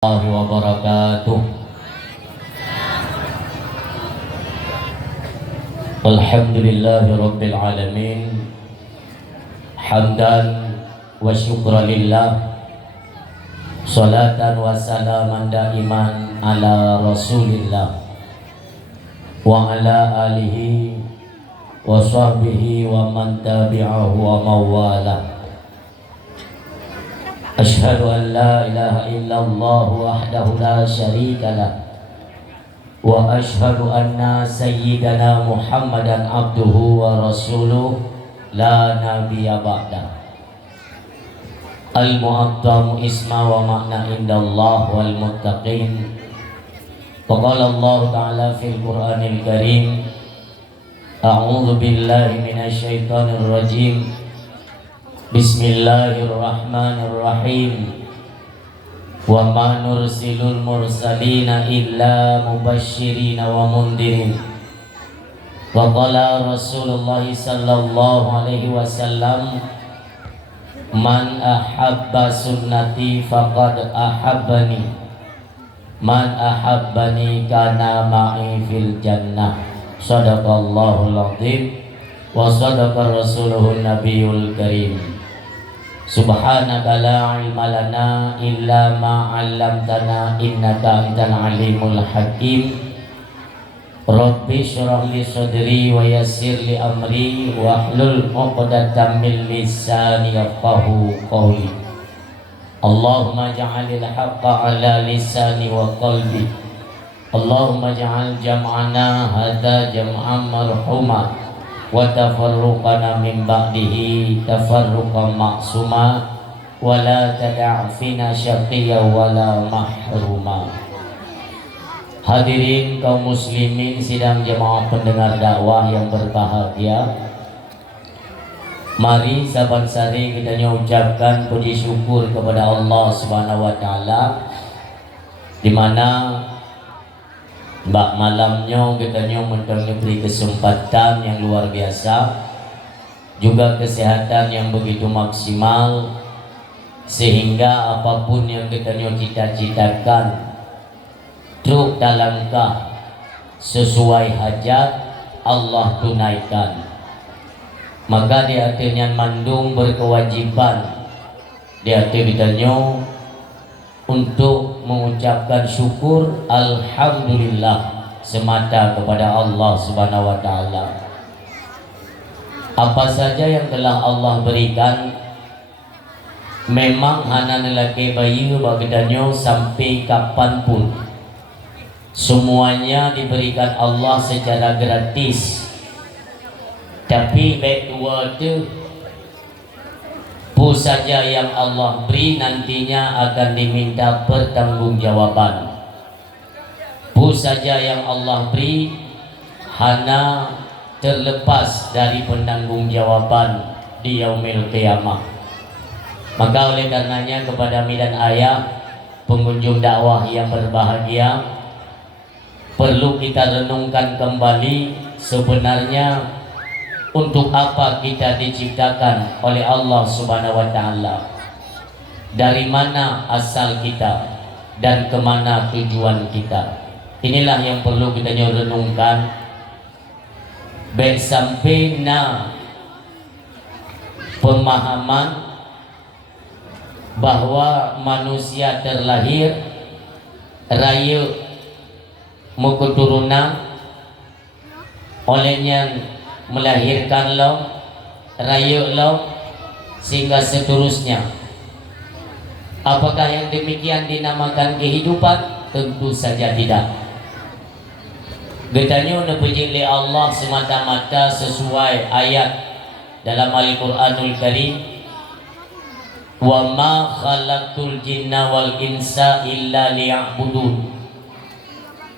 Warahmatullahi wabarakatuh. Alhamdulillahi rabbil alamin. Hamdan wa syukran lillah. Salatan wa salaman daiman ala rasulillah wa ala alihi wa sahbihi wa man tabi'ahu wa mawala. Asyhadu an la ilaha illallah wahdahu la syarika lah wa asyhadu anna sayyidana Muhammadan abduhu wa rasuluh la nabiyya ba'da. Al-mu'azzamu isma wa ma'na indallah wal muttaqin. Faqala Allah ta'ala fil Qur'anil Karim, a'udzu billahi minasy syaithanir rajim. Bismillahirrahmanirrahim. Wa ma nursilul mursalina illa mubashshirina wa mundirin. Wa qala Rasulullah sallallahu alaihi wasallam, man ahabba sunnati faqad ahabbani, man ahabbani kana ma'i fil jannah. Shadaqallahul azim wa sadaqa rasuluhun nabiyul karim. Subhanaka la ilma lana illa ma 'allamtana innaka antal alimul hakim. Rabbi shrah li sadri wa yassir li amri wahlul 'uqdatam min lisani yafqahu qawli. Allahumma ja'alil haqqa 'ala lisani wa qalbi. Allahumma ja'al jam'ana hadza jam'an marhuma wa tafarruqana min ba'dihi tafarruqan ma'suma wa la tada' fina syaqiyya wa la mahruma. Hadirin kaum muslimin sidang jemaah pendengar dakwah yang berbahagia, mari saban-sari kita ucapkan puji syukur kepada Allah Subhanahu wa taala, di mana mbak malamnya kita diberi kesempatan yang luar biasa, juga kesehatan yang begitu maksimal, sehingga apapun yang kita cita-citakan truk dalangkah sesuai hajat Allah tunaikan. Maka di hatinya mandung berkewajiban di hati kitanya untuk mengucapkan syukur alhamdulillah semata kepada Allah Subhanahu wa taala. Apa saja yang telah Allah berikan memang hana lelaki bayi bagidannya sampai kapanpun, semuanya diberikan Allah secara gratis. Tapi baik dua itu saja yang Allah beri nantinya akan diminta pertanggungjawaban. Saja yang Allah beri hana terlepas dari penanggung-jawaban di yaumil qiyamah. Maka oleh karenanya kepada mi dan ayah pengunjung dakwah yang berbahagia, perlu kita renungkan kembali sebenarnya untuk apa kita diciptakan oleh Allah Subhanahu wa taala, dari mana asal kita dan kemana tujuan kita. Inilah yang perlu kita renungkan, baik sampai pemahaman bahwa manusia terlahir raya keturunan, olehnya melahirkan lo, raya lo, sehingga seterusnya. Apakah yang demikian dinamakan kehidupan? Tentu saja tidak. Getanya dipuji oleh Allah semata-mata sesuai ayat dalam Al-Quranul Karim, wa ma khalaqtul jinna wal insa illa liya'budun.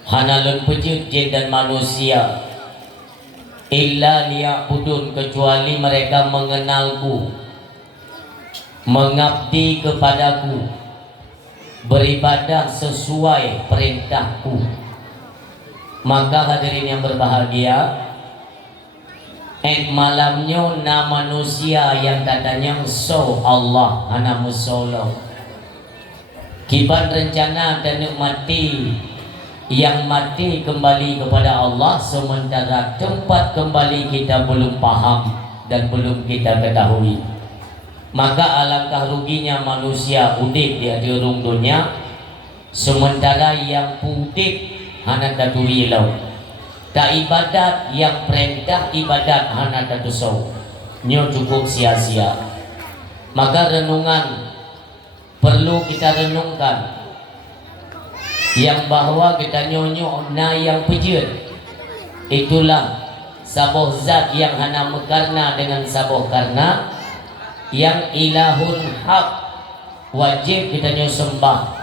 Hana puji jin dan manusia illa liya'budun, kecuali mereka mengenalku, mengabdi kepadaku, beribadah sesuai perintahku. Maka hadirin yang berbahagia, malamnya manusia yang katanya so Allah hana musolo, Kiban rencana dan mati, yang mati kembali kepada Allah, sementara tempat kembali kita belum paham dan belum kita ketahui. Maka alangkah ruginya manusia udip di adurung dunia, sementara yang putih hana taturi lau. Tak ibadat yang perintah ibadat hana tatusau. Nyo cukup sia-sia. Maka renungan perlu kita renungkan yang bahwa kita nyonyo na yang pejut itulah saboh zat yang hana mekarna dengan saboh karna, yang ilahun hak wajib kita nyo sembah.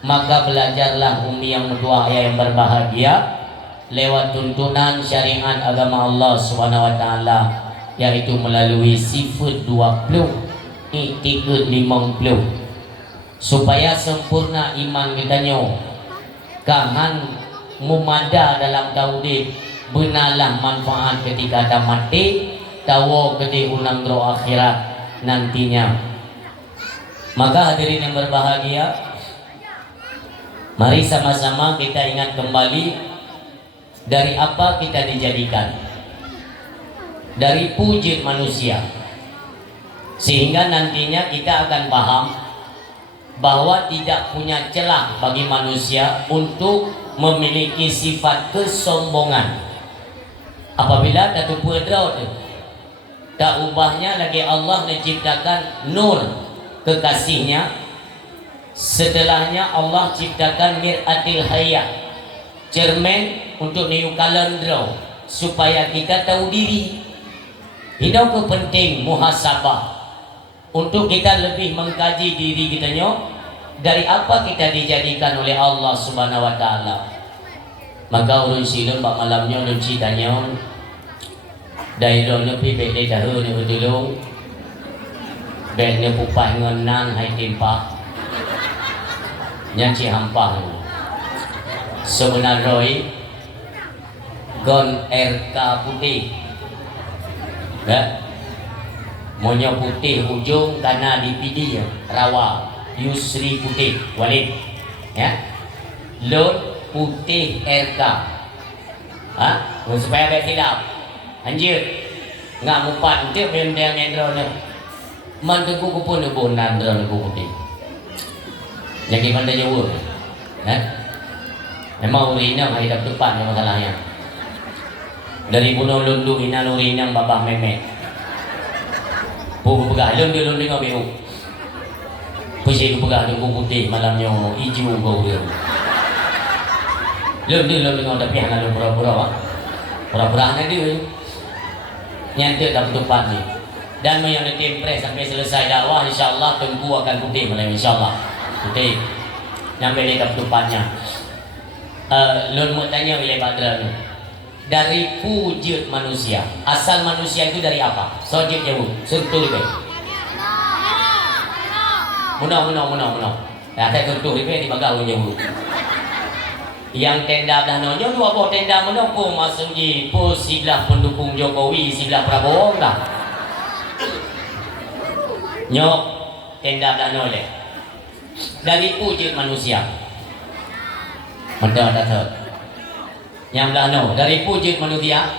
Maka belajarlah umi yang dua yang berbahagia lewat tuntunan syariat agama Allah Subhanahu wa taala, yaitu melalui sifat 20 50 supaya sempurna iman kita nyo, kahan mumada dalam tauhid, benalah manfaat ketika kita mati, tawo gede ulang roh akhirat nantinya. Maka hadirin yang berbahagia, mari sama-sama kita ingat kembali dari apa kita dijadikan, dari wujud manusia, sehingga nantinya kita akan paham bahwa tidak punya celah bagi manusia untuk memiliki sifat kesombongan. Apabila datu puedrau tak ubahnya lagi Allah menciptakan nur kekasihnya, setelahnya Allah ciptakan mir'atil hayat, cermin untuk niu kalendrau, supaya kita tahu diri. Hidup kepenting muhasabah untuk kita lebih mengkaji diri kita nyo, dari apa kita dijadikan oleh Allah Subhanahu wa taala. Maka urun silun bak malamnya ulun citanya dari dulu pi bek dai tahu ni betulung bek ni pupah ngenan hai timpa nyanci hampah sebenarnya gon RK putih ya, monyo putih ujung karena dipidi rawa Yusri putih Walid ya, Lot putih RK supaya ada tidak anjir nggak mupat itu benda yang mantuku kupun ibu nandro aku putih jadi mana jauh memang urina nggak hidup depan yang masalahnya dari bunuh lundu ina urina babah memek buku pegah lum dia lum dengar biru pusing pegah dia buku putih malamnya hijau bau dia lum dengar tapi hanya lum pura-pura hanya dia nyantik dalam tempat ni dan yang nanti impres sampai selesai dakwah insyaAllah tengku akan putih malam insyaAllah putih sampai dia dalam tempatnya. Lum mau tanya oleh Badra ni, dari wujud manusia, asal manusia itu dari apa? Sojib jauh, sentuh lebih. Munau. Nah, saya sentuh lebih di bagau jauh. Yang tenda dananya dua buah tenda menopong masuk di pos sebelah pendukung Jokowi, sebelah Prabowo dah. Nyok tenda dananya dari wujud manusia. Mendang datang. Yang dano dari wujud manusia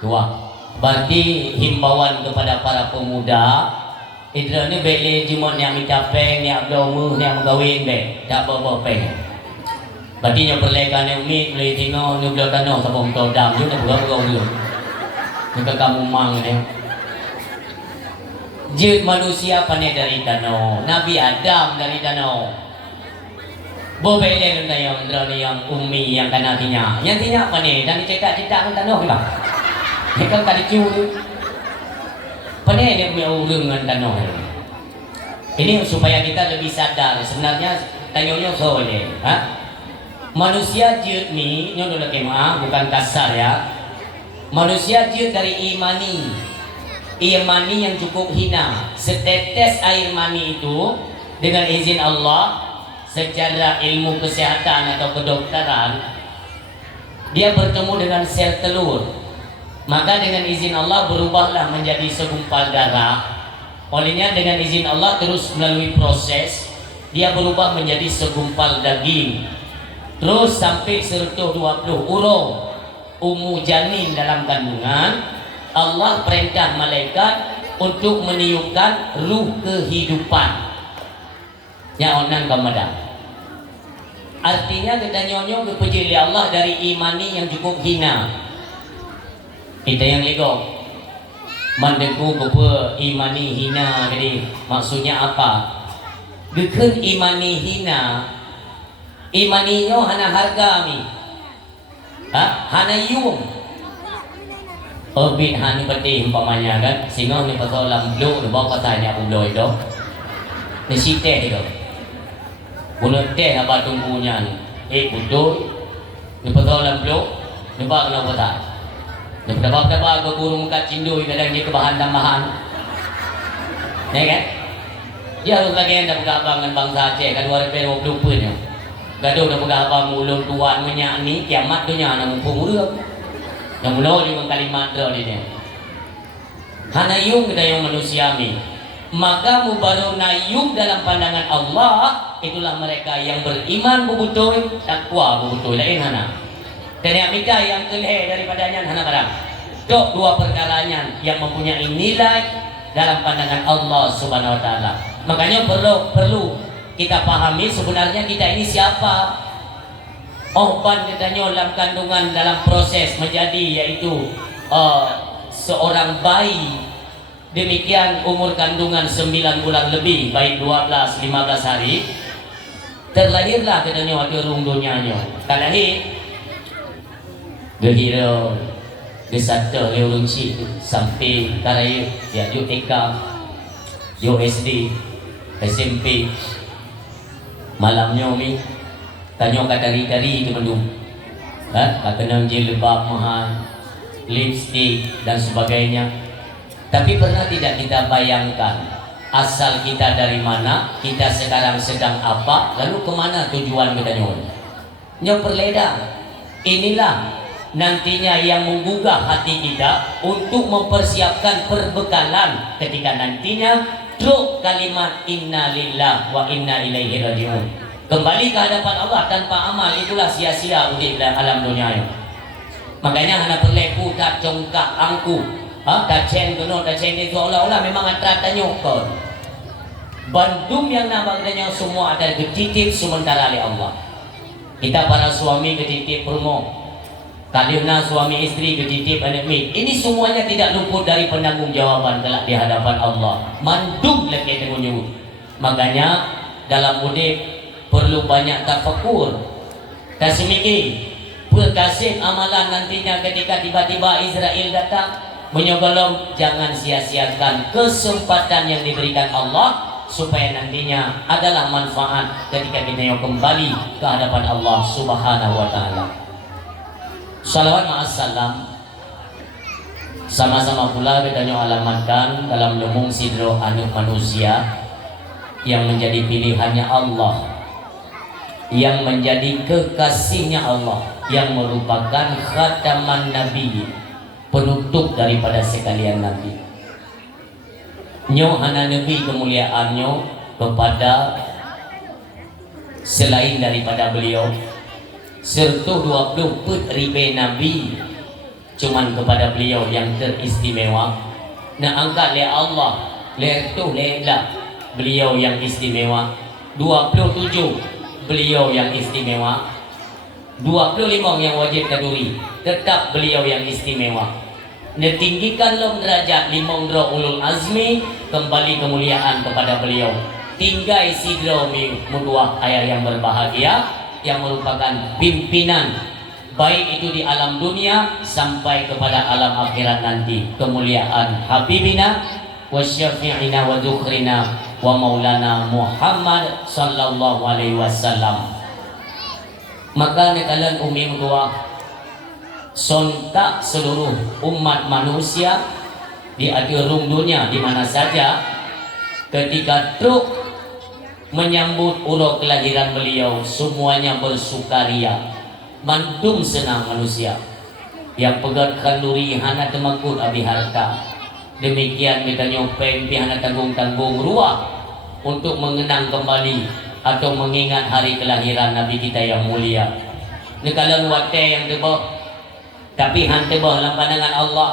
dua. Berarti himbauan kepada para pemuda idra ni beli jumon yang mitapeng ni abdomu ni magawin be tak apa peng. Berarti yang perlekan yang mit beli tino ni beli tano sabong todam tu nak berapa dulu. Kita kamu mang ni. Jid manusia pandai dari danau, Nabi Adam dari danau. Bobele na yang drone yang umi yang kanatinya. Yang tinya apa nih? Dan cetak-cetak kan tanah lah. Mereka tadi cium. Pandai dia punya urungan tanah. Ini supaya kita lebih sadar. Sebenarnya tanya-tanya soalnya, manusia jid ni, nyono lagi bukan kasar ya. Manusia jid dari imani. Imani yang cukup hina. Setetes air mani itu dengan izin Allah, secara ilmu kesehatan atau kedokteran, dia bertemu dengan sel telur, maka dengan izin Allah berubahlah menjadi segumpal darah. Olehnya dengan izin Allah terus melalui proses dia berubah menjadi segumpal daging, terus sampai 120 urung umu janin dalam kandungan. Allah perintah malaikat untuk meniupkan ruh kehidupan yang onan kemadang. Artinya kita nyonyo kepuji Allah dari imani yang cukup hina. Kita yang lego mandeku kepa imani hina, jadi maksudnya apa? Gekun imani hina, imani nyo hana harga mi, hana yung, orbit hani peti umpamanya kan, sehingga ni pasal lamblok, ni bawa katanya ulo itu, ni site itu, bulan teh apa tunggunya ni, betul, ni pasal lamblok, ni bawa kenapa tak? Ni dapat ke guru muka cindui kadang dia kebahan tambahan, ya kan? Dia harus lagi yang dapat abangan bangsa Aceh kedua repero lupunya. Gaduh dapat abang mulung tuan menyak ni kiamat dunia nak mumpung urang. Yang mula di kalimat dah ni. Hana yung kita yang manusia ni. Maka mubaru nayung dalam pandangan Allah, itulah mereka yang beriman betul, takwa betul. Lain hana. Dan yang mereka yang kelih daripadanya hana barang. Dok dua perkaranya yang mempunyai nilai dalam pandangan Allah Subhanahu Wa Taala. Makanya perlu kita pahami sebenarnya kita ini siapa. Ohban katanya dalam kandungan dalam proses menjadi yaitu seorang bayi. Demikian umur kandungan 9 bulan lebih, baik 12-15 hari. Terlahirlah katanya waktu rung dunianya. Kalahir gehira gesata leurung si sampai karaya ya UTK, USD, SMP. Malamnya mi tanya kat dari ke mendung, kata nang jilbab mahal, lipstick dan sebagainya. Tapi pernah tidak kita bayangkan asal kita dari mana, kita sekarang sedang apa, lalu kemana tujuan kita nyon? Nyon perledang. Inilah nantinya yang menggugah hati kita untuk mempersiapkan perbekalan ketika nantinya truk kalimat inna lillah wa inna ilaihi rajiun. Kembali ke hadapan Allah tanpa amal, itulah sia-sia di alam dunia ini. Makanya hana perleku tak congkak angku, tak ceng kena, tak ceng itu olah-olah memang antara nyokor. Bandung yang namanya semua adalah ketitip sementara oleh Allah. Kita para suami ketitip rumah, kalina suami istri ketitip anak mi. Ini semuanya tidak luput dari penanggung-jawaban kelak di hadapan Allah. Mandum lagi dengan nyebut. Makanya dalam mudik perlu banyak tafakur. Kasih mikir, berkasih amalan nantinya ketika tiba-tiba Israel datang menyogolong. Jangan sia-siakan kesempatan yang diberikan Allah supaya nantinya adalah manfaat ketika kita kembali ke hadapan Allah Subhanahu Wa Taala. Salawat ma'assalam. Sama-sama pula kita alamatkan dalam lumung sidro anak manusia yang menjadi pilihannya Allah, yang menjadi kekasihnya Allah, yang merupakan khataman Nabi, penutup daripada sekalian Nabi. Nyo hana Nabi kemuliaannya kepada selain daripada beliau. Serta 20 ribu Nabi cuman kepada beliau yang teristimewa. Nak angkat oleh Allah, lertu lela beliau yang istimewa. 27 beliau yang istimewa. 25 yang wajib kaduri, tetap beliau yang istimewa. Netinggikan lom derajat 5 ulul azmi, kembali kemuliaan kepada beliau. Tinggai sidro muduah ayah yang berbahagia, yang merupakan pimpinan baik itu di alam dunia sampai kepada alam akhirat nanti. Kemuliaan Habibina wa syafi'ina wa dzukrina wa maulana Muhammad sallallahu alaihi wasallam. Maka kalian umi doa sontak seluruh umat manusia di adurung dunia di mana saja ketika truk menyambut urut kelahiran beliau, semuanya bersukaria, mandum senang manusia. Yang pegat kanduri hana temakut abi harta. Demikian kita nyopeng hana tanggung-tanggung ruah untuk mengenang kembali atau mengingat hari kelahiran Nabi kita yang mulia. Nekala wate yang tebak tapi han tebak dalam pandangan Allah.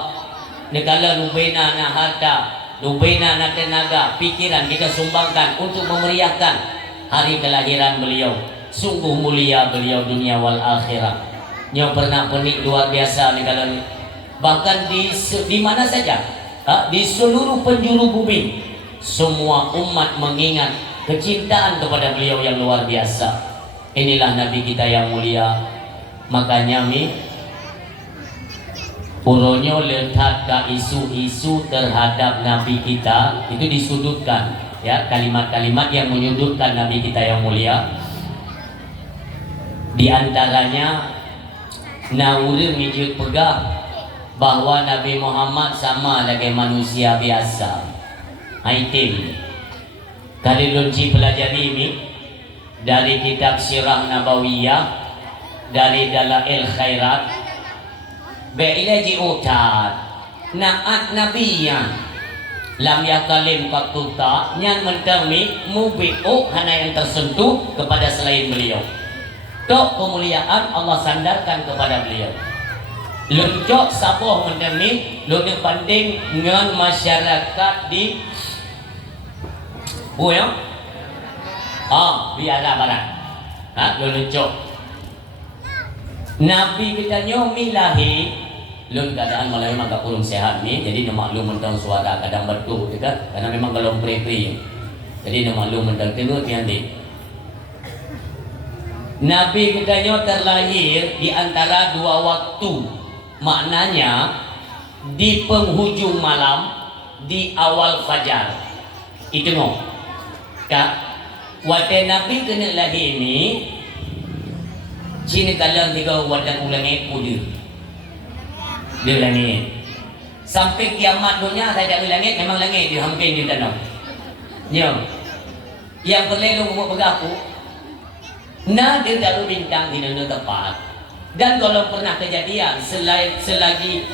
Nekala nubena na harta, nubena na tenaga, pikiran kita sumbangkan untuk memeriahkan hari kelahiran beliau. Sungguh mulia beliau dunia wal akhirah. Yang pernah penik luar biasa nekala ni. Bahkan di mana saja, di seluruh penjuru bumi, semua umat mengingat kecintaan kepada beliau yang luar biasa. Inilah Nabi kita yang mulia. Makanya uronyo letak ke isu-isu terhadap Nabi kita itu disudutkan, ya, kalimat-kalimat yang menyudutkan Nabi kita yang mulia. Di antaranya nauri mijut pegah bahwa Nabi Muhammad sama dengan manusia biasa. Item kali lunci pelajari ini dari kitab Sirah Nabawiyah, dari Dalail Khairat, Be'ilaji utad naat nabiyan lam yakalim katuta nyan mentami mubi'u hana yang tersentuh kepada selain beliau. Tok kemuliaan Allah sandarkan kepada beliau. Luncok saboh mentami lebih banding dengan masyarakat di Buyang biara barat. Luncok Nabi kita nyomi lahi lun keadaan malah memang agak kurang sehat ni, jadi nak maklum tentang suara kadang betul dekat karena memang kalau pre-pre, jadi nak maklum tentang tengok nanti. Nabi kita nyo terlahir di antara dua waktu, maknanya di penghujung malam, di awal fajar. Itu no. Kak, waktu Nabi kena lahir ni, sini kalau tiga wadah ulangnya kudir, dia langit. Sampai kiamat dunia saya tak langit, memang langit dia hampir di tanah. Nyo, yang berlelu umur begaku. Nah, dia tak bintang di dunia tempat. Dan kalau pernah kejadian selagi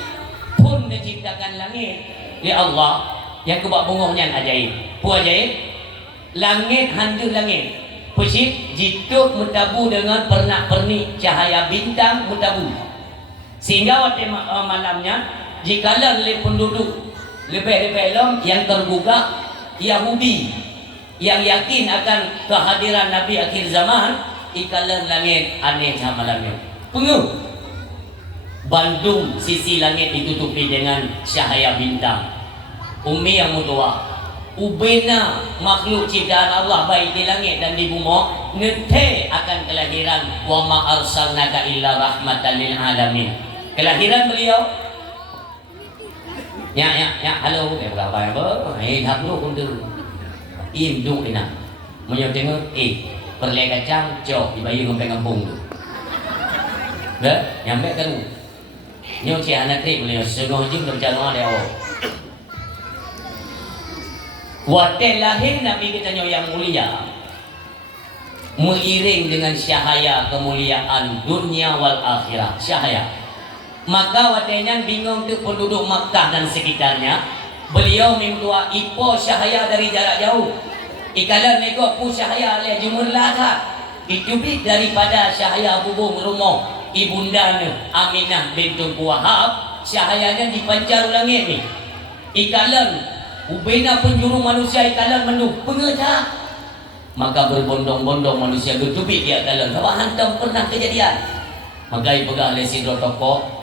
pun menciptakan langit, ya Allah yang kubak bungungnya ajaib. Pu ajaib, langit hantu langit. Pesit jituk mutabu dengan pernak-pernik cahaya bintang mutabu. Sehingga waktu malamnya jikalau oleh penduduk lebih-lebih lom yang tergugah Yahudi yang yakin akan kehadiran Nabi akhir zaman, ikalan langit aneh malamnya penuh. Bandung sisi langit ditutupi dengan cahaya bintang. Umi yang mutua ubena makhluk ciptaan Allah baik di langit dan di bumi ngete akan kelahiran wa ma arsalnaka illa rahmatan lil alamin. Kelahiran beliau ya halo berapa ya bo thap lu cũng từ im du ini nak mau tengok perlai kacang cok di bayi ngomong kampung tu dah nyampe kan nyo si anak tri beliau segoh jum dalam jalan dia waktu lahir Nabi kita yang mulia mengiring dengan cahaya kemuliaan dunia wal akhirah cahaya. Maka waktunya bingung tu penduduk Makkah dan sekitarnya, beliau minta ipo cahaya dari jarak jauh. Ikalan nego pu cahaya le jumlah kat ditubik daripada cahaya bubung rumah ibunda Aminah bintu Wahab, cahayanya dipancar langit ni. Ikalan ubena penjuru manusia ikalan menu pengejak. Maka berbondong-bondong manusia bertubik di ikalan. Sebab hantam pernah kejadian. Maka ipegang le sidro toko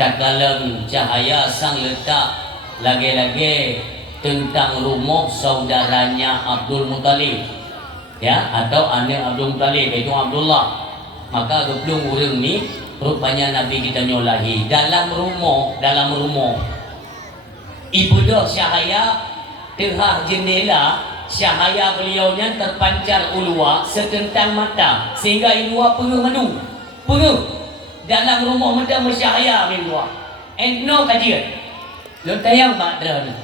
tak kalam cahaya sang letak lagi-lagi tentang rumah saudaranya Abdul Muttalib, ya, atau anak Abdul Muttalib itu Abdullah. Maka geblung urang ni rupanya Nabi kita nyolahi dalam rumah ibu dah cahaya terhah jendela, cahaya beliaunya terpancar ulua setentang mata sehingga ilua penuh dalam rumah muda bercahaya ilua no kajian lo tayang badra ni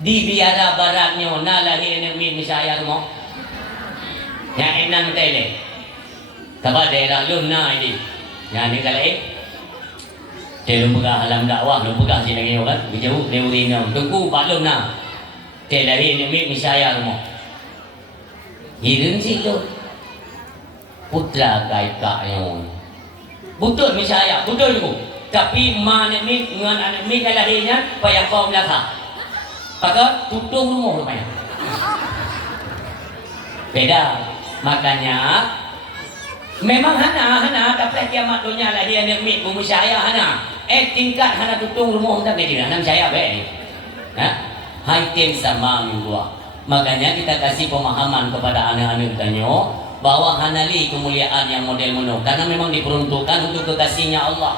di biara baratnya na lahir ni bercahaya rumah yang enan tele tabah daerah lu na ini yang ni kalai dia lu pegah alam dakwah lu pegah sini lagi kan jauh deurina tunggu balum na dia lahir ni bercahaya rumah Hirin situ putra gaikanya. Betul misalnya, betul itu. Tapi mana mi dengan anak mi kalahirnya payah kau belaka. Pakai tutung rumah rupanya. Beda. Makanya memang hana tapi kiamat dunia lahir anak mi kumusaya hana. Tingkat hana tutung rumah tak kira hana saya be. Nah, haitin sama minggu. Makanya kita kasih pemahaman kepada anak-anak kita bahwa hanali kemuliaan yang model mono karena memang diperuntukkan untuk kekasihnya Allah.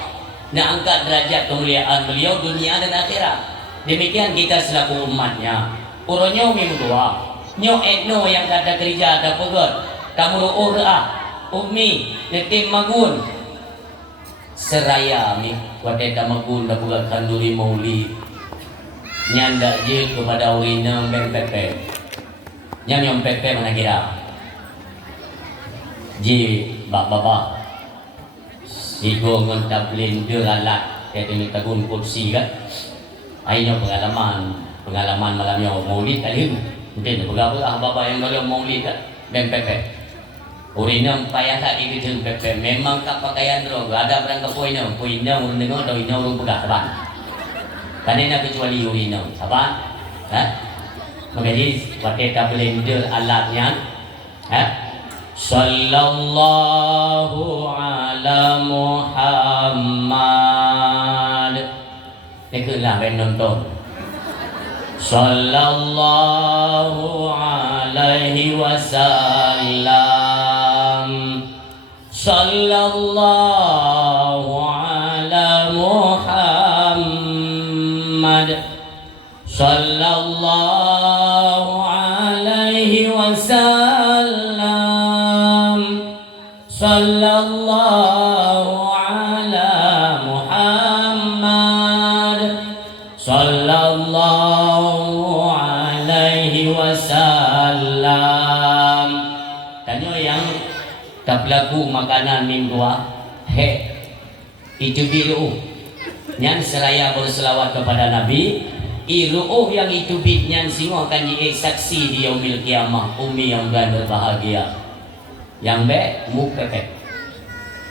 Nah, angkat derajat kemuliaan beliau dunia dan akhirat. Demikian kita selaku umatnya. Uronyo minggu dua. Nyo etno yang kata kerja ada pegot. Kamu ura umi netim magun. Seraya mi wadeta magun dah buat kanduri mauli. Nyanda je kepada urinam dan pepe. Nyam pepe mana kira? Ji bak-bak Sigo ngontablin deralat kaya ini tagun kursi kan. Akhirnya pengalaman malamnya maulid kali itu. Mungkin berapa bapa yang kalau maulid kan dan pepe. Urinam payah tak ikut pepe. Memang tak pakaian dulu. Ada berangkat poinnya urun dengar atau ina urun pegang saban. Karena kecuali urinam saban. Makanya pakai blender alatnya. Sallallahu ala Muhammad. Ini itulah yang nonton. Sallallahu alaihi wasallam. Sallallahu ala Muhammad. Sallallahu alaihi wasallam. Sallallahu ala Muhammad. Sallallahu alaihi wasallam. Tanya yang tak berlaku makanan minggu itu biru. Yang seraya berselawat kepada Nabi. Iru'uh yang itu bitnya singo akan jadi saksi di yaumil kiamah. Umi yang berbahagia. Yang be mukepek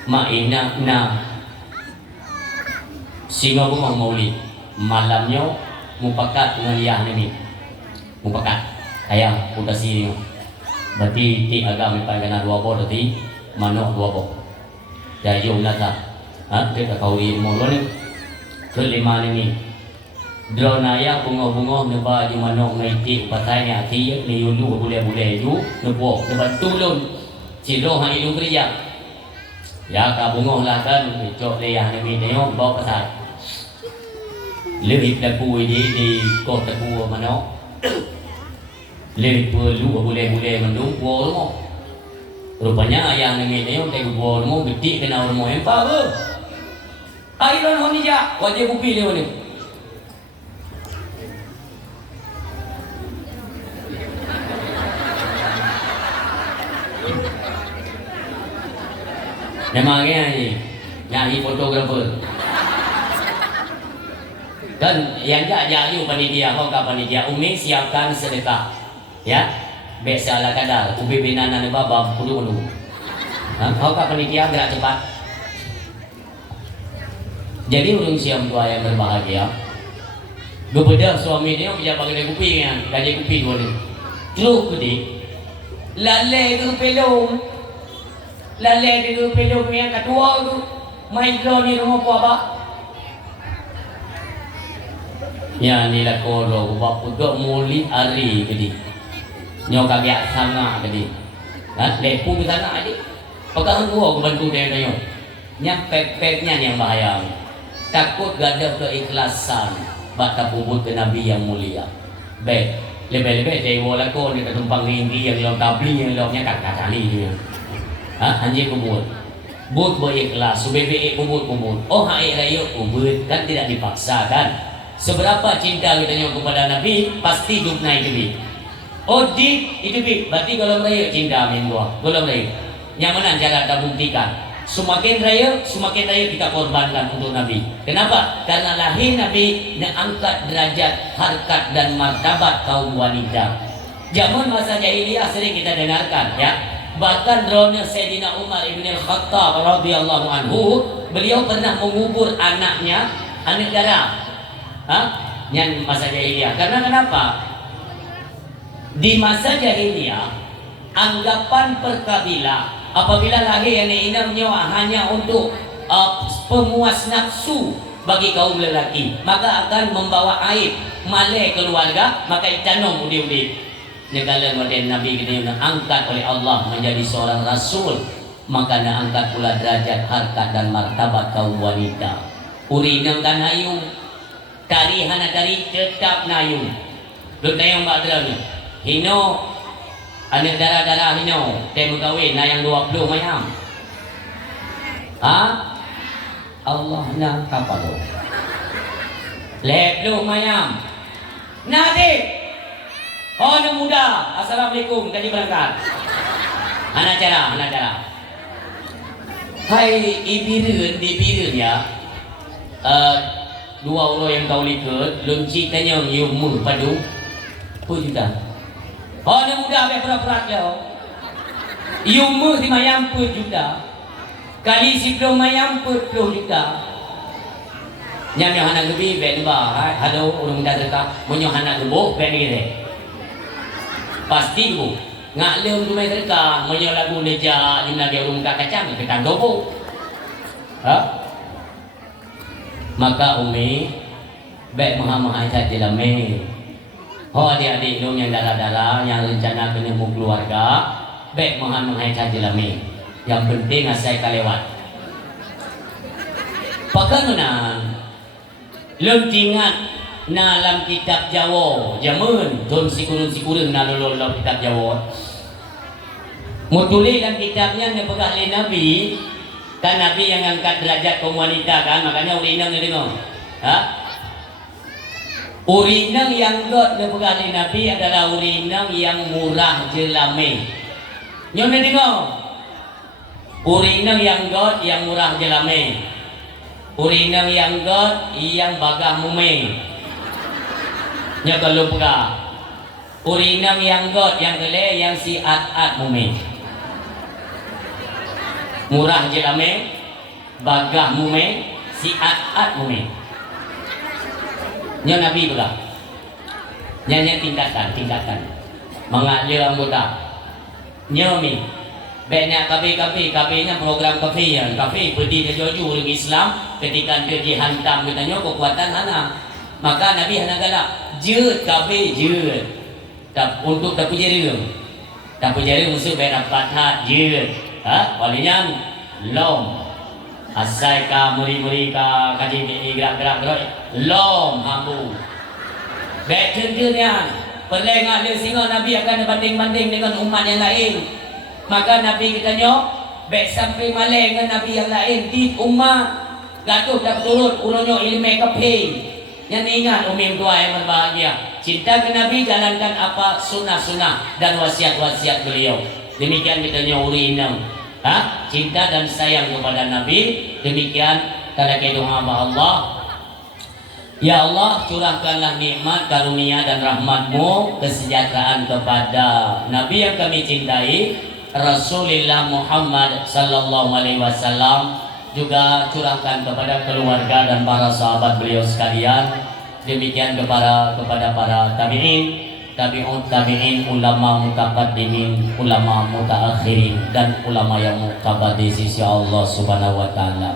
ma'ina na singo bumang maulid malamnya mupakat dengan yah ini mupakat ayah udah sini berarti ti agama pangkana dua bo berarti manok dua bo jadi ulata kita kauri mulu ni kelima ini dronaya bunga-bunga neba di manok ngaiti patanya ti ni yulu boleh-boleh ju nebo neba tulun ciro hang ilu kerja ya kabungoh lah kan cok le yang ni neo bawa pasal lebih tepu di kau tepu mana lebih perlu boleh mendung buah rupanya yang ni neo tegu buah rumah gede kena rumah empat ke airan honi ja wajib kupi dia ni memangnya ni nyari fotografer kan yang tak jauh panitia kau ka panitia umi siapkan sedekah ya biasalah kadal ubi binana ni baba kudu kau ka panitia gerak cepat jadi urung siam tua yang berbahagia berbeda suami dia bisa pakai kopi kan gaji kopi dua ni terus gede lalai tu pelong lalai tu pelong yang kedua tu main draw ni rumah apa ya ni lah koro buat untuk muli hari jadi nyok agak sangat jadi lepu ke sana adik pegang gua bantu dia tanya yang pek-peknya yang bahaya takut gadah keikhlasan bata bubut ke Nabi yang mulia baik lebih-lebih dari wala ko ni katumpang ringi yang lo tabli yang lo nya kali dia anjing kubut but berikhlas subebe kubut oh hai rayo kubut kan tidak dipaksakan. Seberapa cinta kita nyo kepada Nabi pasti hidup naik itu. Oh di itu bi berarti kalau raya cinta minggu kalau raya yang mana cara kita buktikan semakin raya kita korbankan untuk Nabi. Kenapa? Karena lahir Nabi yang angkat derajat harkat dan martabat kaum wanita. Zaman masa jahiliyah sering kita dengarkan ya. Bahkan drone Sayyidina Umar ibn al-Khattab radhiyallahu anhu, beliau pernah mengubur anaknya, anak darah. Yang masa jahiliyah. Karena kenapa? Di masa jahiliyah, anggapan perkabila apabila lahir yang inamnya hanya untuk pemuas nafsu bagi kaum lelaki, maka akan membawa aib malai keluarga, maka itanong udi-udi. Negara modern Nabi kita angkat oleh Allah menjadi seorang rasul, maka nak angkat pula derajat, harkat dan martabat kaum wanita. Urinang dan ayung, tari hana tari tetap nayung. Lu tayang badranya. Hino anak darah-darah hino, temu kawin nayang 20 mayam. Allah na kapalo. Let lu mayam. Nadi. Oh, anak muda, assalamualaikum, tadi berangkat. Anak cara. Hai ibireun di bireun ya. Dua orang yang kau lihat, lunci tanya yumur padu. Pujuta. Oh, anak muda apa berat-berat lo. Yumur di mayam pujuta. Kali si belum mayam pujuta. Nyam yang anak lebih benba, halo orang muda dekat, menyo anak lebih ben gitu. Pasti bu, ngak lem tu mai terka, menyo lagu leja, jumlah dia urung kacang, kita dobo. Maka umi, baik maha-maha saja lah me. Oh adik-adik dong yang darah-darah, yang rencana kena mau keluarga, baik maha-maha saja lah me. Yang penting asal kalewat. Pakanunan, lem tingat. Dalam kitab Jawa zaman John sikurun na lolol kitab Jawa mutuli dalam kitabnya nepegah oleh Nabi kan, Nabi yang angkat derajat kaum wanita kan, makanya urinang ni tengok urinang yang God nepegah oleh Nabi adalah urinang yang murah jelame. Nyon ni tengok urinang yang God yang murah jelame, urinang yang God yang bagah mume. Nya kalau pega urinang yang God yang gele yang si at mume, murah jelame, bagah mume, si at mume. Nya Nabi pega nya tingkatan mengalir anggota nyomi banyak kafe-nya program kafe berdiri jojo orang Islam ketika dia dihantam katanya kekuatan anak. Maka Nabi hendak galak jeut kafe jeut untuk tapu jari musuh berak pathat jeut walinya lom asai ka muri ka kaji gerak lom hambu baik tentunya perlengan dia singa Nabi akan banding dengan umat yang lain. Maka Nabi kita nyok baik sampai maleng dengan Nabi yang lain di umat gatuh tak turut ulunyo ilmu kafe. Yang ingat umim tua yang berbahagia, cinta ke Nabi, jalankan apa sunnah-sunnah dan wasiat-wasiat beliau. Demikian kita nyuri enam, cinta dan sayang kepada Nabi. Demikian kita doa Allah. Ya Allah, curahkanlah nikmat, karunia dan rahmat-Mu, kesejahteraan kepada Nabi yang kami cintai, Rasulullah Muhammad sallallahu alaihi wasallam. Juga curahkan kepada keluarga dan para sahabat beliau sekalian. Demikian kepada para tabi'in, ulama mutaqaddimin, ulama mutaakhirin, dan ulama yang muqabbal di sisi Allah Subhanahu wa taala.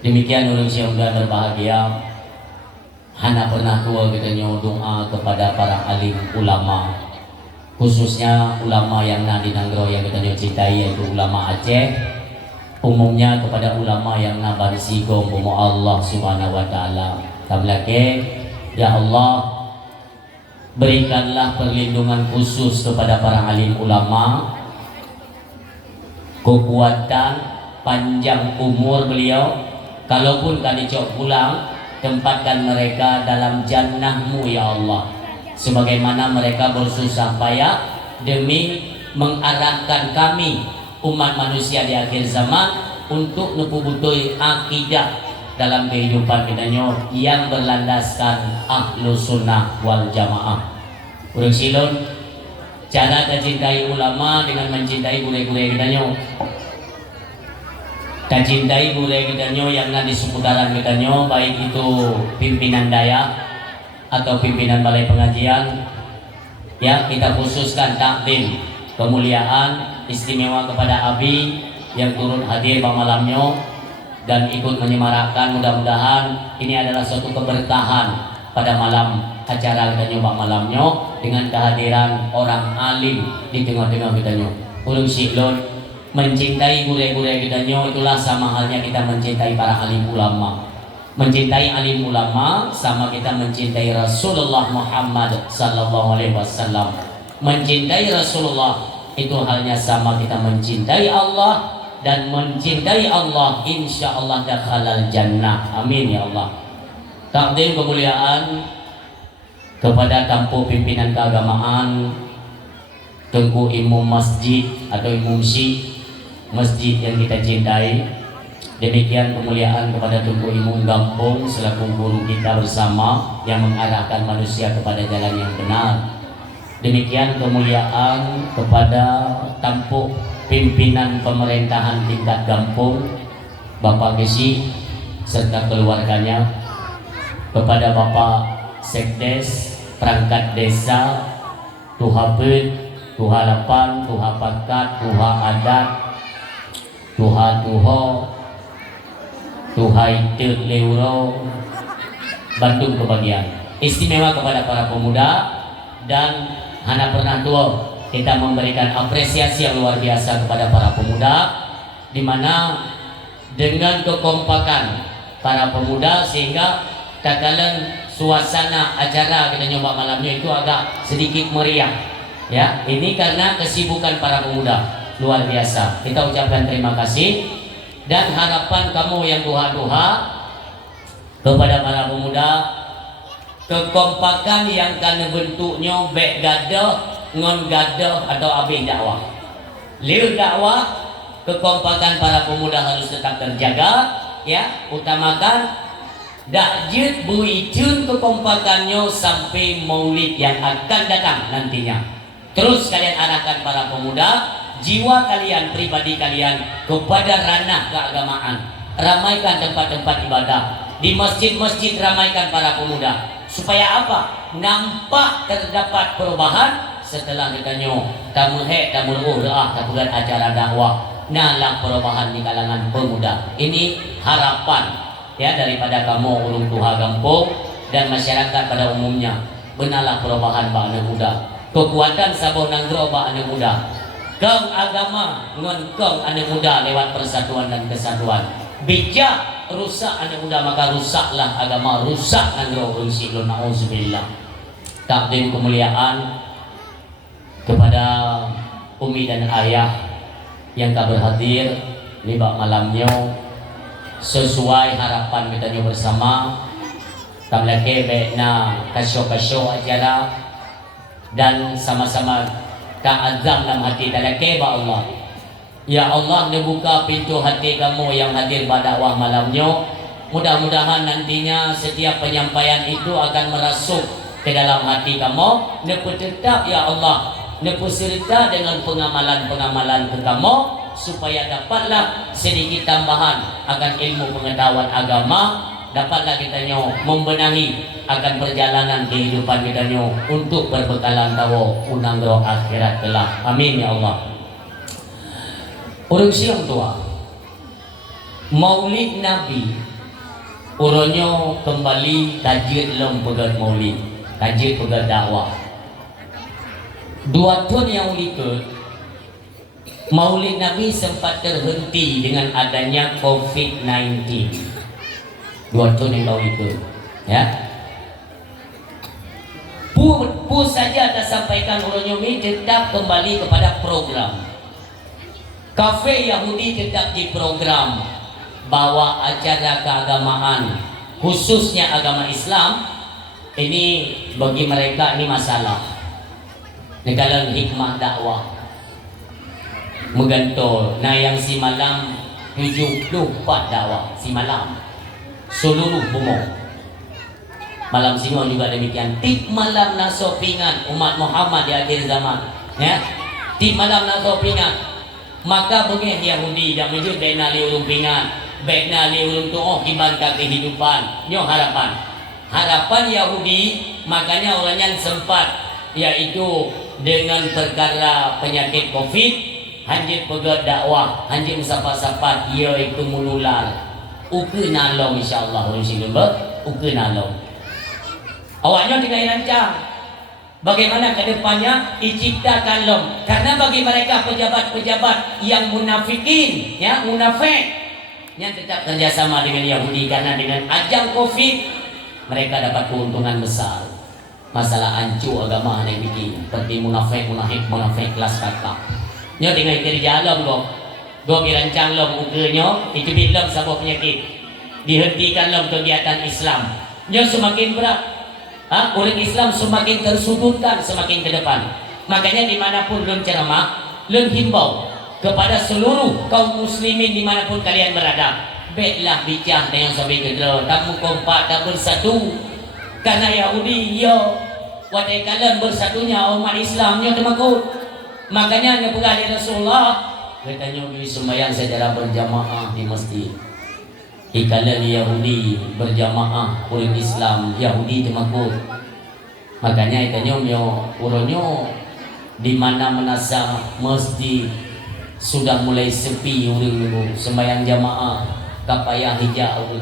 Demikian ulun yang berbahagia. Hana pernah tua kita doa kepada para alim ulama, khususnya ulama yang nadi nanggro yang kita cintai, yaitu ulama Aceh. Umumnya kepada ulama yang nabarisi gomo Allah Subhanahu wa taala. Tablake ya Allah, berikanlah perlindungan khusus kepada para alim ulama, kekuatan panjang umur beliau, kalaupun kali cok pulang, tempatkan mereka dalam jannah-Mu ya Allah, sebagaimana mereka bersusah payah demi mengarahkan kami umat manusia di akhir zaman untuk nepubutui akidah dalam kehidupan kita yang berlandaskan ahlu sunnah wal jamaah. Urang silon Cara kita cintai ulama dengan mencintai guru-guru kita nyo. Kita cintai guru-guru kita nyo yang ada di seputaran kita nyo, baik itu pimpinan daya atau pimpinan balai pengajian. Ya, kita khususkan takdim kemuliaan istimewa kepada Abi yang turun hadir pada malamnya dan ikut menyemarakkan. Mudah-mudahan ini adalah suatu keberkahan pada malam acara kita nyoba malamnya dengan kehadiran orang alim di tengah-tengah kita nyo. Ulun siklon mencintai guru-guru kita nyo, itulah sama halnya kita mencintai para alim ulama. Mencintai alim ulama sama kita mencintai Rasulullah Muhammad sallallahu alaihi wasallam. Mencintai Rasulullah itu halnya sama kita mencintai Allah, dan mencintai Allah insya Allah dakhalal jannah. Amin ya Allah. Takdim kemuliaan kepada tampu pimpinan keagamaan, Tengku Imam Masjid atau Imam Syekh Masjid yang kita cintai. Demikian kemuliaan kepada Tengku Imam Gampung selaku guru kita bersama yang mengarahkan manusia kepada jalan yang benar. Demikian kemuliaan kepada tampu pimpinan pemerintahan tingkat Gampung, Bapak Gesi serta keluarganya, kepada Bapak Sekdes, perangkat desa, Tuhabet, Tuhalapan, Tuhapakat, Tuha Adat, Tuha Tuhai Leuro, Bandung kebagian. Istimewa kepada para pemuda dan hana pernah tua kita memberikan apresiasi yang luar biasa kepada para pemuda, di mana dengan kekompakan para pemuda sehingga katakan suasana acara kita nyoba malamnya itu agak sedikit meriah. Ya, ini karena kesibukan para pemuda luar biasa. Kita ucapkan terima kasih dan harapan kamu yang duha-duha kepada para pemuda, kekompakan yang karena bentuknya bek gadah, ngon gadah atau abih dakwah. Liur dakwah, kekompakan para pemuda harus tetap terjaga, ya, utamakan dakjut buicun kekompakannya sampai maulid yang akan datang nantinya. Terus kalian arahkan para pemuda, jiwa kalian, pribadi kalian kepada ranah keagamaan. Ramaikan tempat-tempat ibadah. Di masjid-masjid ramaikan para pemuda. Supaya apa? Nampak terdapat perubahan setelah ditanya tamul urah tabulan acara dakwah. Nalang perubahan di kalangan pemuda. Ini harapan ya daripada kamu ulung tuha Gampung dan masyarakat pada umumnya. Benalah perubahan ba anak muda, kekuatan sabon nanggro ba anak muda, keng agama ngon keng anak muda lewat persatuan dan kesatuan. Bijak rusak anak muda maka rusaklah agama, rusak nanggro ulun siklon. Nauzubillah. Takdim kemuliaan kepada umi dan ayah yang tak berhadir di bak malamnya sesuai harapan kita bersama. Tamlake na kasyo-kasyo acara dan sama-sama kaazam dalam hati talake ba Allah. Ya Allah, dibuka pintu hati kamu yang hadir pada dakwah malamnya. Mudah-mudahan nantinya setiap penyampaian itu akan merasuk ke dalam hati kamu. Nepu tetap ya Allah, nepu serta dengan pengamalan-pengamalan ke kamu, supaya dapatlah sedikit tambahan akan ilmu pengetahuan agama, dapatlah kita membenahi akan perjalanan kehidupan kita untuk berbekalan tahu unang roh akhirat kelak. Amin ya Allah. Urang siang tua Maulid Nabi uronyo kembali tajid lem pegat maulid, tajid pegat dakwah. Dua tahun yang ikut Maulid Nabi sempat terhenti dengan adanya COVID-19. 2 tahun yang lalu itu, ya. Pu saja tak sampaikan Uronyomi tetap kembali kepada program. Kafe Yahudi tetap di program bawa acara keagamaan, khususnya agama Islam. Ini bagi mereka ini masalah. Negara hikmah dakwah menggantol. Nah yang si malam 74 dakwah si malam seluruh bumong. Malam Singo juga demikian. Tip malam nasopingan umat Muhammad di akhir zaman. Ya, di malam nato pingat. Maka bengih Yahudi dan wujud bena li ulung pingat, bena li ulung tuoh ibanta kehidupan. Nyo harapan. Harapan Yahudi makanya orangnya sempat yaitu dengan perkara penyakit Covid, hanjit pegat dakwah, hanjit sapa-sapa ia itu menular. Uke nalong insyaallah orang sini uke nalong. Awaknya dengan rancang bagaimana ke depannya diciptakan lom, karena bagi mereka pejabat-pejabat yang munafikin, ya munafik yang tetap kerjasama dengan Yahudi karena dengan ajang Covid mereka dapat keuntungan besar. Masalah ancu agama yang bikin seperti munafik kelas kakak. Nyo dengan dari jalan go dirancang lom ukenya itu bilang sabab penyakit dihentikan lom kegiatan Islam. Nyo semakin berat. Orang Islam semakin tersudutkan semakin ke depan. Makanya dimanapun lun ceramah, lun himbau kepada seluruh kaum muslimin dimanapun kalian berada, baiklah bincang dengan sahabat kedua, tak kompak, tak bersatu. Karena Yahudi wadai kalian bersatunya umat Islamnya temakut. Makanya nepegah Rasulullah katanya sembahyang secara berjamaah di masjid. Ikalan Yahudi berjamaah orang Islam Yahudi temakut. Makanya ikannya uronyo di mana menasa masjid sudah mulai sepi orang sembahyang jamaah kapaya hijau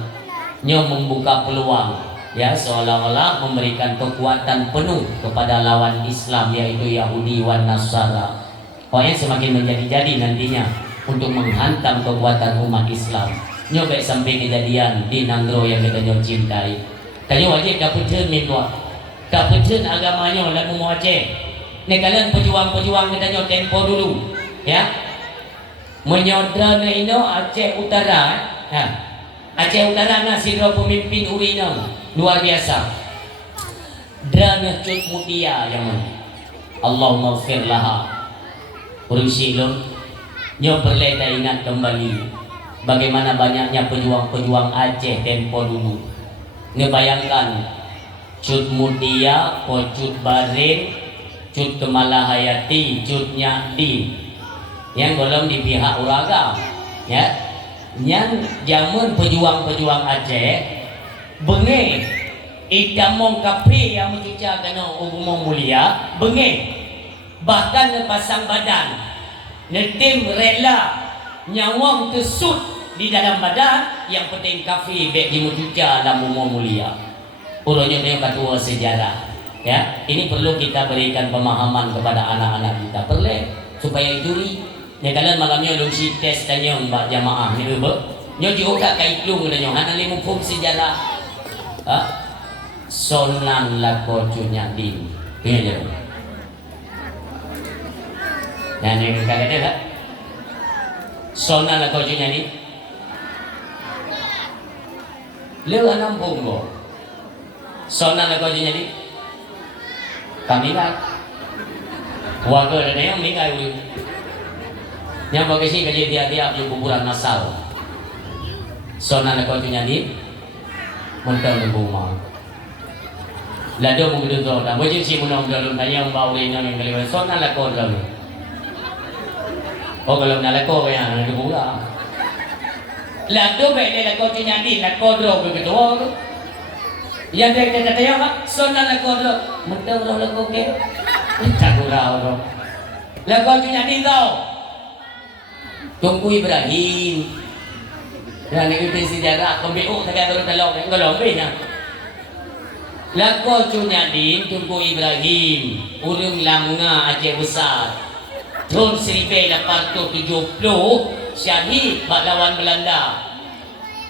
nyo membuka peluang ya seolah-olah memberikan kekuatan penuh kepada lawan Islam yaitu Yahudi wan Nasara. Pokoknya semakin menjadi-jadi nantinya untuk menghantam kekuatan umat Islam. Nyobek sampai kejadian di Nanggro yang kita cintai. Tanya wajib kaputun minwa, kaputun agamanya lalu mau Aceh. Nih kalian pejuang-pejuang kita nyo tempo dulu, ya. Menyodra na ino Aceh Utara, Aceh Utara na siro pemimpin urino luar biasa. Drana Cut Mutia yang mana? Allahumma gfir laha. Urung silum, nyo perlu ingat kembali. Bagaimana banyaknya pejuang-pejuang Aceh tempo dulu. Ngebayangkan Cut Mutia, Cut Barin, Cut Kemalahayati, Cut Nyakdi yang golong di pihak Uraga, ya. Yang jamun pejuang-pejuang Aceh bengeh ikamong kape yang mencuca kena umum mulia bengeh bahkan nepasang badan netim rela nyawang kesut di dalam badan yang penting kafe bek dimujuka dalam umum mulia. Uronya dia ketua sejarah, ya. Ini perlu kita berikan pemahaman kepada anak-anak kita perlu supaya juri ya kalian malamnya lu si tes tanya mbak jamaah ni be nyo juga kai klung nyo hana limu pum sejarah sonan lako cunya din pilih dan yang kata dia sonan lako cunya din lu anampung lo sonan lako cunya din kami lah warga dan yang meninggal yang bagi sih kerja tiap-tiap yang kuburan masal. Sonan aku tu nyadi, mentang di rumah. Lalu mungkin tu orang, macam si munong dalam tanya yang bau ini yang kalian sonan aku dalam. Oh kalau nak aku yang ada pula. Lalu benda aku tu nyadi, aku drop begitu. Yang dia kata apa? Sonan aku drop, mentang dalam aku ke? Tak kurang orang. Lalu tu nyadi tau. Tunggu Ibrahim dan ikuti sejarah pembeuk tak ada telok yang golong bina lako cunya din tunggu Ibrahim urung langa Aceh besar tahun 1870 syahid bak lawan Belanda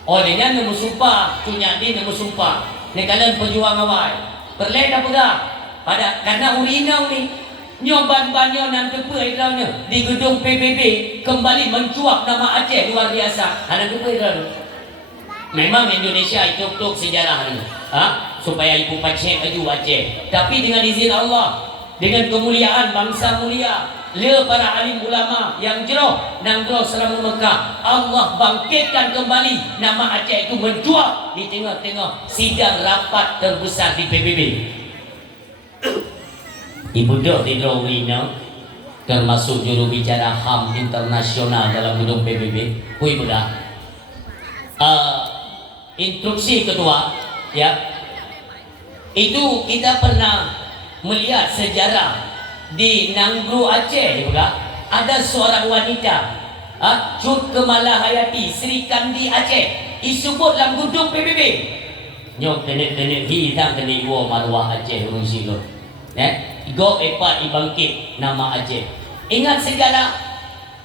olehnya nemu sumpah cunya din nemu sumpah ni kalian pejuang awal perleh dah pegang pada karena urinau ni nyoban-banyo nan kepe ilaunya di gedung PBB kembali mencuak nama Aceh luar biasa. Ada kepe ilau. Memang Indonesia itu untuk sejarah ni, supaya ibu Aceh maju Aceh. Tapi dengan izin Allah, dengan kemuliaan bangsa mulia, le para alim ulama yang jeroh Nanggro selama Mekah, Allah bangkitkan kembali nama Aceh itu mencuak di tengah-tengah sidang rapat terbesar di PBB. Ibu dok di Drawina termasuk juru bicara HAM internasional dalam gedung PBB. Hui mudah. Instruksi kedua, ya, itu kita pernah melihat sejarah di Nanggru Aceh, juga ada seorang wanita, Cut Kemalahayati Sri Kandi Aceh, disebut dalam gedung PBB. Nyok kena hilang kena iwo maruah Aceh urung silot. Go epat ibangkit nama Aceh. Ingat segala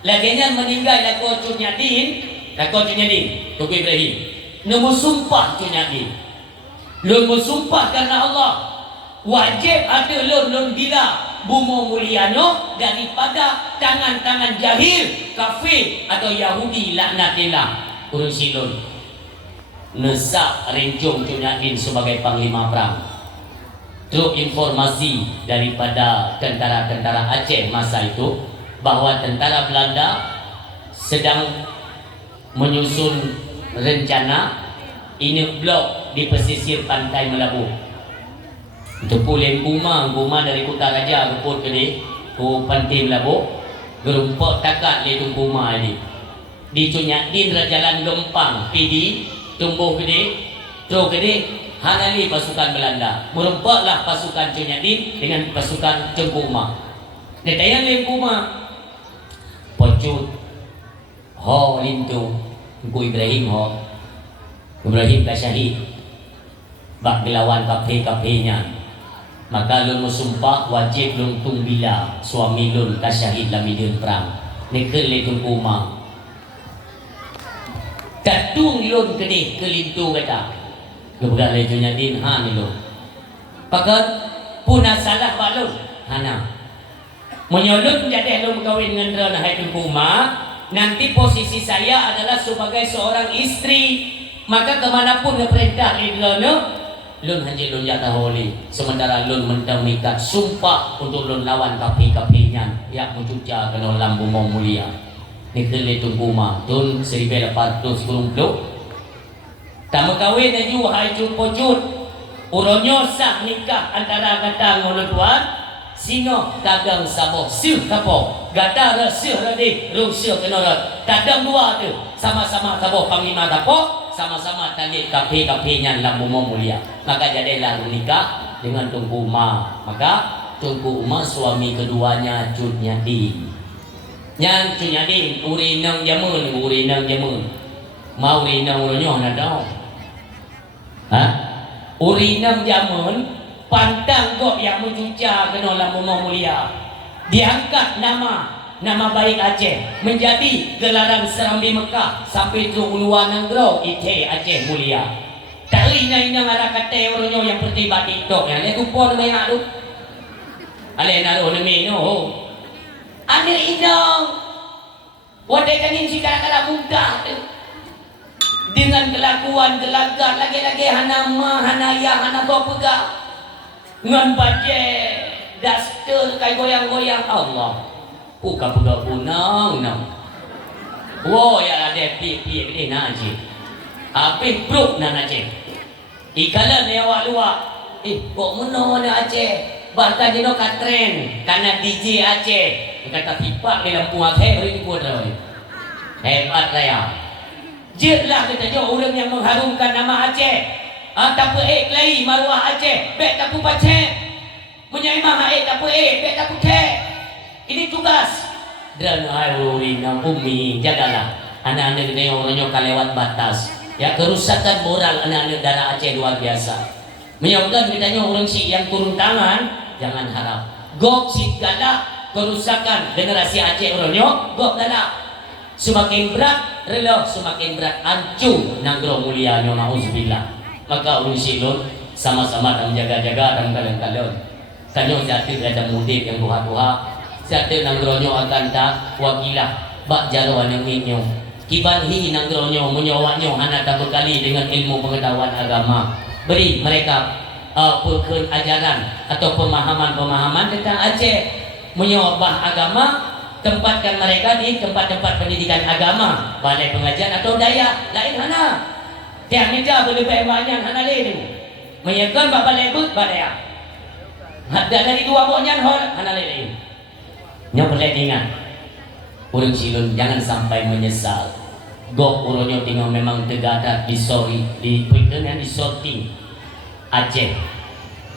laginya meninggal laku Cunyadin, Tuku Ibrahim. Nombor sumpah Cunyadin. Lun bersumpah karena Allah. Wajib ada lun bila bumo muliano daripada tangan-tangan jahil, kafir atau Yahudi laknatillah. Urung silot. Nesak Renjong Cunyadin sebagai panglima perang. Truk informasi daripada tentara-tentara Aceh masa itu bahwa tentara Belanda sedang menyusun rencana ini blok di pesisir pantai Melabu. Tepu lembuma dari Kota Raja keput ke pantai Melabu, gerumpok takat le tumpuma ini. Di Cunyadin Rajalan Gempang PD tumbuh gede, terus gede. Hanali pasukan Belanda, merompaklah pasukan Cunyadin dengan pasukan Tengku Umar. Netayang Tengku Umar, Pocut, Ho Lintu, Tengku Ibrahim Ho, Ibrahim Kasyahid, bak dilawan kafe-kafenya. Maka lun musumpah wajib lun tungbila suami lun kasyahid lamidun perang. Nekel le Tengku Umar. Katung lun kedih kelintu kata. Kebegal le Cunyadin ni lo. Pakat punah salah balun hana. Menyolot menjadi lo kawin dengan Rana hai Tengku Umar. Nanti posisi saya adalah sebagai seorang istri. Maka kemanapun perintah Rana, lun haji lun jatah holi. Sementara lun mentang mikat sumpah untuk lun lawan kapi-kapinya yang mencuca kena lambu mau mulia. Nikah le Tengku Umar tun 1820. Tak kawin na yu hai jumpo jut. Uronyo sah nikah antara kata ngolo tuan singo dagang sabo siu kapo gata ra siu ra di ru siu kenora tadang dua tu sama-sama sabo panglima kapo sama-sama tali kapi-kapinya lambu mulia. Maka jadilah nikah dengan Tengku Umar. Maka Tengku Umar suami keduanya Cunyadin. Yang Cunyadin urinang jamun mau urinang uronyo na daw. Urinam jamun pantang kok yang mencuca kena lampu mulia. Diangkat nama baik Aceh menjadi gelaran Serambi Mekah sampai ke uluan Nanggro Ite Aceh mulia. Tari ina ngara kate orangnya yang bertiba TikTok ya. Le kupon mai hadu. Ale naruh nemi no. Ane ina. Wadai kanin sida kala mudah tu. Dengan kelakuan gelagat lagi-lagi hana ma hana ya hana pega ngan baje daster kai goyang-goyang Allah buka pega punang nam wo ya ada pi gede naji ape pruk na naje ikala ne awak luar kok meno na Aceh bahkan dino katren karena DJ Aceh kata pipak di lampu Aceh hari buat hebat saya. Jelah kita orang yang mengharumkan nama Aceh. Tapu lagi maruah Aceh. Bek tapu Aceh. Menyaimah tapu bek tapu teh. Ini tugas. Dan ayurinam umi jagalah. Anak-anak ini orangnya kalewat batas. Ya kerusakan moral anak-anak darah Aceh luar biasa. Menyebutkan kitanya orang si yang turun tangan jangan harap. Gok si galak kerusakan generasi Aceh orangnya gok galak. Semakin berat rela semakin berat hancur Nanggro mulia nya nauzubillah. Maka ulun silun sama-sama dan jaga-jaga dan kalian-kalian. Kanyo jati ada mudik yang duha-duha. Jati Nanggro nya akan tak wakilah bak jaruan yang minyo. Kibanhi Nanggro nya menyawaknya hana tak berkali dengan ilmu pengetahuan agama. Beri mereka pulkeun ajaran atau pemahaman-pemahaman tentang Aceh menyawabah agama. Tempatkan mereka di tempat-tempat pendidikan agama, balai pengajian atau daya lain hana. Tiang meja boleh banyak hana lain. Menyekan balai but balai. Ada dari dua bonyan hol hana lain. Nyo boleh ingat, urang silun jangan sampai menyesal. Gok uronyo tinggal memang tegada di sorry di dengan di sorting Aceh.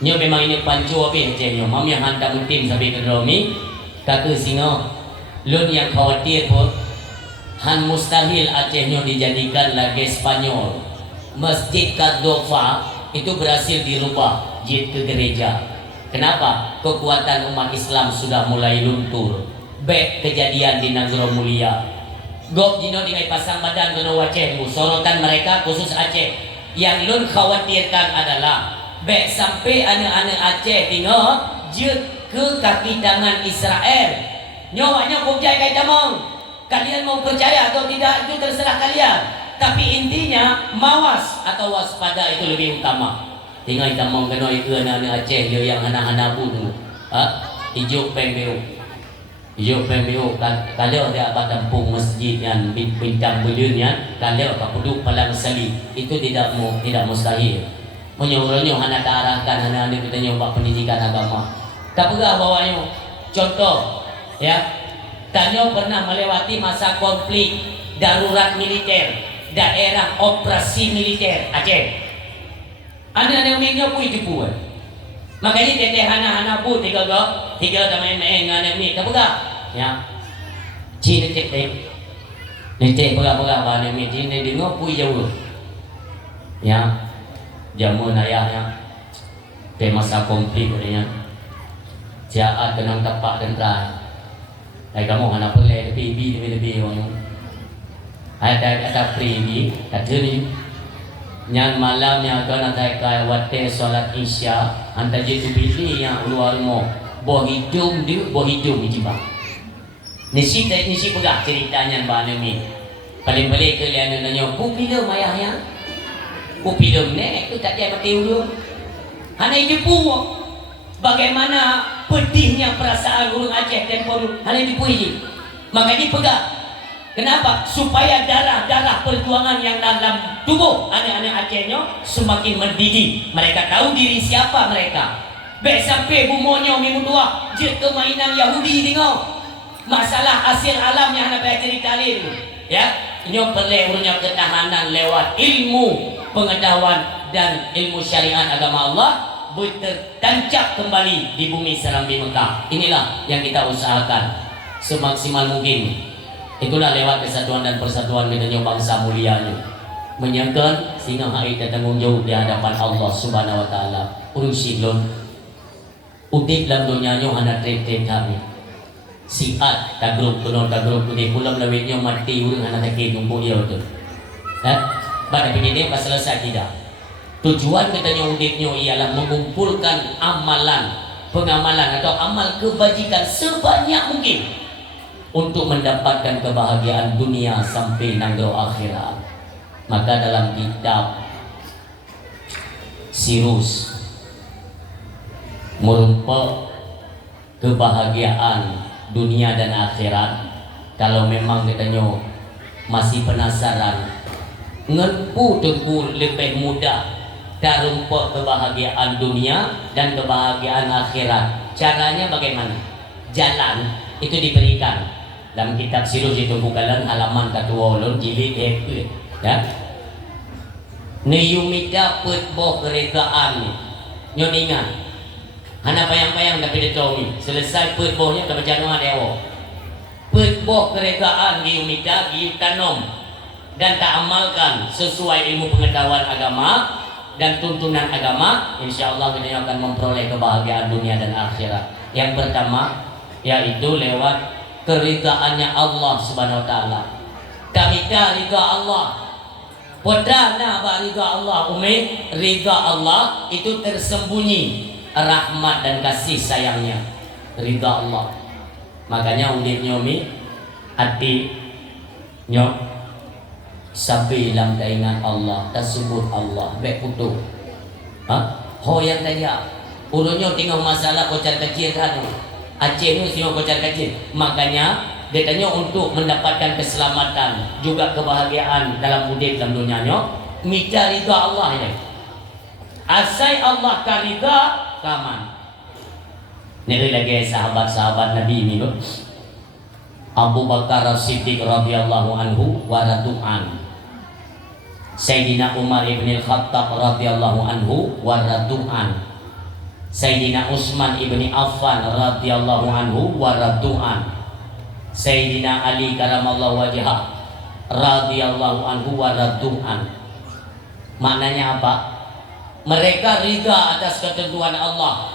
Nyo memang ini pancu abe Aceh nyo. Mam yang hantar tim sampai ke Romi. Kata singo, lun yang khawatir pun han mustahil Aceh nyo dijadikan lagi Spanyol. Masjid Cordova itu berhasil dirubah jid ke gereja. Kenapa? Kekuatan umat Islam sudah mulai luntur. Baik kejadian di Nagro Mulia. Gok jino dengan pasang badan kono Aceh, sorotan mereka khusus Aceh. Yang lun khawatirkan adalah baik sampai anak-anak Aceh tengok jid ke kaki tangan Israel. Nyawanya bukjai kai tamong. Kalian mau percaya atau tidak itu terserah kalian. Tapi intinya mawas atau waspada itu lebih utama. Tinggal kita mau kena itu anak-anak Aceh dia yang anak-anak bunuh. Ijuk pembeu. Ijuk pembeu kalau dia abad kampung masjid yang bintang beliaunya kalau apa puduk palang sali itu tidak mustahil. Menyuruhnya anak arahkan anak-anak kita nyoba pendidikan agama. Tak pernah bawanya. Contoh ya. Tanyo pernah melewati masa konflik darurat militer daerah operasi militer Aceh. Anak-anak minyak pun itu pun. Makanya teteh anak-anak pun tiga main-main anak ni tak pegah. Ya. Cina teteh. Teteh pegah-pegah anak ni cina dengar pun jauh. Ya. Jamun ayahnya. Teh masa konflik katanya. Jaat tenang tapak dan rai. Hai kamu anak pelai baby lebih orang. Ada pribadi kata ni yang malamnya akan nanti kaya wate solat isya hantar jitu pilih yang luar mo boh hidung dijibak nisi pegah ceritanya bahana ni paling-paling kalian nanya ku pilih ayahnya ku pilih nek tu tak dia mati ulun hanya itu pun bagaimana pedihnya perasaan urang Aceh tempoh hanya itu pun makanya pegah. Kenapa? Supaya darah-darah perjuangan yang dalam tubuh anak-anak Acehnya semakin mendidih. Mereka tahu diri siapa mereka. Baik sampai bumonyo minggu tua je kemainan Yahudi tengok. Masalah hasil alam yang anak cerita itu. Ya, nyo perlu urnya ketahanan lewat ilmu pengetahuan dan ilmu syariat agama Allah bertancap kembali di bumi Serambi Mekah. Inilah yang kita usahakan semaksimal mungkin. Itulah lewat kesatuan dan persatuan bedanya bangsa mulianya menyangkan sehingga hari kita tanggung jawab di hadapan Allah Subhanahu Wa Taala. Urusi lon udip dalam dunianya hanya tret-tret kami siat tagruk udip pulang lawitnya mati urang anak sakit numpuk dia tu pada begini pas selesai tidak tujuan katanya udipnya ialah mengumpulkan pengamalan atau amal kebajikan sebanyak mungkin untuk mendapatkan kebahagiaan dunia sampai nanggro akhirat. Maka dalam kitab Sirus merumpuk kebahagiaan dunia dan akhirat. Kalau memang katanya masih penasaran ngempu tengku lebih mudah darumpuk kebahagiaan dunia dan kebahagiaan akhirat. Caranya bagaimana? Jalan itu diberikan dalam kitab Sirus itu bukan halaman kedua ulun jilid itu ya. Niyumida put boh keregaan nyon ingat. Hana bayang-bayang tapi dia tahu ni. Selesai put bohnya ke macam mana dewa. Put boh keregaan niyumida tanom dan tak amalkan sesuai ilmu pengetahuan agama dan tuntunan agama, insyaallah kita akan memperoleh kebahagiaan dunia dan akhirat. Yang pertama yaitu lewat keridaannya Allah Subhanahu Wa Taala. Kamita ridha Allah. Podana ba ridha Allah ridha Allah itu tersembunyi rahmat dan kasih sayangnya. Ridha Allah. Makanya udip nyomi hati nyok sampai dalam keingat Allah, tersebut Allah, baik putu. Yang tanya, ulunyo tinggal masalah kocar kecil kan. Aceh itu semua kocar kecil. Makanya dia tanya untuk mendapatkan keselamatan juga kebahagiaan dalam udip dalam dunianya, minta ridha Allah ini. Asai Allah ka ridha kaman. Ini lagi sahabat-sahabat Nabi ini loh. Abu Bakar As-Siddiq radhiyallahu anhu wa radu'an, Sayyidina Umar ibn Al-Khattab radhiyallahu anhu wa radu'an, Sayyidina Utsman ibn Affan radhiyallahu anhu wa radu'an, Sayyidina Ali karamallahu wajhah radhiyallahu anhu wa radu'an. Maknanya apa? Mereka rida atas ketentuan Allah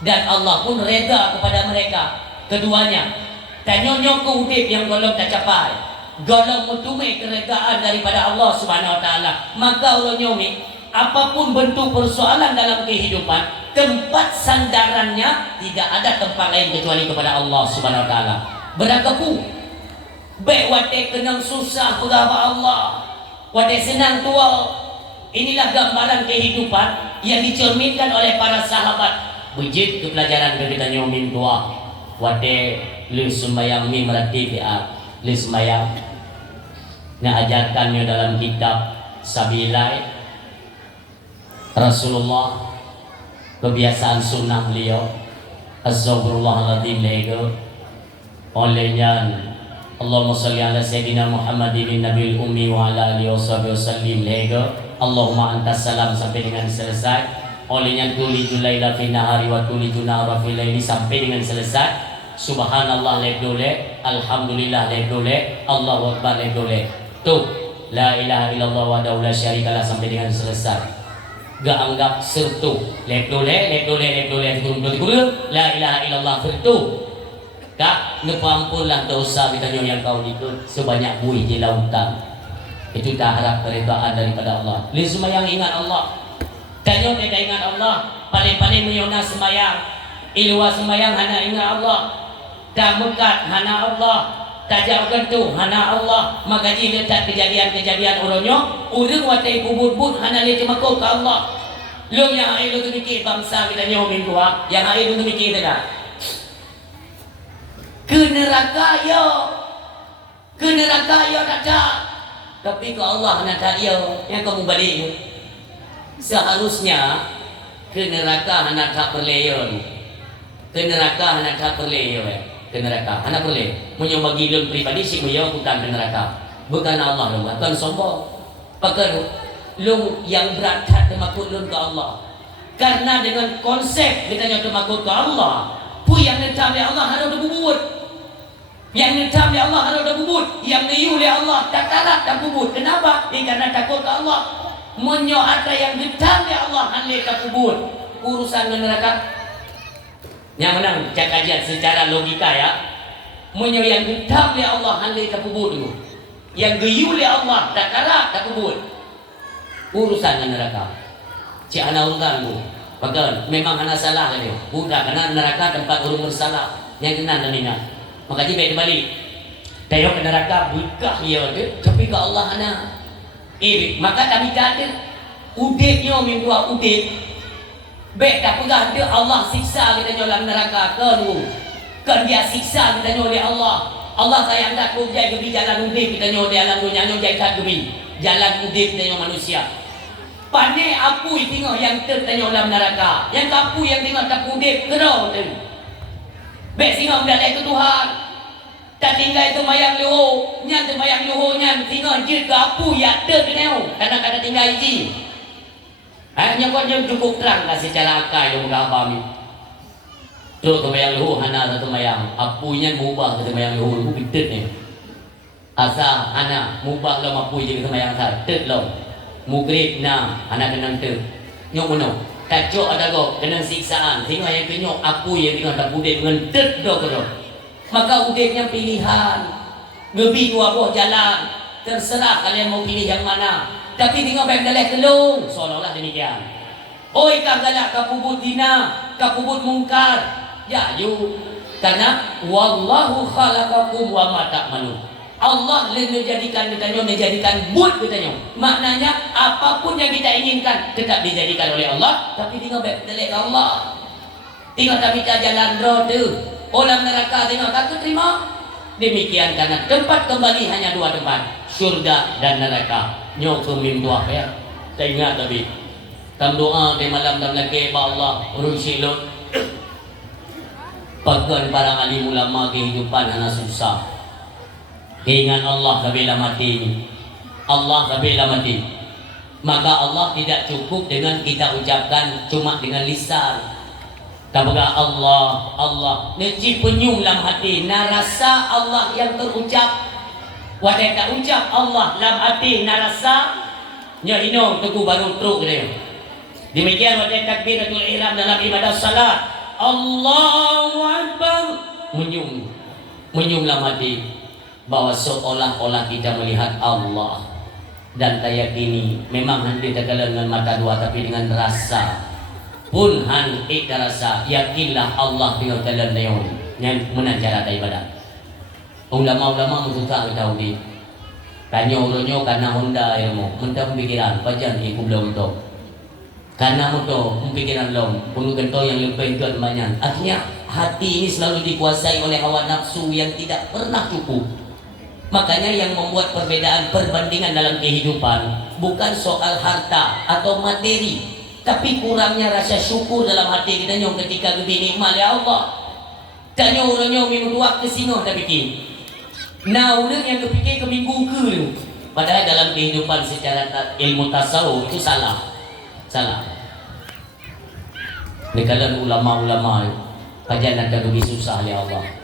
dan Allah pun reda kepada mereka keduanya. Tanyonyo ke udip yang golong tak capai, golong mutumai keredaan daripada Allah Subhanahu Wa Taala. Maka ulunyomi, apapun bentuk persoalan dalam kehidupan, tempat sandarannya tidak ada tempat lain kecuali kepada Allah Subhanahu Wa Taala. Berakapu, baik wate kenang susah kepada Allah, wate senang tua. Inilah gambaran kehidupan yang dicerminkan oleh para sahabat. Bujit ke pelajaran kita nyomin tua, wate lu sembayang mi merati dia, lu sembayang nak ajarkannya dalam kitab Sabilai Rasulullah, kebiasaan sunnah beliau Astaghfirullahaladzim lego olehnya Allahumma salli ala Sayyidina Muhammadin Nabil Ummi wa ala alihi wasallim lego Allahumma antas salam sampai dengan selesai. Olehnya tuliju laila fi nahari wa tuliju nahara fi laili sampai dengan selesai. Subhanallah lebdole, alhamdulillah lebdole, Allahu akbar lebdole. Tuh, la ilaha illallah wahdahu la syarikalah sampai dengan selesai. Gak anggap sertu. Lebdole turun la ilaha illallah sertu. Kak, ngepampunlah dosa kita yang kau ikut sebanyak buih di lautan. Itu dah harap keredaan daripada Allah. Li semayang ingat Allah. Tanyo tidak ingat Allah. Paling-paling menyona semayang. Ilwa semayang hana ingat Allah. Tak mekat hana Allah, tak jauh kentu hana Allah. Maka jika letak kejadian-kejadian orangnya, urang watai kubur-bur hana le cuma kau ke Allah. Lu yang air lu tu mikir bangsa kita nyomin tua, yang air lu tu mikir tak? Ke neraka yo tak ada. Tapi ke Allah nak tak yo, yang kamu balik. Seharusnya ke neraka hana tak perleyon. Ke neraka hana tak perleyon. Ke neraka, anak boleh menyembah gilun pribadi si beliau bukan ke neraka, bukan Allah lu, bukan sombong, pakai lu yang berat termakut lu ke Allah, karena dengan konsep kita yang termakut ke Allah, pu yang netam oleh Allah harus berbubut, yang netam oleh Allah harus berbubut, yang niu oleh Allah tak kalah tak bubut. Kenapa? Karena takut ke Allah. Menyo ada yang netam oleh Allah hanle tak bubut. Urusan neraka. Yang menang kajian secara logika ya. Menyo yang getam oleh Allah handai tak kubur dulu. Yang geyu oleh Allah tak kalah tak kubur. Urusan dengan neraka. Cik ana urusan tu. Bahkan memang ana salah dia. Bukan karena neraka tempat orang bersalah. Yang kena dan ingat. Maka dia baik balik. Tayok ke neraka buka dia tu. Tapi ke Allah ana. Maka kami kata udipnya minggu udip. Baik tak pegah dia Allah siksa kita dalam neraka kan dia siksa kita oleh Allah. Allah sayang tak ku jai gebi jalan udip kita oleh alam dunia nyo jai kat gebi jalan udip kita manusia. Pane apu tengok yang tertanya dalam neraka. Yang apu yang tengok tak udip kerau tu. Baik tengok dalai ke Tuhan. Tak tinggal itu mayang luhu, nyan tu mayang luhu nyan tengok je ke apu ya ter kenau. Kadang-kadang tinggal iji. Hanya kau yang cukup terang lah secara akal yang mudah fahami. Tu kemayang luhu hana satu mayang. Apunya mubah ke kemayang luhu itu pitet ni. Asa hana mubah lo apu je ke kemayang sah. Tet lo. Mugrib na hana kenang tet. Nyok mana? Kacok ada go kenang siksaan. Tengok yang kenyok apu yang tengok tak budek dengan tet do ke do. Maka udeknya pilihan. Gebi dua buah jalan. Terserah kalian mau pilih yang mana. Tapi tengok baik dalai kelung seolah-olah demikian. Oi kang galak kapubut dina, kapubut mungkar. Ya you. Karena wallahu khalaqakum wa ma ta'malun. Allah menjadikan kita menjadikan buat kita. Maknanya apapun yang kita inginkan tetap dijadikan oleh Allah, tapi tengok baik dalai Allah. Tengok tak minta jalan roh tu. Orang neraka tengok tak terima. Demikian karena tempat kembali hanya dua tempat, surga dan neraka. Nyok kemin doa ya. Tak ingat tapi tam doa di malam dan lagi ba Allah urus silot. Pagan para alim ulama kehidupan hana susah. Ingat Allah kabila mati. Allah kabila mati. Maka Allah tidak cukup dengan kita ucapkan cuma dengan lisan. Tabaga Allah, Allah. Neci penyum dalam hati. Narasa Allah yang terucap. Wadai tak ucap Allah dalam hati. Narasa. Nya ino teguh baru truk dia. Demikian wadai takbiratul ihram dalam ibadah salat. Allahu Akbar. Menyum dalam hati. Bahwa seolah-olah kita melihat Allah. Dan kayak ini memang hendak terkala dengan mata dua tapi dengan rasa pun hendak rasa yakinlah Allah dengan jalan neon yang menajara ibadah. Ulama-ulama suka tahu di tanya uronyo karena honda ilmu mentang pikiran pajan ikut belum tu karena muto pikiran belum perlu gento yang lebih banyak. Akhirnya hati ini selalu dikuasai oleh hawa nafsu yang tidak pernah cukup. Makanya yang membuat perbedaan perbandingan dalam kehidupan bukan soal harta atau materi, tapi kurangnya rasa syukur dalam hati kita nyong ketika begini nikmat ya Allah. Tanya orangnya minggu dua ke sini dah bikin. Nah orang yang kepikir ke minggu ke tu. Padahal dalam kehidupan secara ilmu tasawuf itu salah. Nekala ulama-ulama kajian ada lebih susah ya Allah.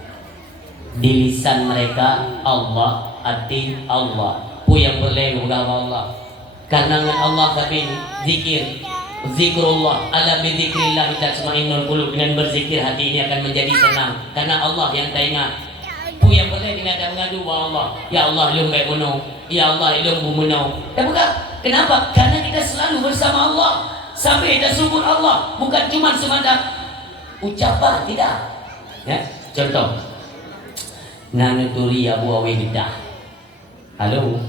Di lisan mereka Allah, hati Allah. Pu yang berlelu Allah. Karena Allah tapi zikir, zikrullah. Ala bi zikrillah tatma'innul qulub. Dengan berzikir hati ini akan menjadi tenang. Karena Allah yang teringat. Pu yang berlelu dengan mengadu Allah. Ya Allah ilmu baik menau. Ya Allah ilmu menau. Dan bukan kenapa? Karena kita selalu bersama Allah. Sampai kita subur Allah. Bukan cuma semata ucapan, tidak. Ya, contoh. Nanuturi Abu Awi Bidah. Halo.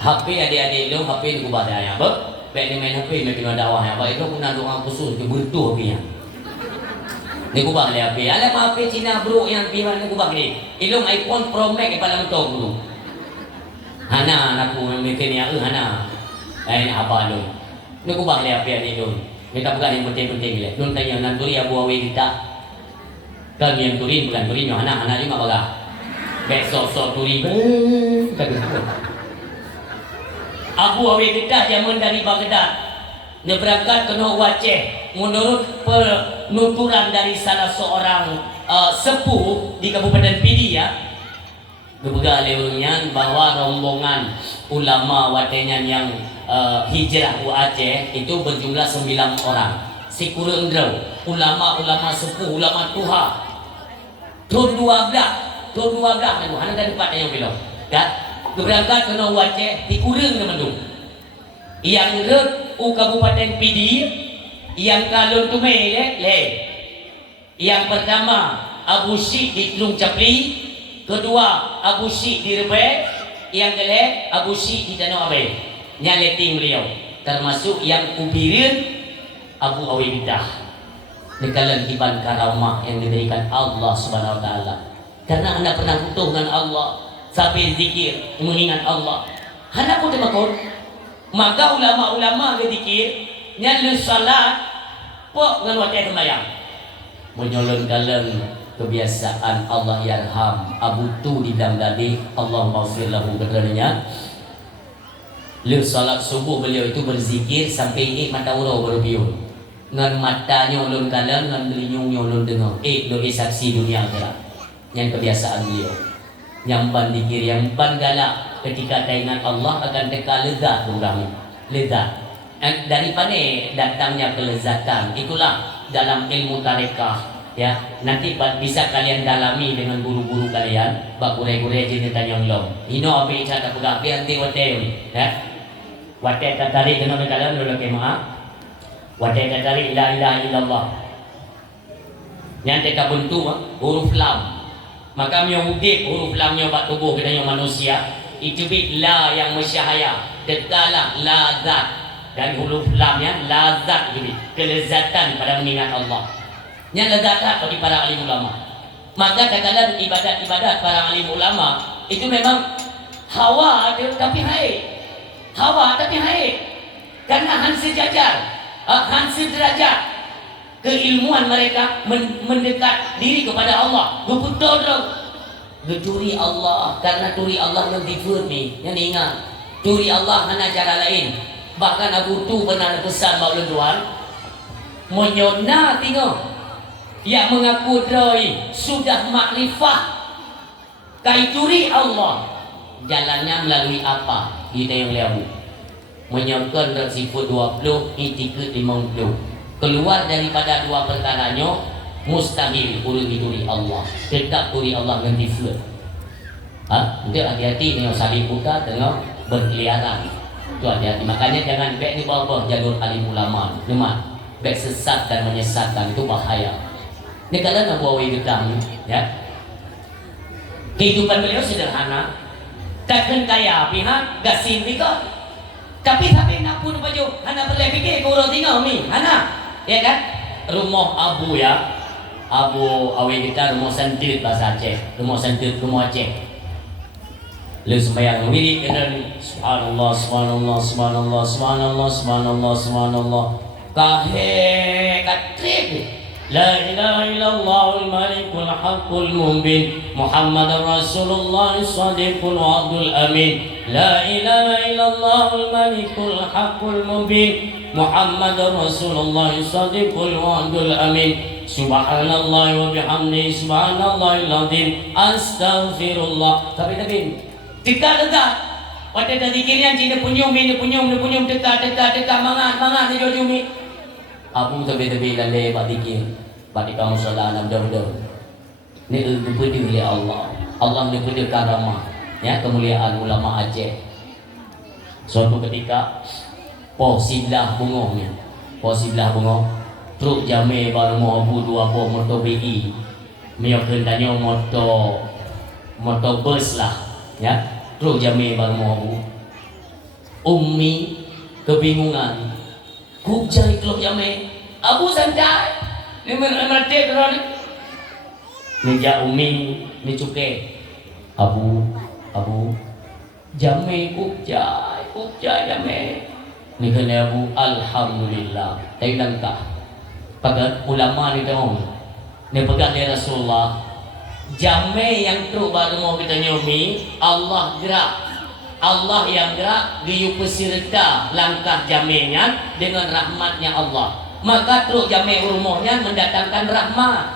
HP adik-adik lu HP ni kubah daya. Baik ni main HP main kena dakwah ya. Baik tu guna doa khusus ke bertuh HP nya. Ni kubah le HP. Ala HP Cina bro yang piman ni kubah ni. Ilung iPhone Pro Max pada mentong dulu. Hana anakku mikir ni hana. Apa lu? Ni kubah le HP ni lu. Kita bukan yang penting-penting le. Lu tanya nanuturi Abu Awi Bidah. Kan yang turin bukan turin yang anak lima baga. Besok turin. Abu Awi Bidah zaman dari Baghdad. Dia berangkat ke Waceh. Menurut penuturan dari salah seorang sepuh di Kabupaten Pidi ya. Dipegang oleh bahwa rombongan ulama Watenyan yang hijrah ke Aceh itu berjumlah 9 orang. Si kurang ulama-ulama sepuh, ulama tuha. Tur 12 itu hanya dari tempat yang belum. Dan berangkat ke Waceh di kurang ke Mendung. Yang red Kabupaten Pidi, yang kalon tu le. Yang pertama Abu Syik di Telung Capli, kedua Abu Syik di Rebe, yang kelek Abu Syik di Danau Abe. Nyaleting beliau, termasuk yang kubirin Abu Awi Bidah. Nekalan iban karamah yang diberikan Allah Subhanahu Wa Taala. Karena anda pernah butuh dengan Allah, sampai zikir mengingat Allah. Anda pun demakon. Maka ulama-ulama berzikir, nyalu salat, pok dengan wajah sembahyang. Menyolong kalang kebiasaan Allah yarham Abu Tu di dalam dadi Allah maghfir lahu katanya. Lu salat subuh beliau itu berzikir sampai ini mata urau berbiun. Ngan matanya ulun kalang, ngan telinga ulun dengar. Doi saksi dunia akhirat. Yang kebiasaan beliau. Yang ban dikir, yang ban galak ketika teringat Allah akan teka lezat orangnya. Lezat. Daripada datangnya kelezatan. Itulah dalam ilmu tarekah. Ya, nanti bisa kalian dalami dengan guru-guru kalian. Bak gure-gure jenis tanya ulung. Ino api cakap pegang api anti watew ni. Ya. Watew tatari kena kalian dulu kemah. Wadah dari la ilaha illallah. Yang teka bentuk huruf lam. Maka menyebut huruf lamnya bak tubuh kita manusia. Itu bit la yang masyahaya. Dekalah la zat. Dan huruf lamnya la zat gitu. Kelezatan pada mengingat Allah. Yang lezat bagi para alim ulama. Maka kadang-kadang ibadat-ibadat para alim ulama itu memang hawa tapi haid. Hawa tapi haid. Karena sejajar. Derajat keilmuan mereka mendekat diri kepada Allah. Betul Geturi Allah, karena turi Allah yang different ni, yang ingat. Turi Allah hanya cara lain. Bahkan Abu Tu pernah pesan bahawa tuan, menyona tengok yang mengaku doi sudah makrifah kai turi Allah. Jalannya melalui apa? Kita yang lihat. Menyangkut dari sifat 20, itikad 50. Keluar daripada dua perkaranya, mustahil urut turi Allah. Tetap turi Allah yang different. Itu hati-hati dengan saling buka dengan berkeliaran. Itu hati-hati. Makanya jangan baik di bawah jalur alim ulama. Memang baik sesat dan menyesatkan itu bahaya. Ini kalau nak buat gedang, ya. Kehidupan beliau sederhana. Takkan kaya pihak gasin juga. Tapi nak pun baju, hana boleh fikir kau orang tinggal ni, hana, ya kan? Rumah Abu ya, Abu awi kita rumah sentit bahasa Aceh, rumah sentit rumah Aceh. Lalu sembahyang wirid kena subhanallah subhanallah subhanallah subhanallah subhanallah subhanallah. Kahe katrib. La ilaha illallahul malikul haqqul mubin Muhammadar Rasulullah shadiqul wa'dul amin. La ilaha illallahul malikul haqqul mubin Muhammadar Rasulullah shadiqul wa'dul amin. Subhanallah wa bihamdihi subhanallahil azim. Astaghfirullah. Tapi dekat. Pada tadi kirian cina punyum dekat mangat ni jujumi. Abu tebi-tebi lalai bak dikir, bak dikau salah nak dah. Ni diberi oleh Allah. Allah diberi karamah, ya, kemuliaan ulama Aceh. Suatu ketika posiblah bungonya, truk jame baru mau Abu dua motor BI, miok tanya motor bus lah, ya, truk jame baru mau Abu. Ummi kebingungan. Kujai klub jame, Abu santai, ni merate terus ni ja umi ni cuke, Abu jame kujai jame, ni kena Abu alhamdulillah, tapi langkah, pakat ulama ni tengok, ni pegang dari Rasulullah, jame yang teruk baru mau kita nyomi, Allah gerak. Allah yang gerak diu pesirta langkah jaminya dengan rahmatnya Allah. Maka truk jami rumahnya mendatangkan rahmat.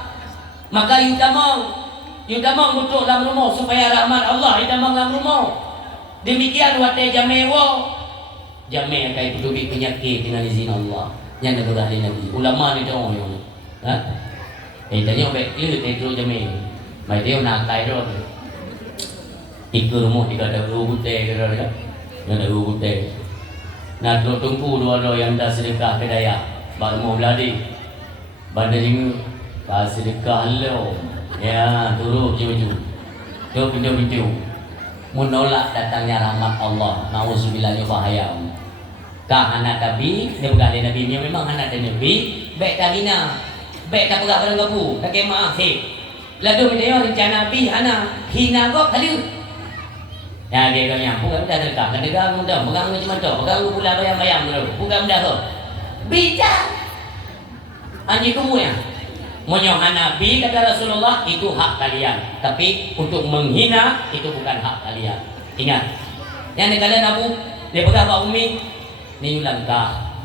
Maka yutamang untuk dalam rumah supaya rahmat Allah yutamang dalam rumah. Demikian wate jami wo. Jami akan hidup penyakit dengan izin Allah. Yang negara Nabi. Ulama ni tahu yang. Ha? Tanya baik truk jami. Mai dia nak kai ro. Tiga rumah tiga ada rute kira ya, ada rute. Nak tunggu dua yang dah sedekah ke daya, baru mau beladi. Bandar ini dah sedekah lo, ya turun jauh, pintu. Menolak datangnya rahmat Allah. Nauzubillah bahaya. Kah anak Nabi, dia berkali Nabi ni memang anak Nabi. Baik tak hina, baik tak pegang pada kapu, tak kemah. Lalu dia rencana Nabi anak hina kau kali. Ya dia kaya bukan dah terkah, kan dia mudah, pegang macam tu, pegang pula bayam dulu, bukan dah tu. Bijak. Anji kamu ya. Menyohan Nabi kata Rasulullah itu hak kalian, tapi untuk menghina itu bukan hak kalian. Ingat. Yang kalian Abu, dia pegang Pak Umi, ni langkah.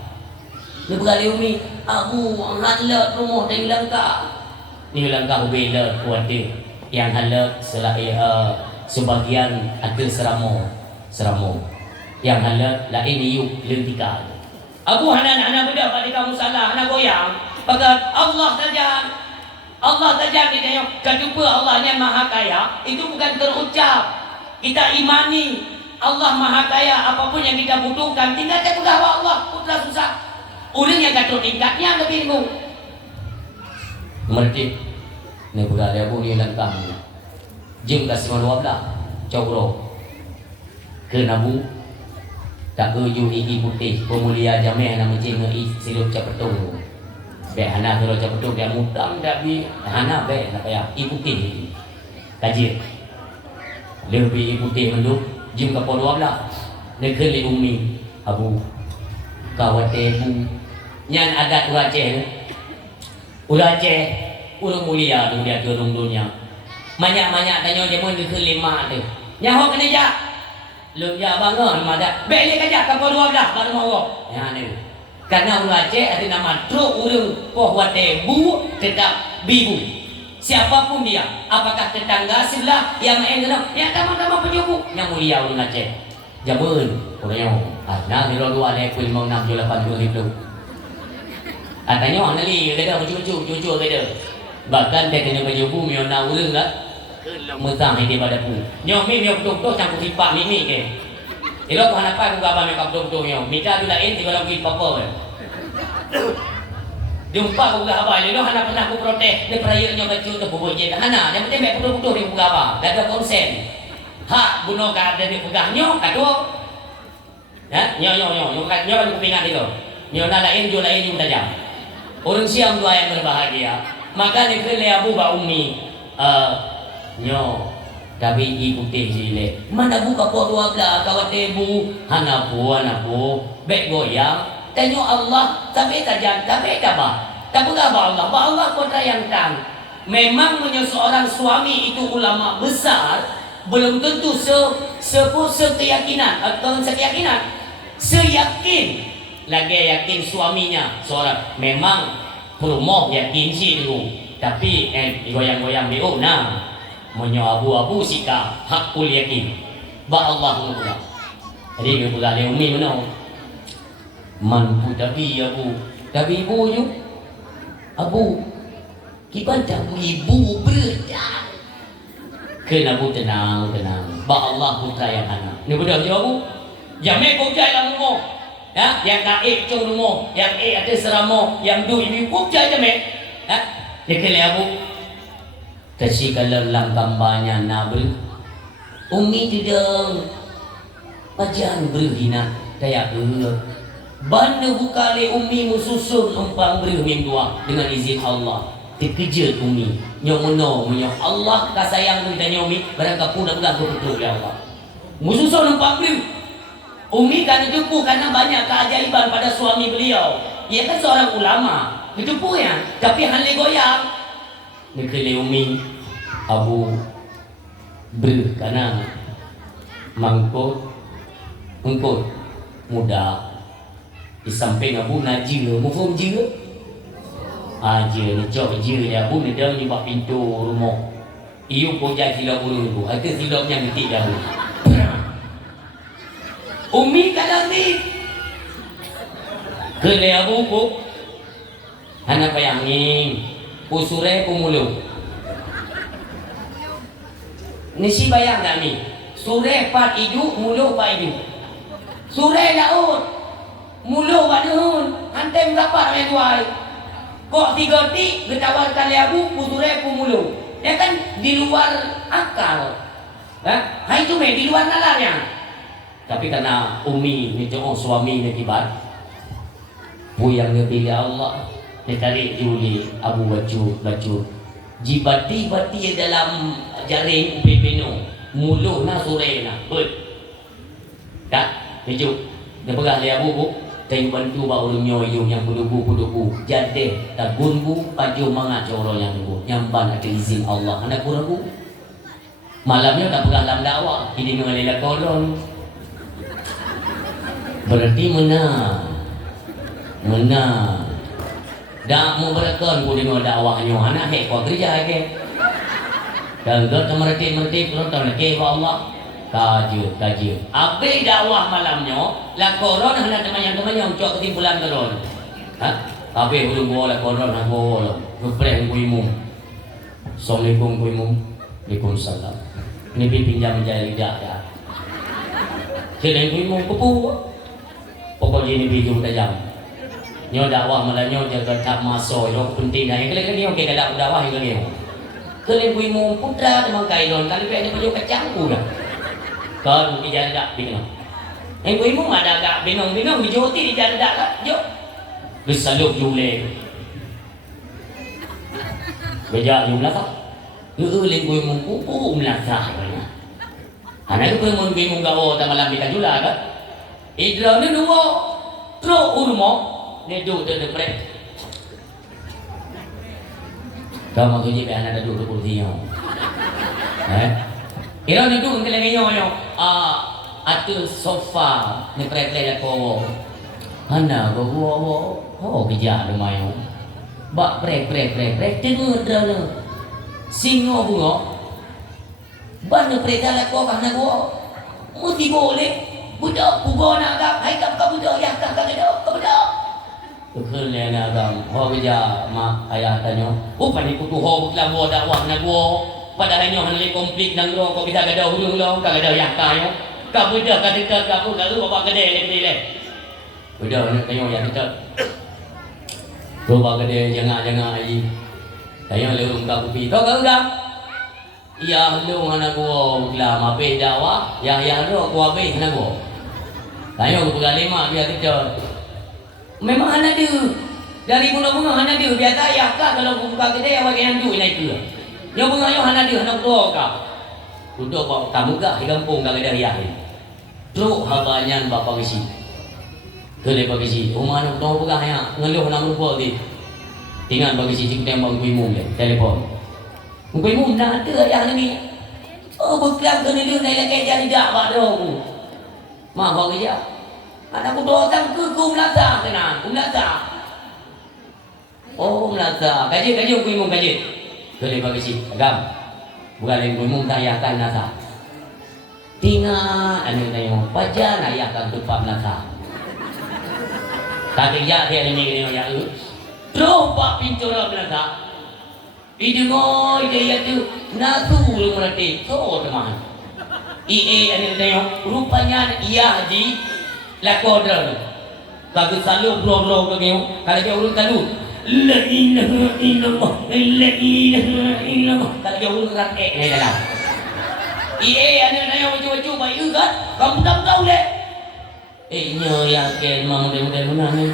Dia pegang Umi, Abu halat rumah dari langkah. Ni langkah bela kuatir yang halat selain sebagian ada seramo yang halat lain iuk lentikal. Abu anak benda pada kamu salah, anak goyang pakat Allah saja kita yang kejumpa Allah yang maha kaya itu bukan terucap, kita imani Allah maha kaya. Apapun yang kita butuhkan tinggal kita pegang Allah, putra susah orang yang kata tingkatnya lebih bingung merti ni pegang dia Abu ni langkah jeng kasih malu ablah cawro ke Nabu tak keju gigi putih pemulia jameh nama cing sirup capetung be hana kalau capetung dia mutang dak bi hana be nak payah ibu putih kaji lebih ibu putih mendu jeng ka podo ablah ne keli umi Abu kawate bu nyan adat Aceh urang mulia dunia turun dunia Banyak-banyak tanya dia pun ke lima tu. Nyaho kena jak. Lu jak bangun madak. Balik kajak kapal 12 baru mau. Ya ni. Karena ulah Aceh ada nama truk urang poh watebu tetap bibu. Siapapun dia, apakah tetangga sebelah yang kena, ya sama-sama penjuru yang mulia urang Aceh. Jamun, orangnya. Nah, di luar ada kuil mau 6 8 itu. Tanya nali kata cucu kata. Bahkan dia kena penjuru miona urang lah. Mesang dia pada pu. Nyo mi betul-betul campur tipak mimi ke. Ilo ko hanapan kung gaba may betul-betul nyo. Mika tu lain di walang papa. Jumpa ko gaba ilo hanapan aku protes. Dia peraya nyo bacu tu bubuh je. Hana, yang penting mek betul-betul dia gaba. Dah ada konsen. Hak bunuh ka ada di pegah nyo kado. Ya, nyo kan kupingan itu. Nyo na lain jo lain yung tajam. Orang siang dua yang berbahagia. Maka ni kele abu ba umi nyo tapi ikuti sile mana buka po 12 kawat tebu hanapu bek goyang tanyo Allah tapi tajam tapi apa Allah kontra yang tang memang seorang suami itu ulama besar belum tentu sekeyakinan atau seyakin lagi yakin suaminya seorang memang perumoh yakin sih dulu tapi goyang-goyang dia nah monyo abu-abu sika hakul yakin ba Allah mula jadi ke pula le umi mano manpu tapi ibu ju abu kibanta ibu berdak kena bu tenang ba Allah putra yang anak ni betul je abu jame ko jai lang mo ya yang naik cung mo yang ada seramo yang du ibu ko jai jame ha ni kele abu kasi kalau lang tambahnya nabel umi tidak pajan berhina kayak banda bukali umi mususun umpang berhim dua dengan izin Allah dikejut umi nyomono Allah kasayang beritanya umi barangkali pun dah betul ya Allah mususun umpang berhim umi kan ditipu karena banyak keajaiban pada suami beliau ia kan seorang ulama ditipu ya tapi hal goyang negeri umi abu karena mangkut muda di samping abu naji mufum je aja ni cok je ya abu ni dah di bawah pintu rumah iu poja silap dulu ada silapnya ngetik dah umi kadang ni kele abu ku anak bayangin usure pemulu ni si bayang dah ni sure pat idu mulu pa idu sure laut mulu pa nuhun hantem dapat yang tuai kok tiga ti getawarkan leabu usure pemulu ya kan di luar akal ha itu di luar nalarnya tapi karena umi ni suami ni tibat buyang dia pilih Allah dia tarik juli abu baju jibati dalam jaring pepeno mulu na sore na bet tak hijuk dia pegang dia abu teng bantu ba urang nyoyong yang puduku jade tagunbu paju manga coro yang bu nyamban ada izin Allah anak kurang bu malamnya tak pegang dalam dakwah ini mengalela kolon berarti menang dah mau berakon boleh no dakwahnya anak hek kau kerja ke dan dot merti penonton ke Allah kaji abe dakwah malamnya la koron hendak teman-teman cok ketimpulan koron ha abe belum boleh koron aku boleh ngepreng kuimu assalamualaikum kuimu waalaikumsalam ini pinjam jari dah ya kena kuimu kupu pokok ini bijung tajam nyo dakwah malanyo jaga tak masuk yo penting dah kali ni okey kada dakwah yang ni kali kuimu putra memang kailon kali pe ni baju kacangku dah kan di janda bingung kuimu ada agak bingung di joti di janda lah yo besaluk jule beja jumlah tak ling kuimu kupu melakah anak kuimu bingung gawo tak malam kita jula kan idra ni dua tro urmo ni duduk deprek kamu tu je anak duduk kursi Iro duduk ke lagi nyo atu sofa ni pre-pre ko. Hana go kerja ada mayo. Bak pre tengok dah. Singo bungo. Ban pre ko kana go. Mesti boleh. Budak pugo nak agak, hai kap budak ya kap budak. Tukul le na agam. Ho kerja mak ayah tanya. Pani kutu ho bukla bo dakwah na go. Padahal nyo hanli komplit nang ro ko kita gadah hulu lo ka gadah yak kayo. Ka budak ka dekat ka ku ka lu bapa gede le. Budak nak tengok yang dekat. Tu bapa gede jangan ai. Tanya le rum ka kupi. Kau ka udah. Ya lu anak gua lah mape dakwah, ya ro gua be anak gua. Tanya ku pegang lima biar kita. Memang anak dia. Dari mula-mula anak dia biasa ya ka kalau buka gede awak yang tu naik tu. Yang bunga yang anak dia anak tua ka. Untuk kamu ka di kampung ka gede ya. Teruk habanya bapa kisi. Kele bapa kisi. Rumah anak tua buka ya ngeluh nak rupa di. Tinggal bapa kisi kita bang kuimu le telefon. Kuimu nak ada yang ni. Oh bukan kena dia naik lagi jadi dakwah dong. Mak bapa kisi. Anak tua tang ku melata kena, melata. Oh melata. Kaji kuimu kaji. Kele bapa kisi. Agam. Bukan lagi kuimu tayakan nasa. Tinggal anu tayo paja na yakan tupak nasa. Tapi ya dia ni ya u. Tropa pintura nasa. Idengo dia tu nasu merati so teman. Anu tayo rupanya iya haji lakodra. Bagus selalu bro ke kalau dia urut kalu. La ilaha illallah, la ilaha illallah. Kalau dia urut rak ni dalam. Anu naya waju bayu kan? Kamu tahu le. Nyo yakin mau mudah mana ni?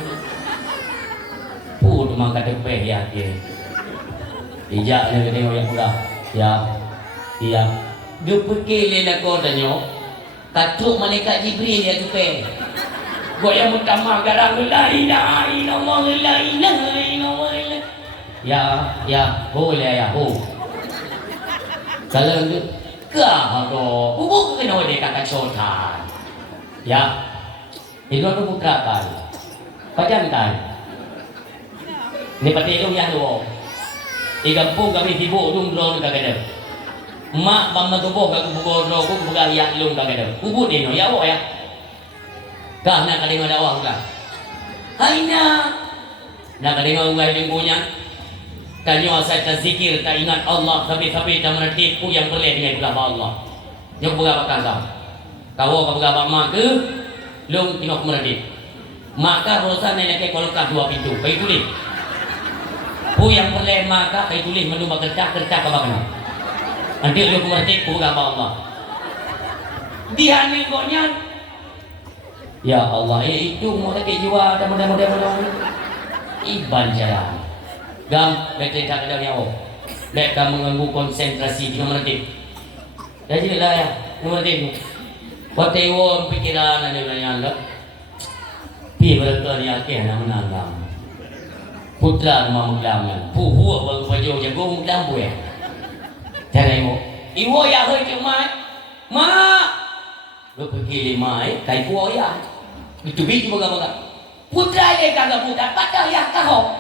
Pud mangka depe yakin. Ijak ni tengok yang udah. Ya. Iya. Dia pergi le nak kau tanya. Katruk malaikat Jibril dia depe. Gua yang utama garang la ilaha illallah, la ilaha illallah. Ya, boleh ya, Kalau Kau bubuk kena dia kata cotan. Ya. Itu aku putrakan. Pajantan. Ni pati itu yang dua. Igampung kami sibuk lumro kagada. Mak bamba tubuh kagu bugor ku buga ya lum kagada. Kubut ni no ya wo ya. Kah nak kalinga dakwah ka. Haina. Nak kalinga ungai lingkungan. Kanyo asal tak zikir, tak ingat Allah, tapi tak menetipu yang boleh dengan belakang Allah. Yang berapa kata? Kau berapa mak ke? Long tengok menetip. Maka rosan nenek kalau kah dua pintu, kayu tulis. Pu yang boleh maka kayu tulis menu kerja ke mana? Nanti lu menetip pu berapa Allah. Dia ni gonya. Ya Allah, itu mau tak jiwa, ada model-model iban jalan. Gam, betul tak ada yang mereka mengganggu konsentrasi di nomor tip. Jadi lah ya, nomor tip. Pakai won pikiran ada yang lah. Pi berkata ni akhir nak menanggang. Putra nama menglaman. Puhu baru baju jago menglam buaya. Jangan iwo ya hoi cuma, lu pergi lima kai puo ya. Itu biji baga. Putra dia kagak bukan, padahal ya kau.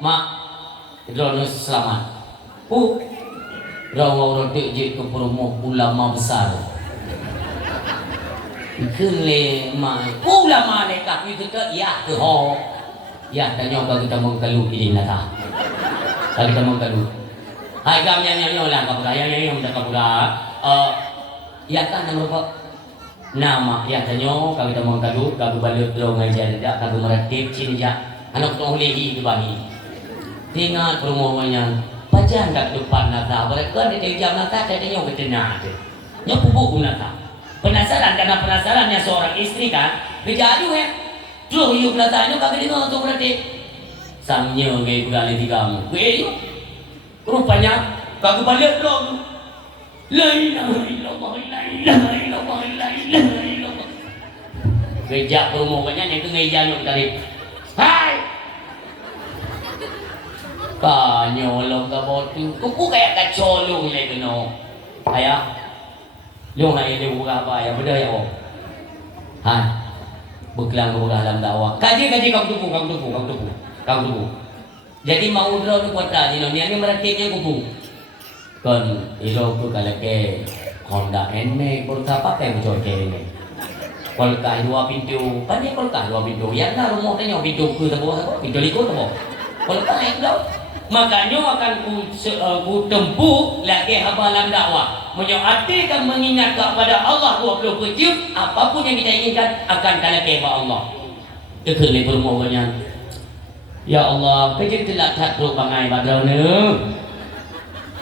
Mak. Drono selamat. Orang je ke promo ulama besar. Kele mai. Ulama mereka itu ke ya ke ho. Ya tanya bagi kita mengkalu ini nata. Bagi kita mengkalu. Hai gam yang lah kapura yang dah kapura. Ya kan nama ya tanya kalau kita mengkalu kalau balik dong aja tidak kalau meratip sini ya. Anak tu lehi tu bagi. Tinggal permohonan pajan kat depan nata mereka di jam nata ada yang bertenang je yang bubuk nata penasaran karena penasarannya seorang istri kan berjadu Terus yuk nata nyo kagak dengar tu berarti sangnya gay beralih di kamu rupanya kagak balik dong la ilaha illallah la ilaha illallah la ilaha illallah geja permohonannya yang ke geja yang tadi hai Kanyo lang ka botu. Kuku kayak kacolong le keno. Ayah. Lu nak ini buka apa ya? Beda ya oh. Ha. Beklang buka dalam dakwah. Kaji kau tunggu. Jadi mau draw ni kota ni ni merhatinya kuku. Kan ilo ku kalau ke Honda NMAX berapa pakai bocor ini. Kalau kah dua pintu, kan dia kalau kah dua pintu. Ya nah rumah tanya pintu ku tu pintu liku tu. Kalau kah itu makanya akan ku tempuh lagi habalan dakwah. Menyoatikan mengingat kepada Allah 24 jam, apapun yang kita inginkan akan kalah kepada Allah. Kekhali permohonan. Ya Allah, kejadian telah takluk bangai badal ni.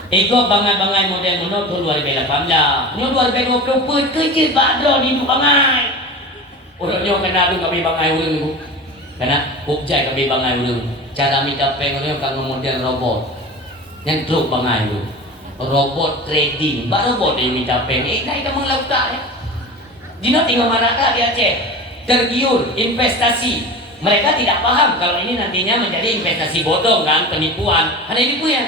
Ego bangai-bangai model menurut 2018. Ni 2020 kerja badal ni bangai. Orangnya kena tu kami bangai urang ni. Kena objek kami bangai urang. Cara minta pengen kan model robot yang truk bangai tu robot trading robot yang minta pengen naik ke melautak ya Dino tinggal manakah dia cek tergiur investasi mereka tidak paham kalau ini nantinya menjadi investasi bodong kan penipuan ada ini punya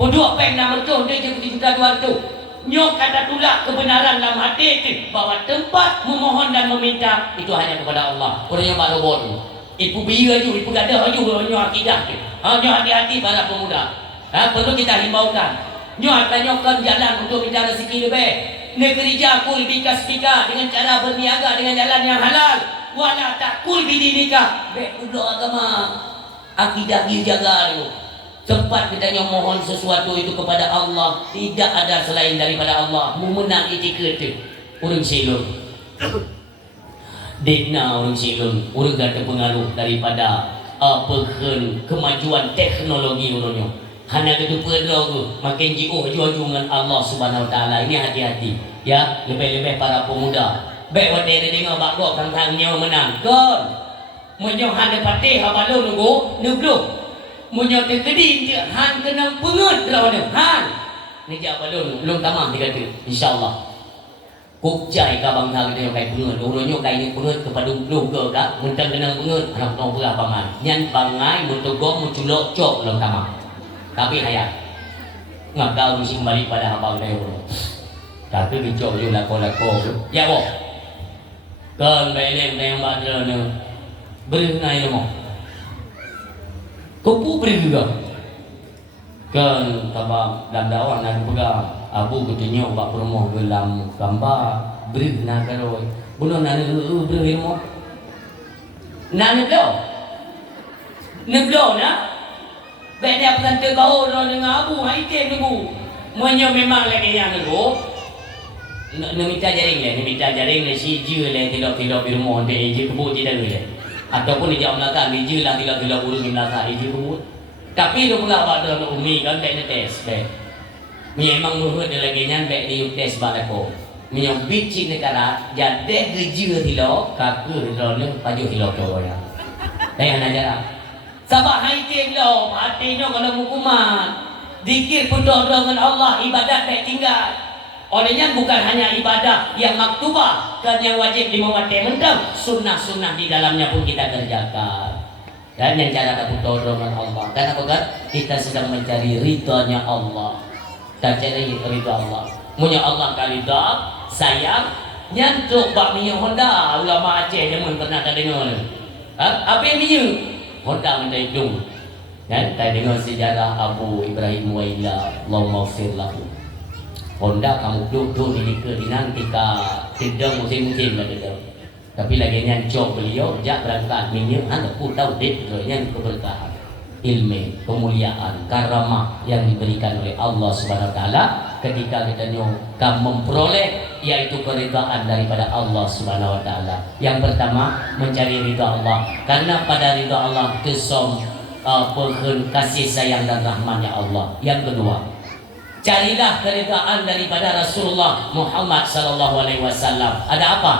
podok peng nama tu dia juta 200 nyok kata tulak kebenaran dalam hati itu bahwa tempat memohon dan meminta itu hanya kepada Allah orangnya pak robot tu ibu biar tu, ibu gadah tu, nyo akidah tu. Nyo hati-hati para pemuda. Perlu kita himbaukan. Nyo akan nyokkan jalan untuk minta rezeki lebih. Negeri jakul bika-spika dengan cara berniaga dengan jalan yang halal. Wala takul bidinika. Baik udah agama. Akidah dia jaga tu. Sempat kita mohon sesuatu itu kepada Allah. Tidak ada selain daripada Allah. Memenang etiket tu. Urang silur. Dikna orang silun, orang gak terpengaruh daripada kemajuan teknologi orangnya. Hanya itu perlu tu, makin jauh dengan Allah Subhanahu Wa Taala. Ini hati-hati, ya. Lebih-lebih para pemuda. Baik waktu ini dengar bakok tentangnya menang. Kon, munyo hanya patih abalo nunggu. Munyo terkedi dia han kena pengut lawan han. Ni dia abalo belum tamam dikata. InsyaAllah. Kukjai ka bangsa kita yang kai pengut urunyo kai ni pengut kepada lu ke kak mentang kena pengut anak nong berapa bangai nyan bangai mentogong menculok cok belum tamam tapi hayat ngakau mesti kembali pada abang dia urun tapi dicok je lako-lako ya boh kan bailem yang badra ni beri nai mo kupu beri juga kan tabang dalam dakwah nak pegang abu katanya buat promo gelam gambar beri nak kalau bunuh nak beri mo nak neblo na baik dia pesan tergaul dengan abu item nunggu monyo memang lagi yang nunggu minta jaring le si je le tidak di rumah dia je kebut tidak le ataupun dia belakang dia je lah tidak urus di belakang dia je kebut tapi dia pula buat dalam umi kan tak tes baik memang muhut dia lagi nyan baik di tes balako minyak bici negara jadi geju hilo kaku hilo ni paju hilo tu ya dengan ajaran sabak haitim lo artinya kalau hukuman zikir penuh dengan Allah ibadat baik tinggal olehnya bukan hanya ibadah yang maktubah kan yang wajib 5 waktu mentang sunnah-sunnah di dalamnya pun kita kerjakan dan yang cara kita penuh dengan Allah karena apa kita sedang mencari ridhonya Allah dan cari ridha Allah punya Allah kalida sayang nyantuk bak minyak Honda ulama Aceh zaman pernah tak dengar apa yang minyak Honda minta hidung dan tak dengar sejarah Abu Ibrahim Waila Allahumma ufirlahu Honda kamu duduk di nanti ka tidang musim-musim lah tidang tapi lagi nyancok beliau jak berangkat minyak anda pun tahu dek yang keberkahan ilmu, kemuliaan, karamah yang diberikan oleh Allah Subhanahu Wa Taala ketika kita nyokam memperoleh yaitu keridhaan daripada Allah Subhanahu Wa Taala. Yang pertama mencari ridha Allah karena pada ridha Allah kesom kasih sayang dan rahmatnya Allah. Yang kedua carilah keridhaan daripada Rasulullah Muhammad Sallallahu Alaihi Wasallam. Ada apa?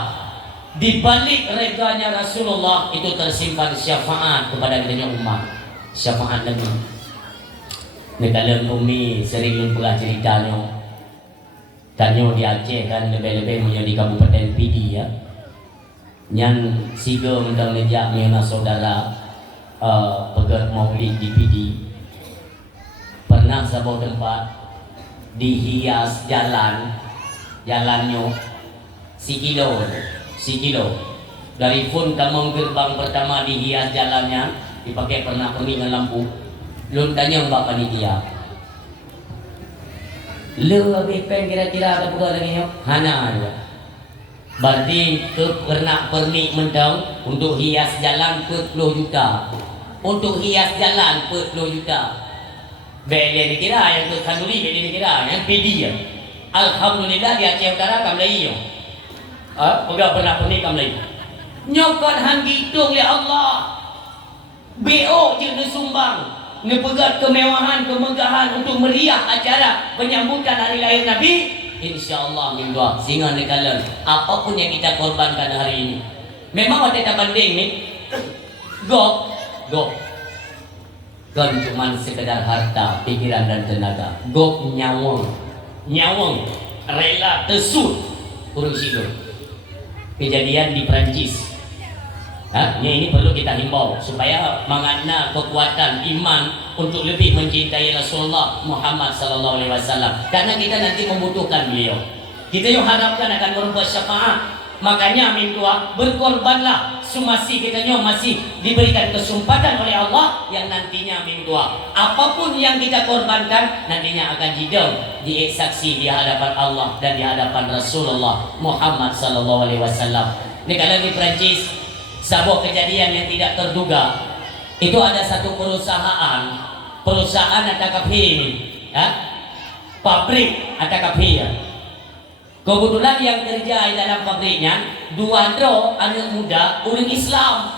Di balik redanya Rasulullah itu tersimpan syafaat kepada kita umat. Syafaat lagi. Negara Umi sering lupa ceritanya. Tanya di Aceh kan lebih-lebih menjadi Kabupaten PD ya. Yang siga mendang lejak mengenai saudara pegat maulid di PD. pernah sebuah tempat dihias jalannya si kilo dari pun kamu gerbang pertama dihias jalannya dipakai pernah dengan lampu. Lu tanya mbak panitia, lu habis pen kira-kira apa buka lagi nyok? Hana aja. Berarti ke pernah pernik mentang untuk hias jalan 40 juta. Untuk hias jalan 40 juta. Beli dikira yang ke kanduri, beli dikira yang pedi ya. Alhamdulillah di Aceh Utara kamlai yo. Enggak pernah pernik kamlai. Nyokot hang hitung ya Allah. BO je sumbang. Ngepegat kemewahan, kemegahan untuk meriah acara penyambutan hari lahir Nabi. InsyaAllah minggu sehingga nekalan apapun yang kita korbankan hari ini. Memang ada tak banding ni. Gok kan cuma sekedar harta, pikiran dan tenaga. Gok nyawang rela tesut urus itu. Kejadian di Perancis. Ini perlu kita himbau supaya mengana kekuatan iman untuk lebih mencintai Rasulullah Muhammad sallallahu alaihi wasallam, karena kita nanti membutuhkan beliau. Kita yang harapkan akan berbuat syafaat. Makanya amin tua berkorbanlah sumasi kita masih diberikan kesempatan oleh Allah yang nantinya amin tua apapun yang kita korbankan nantinya akan hidau dieksaksi di hadapan Allah dan di hadapan Rasulullah Muhammad sallallahu alaihi wasallam. Ini kalau di Perancis sebuah kejadian yang tidak terduga. Itu ada satu perusahaan ada kafe ini, pabrik ada kafe. Kebetulan yang kerja di dalam pabriknya dua dro anak muda orang Islam,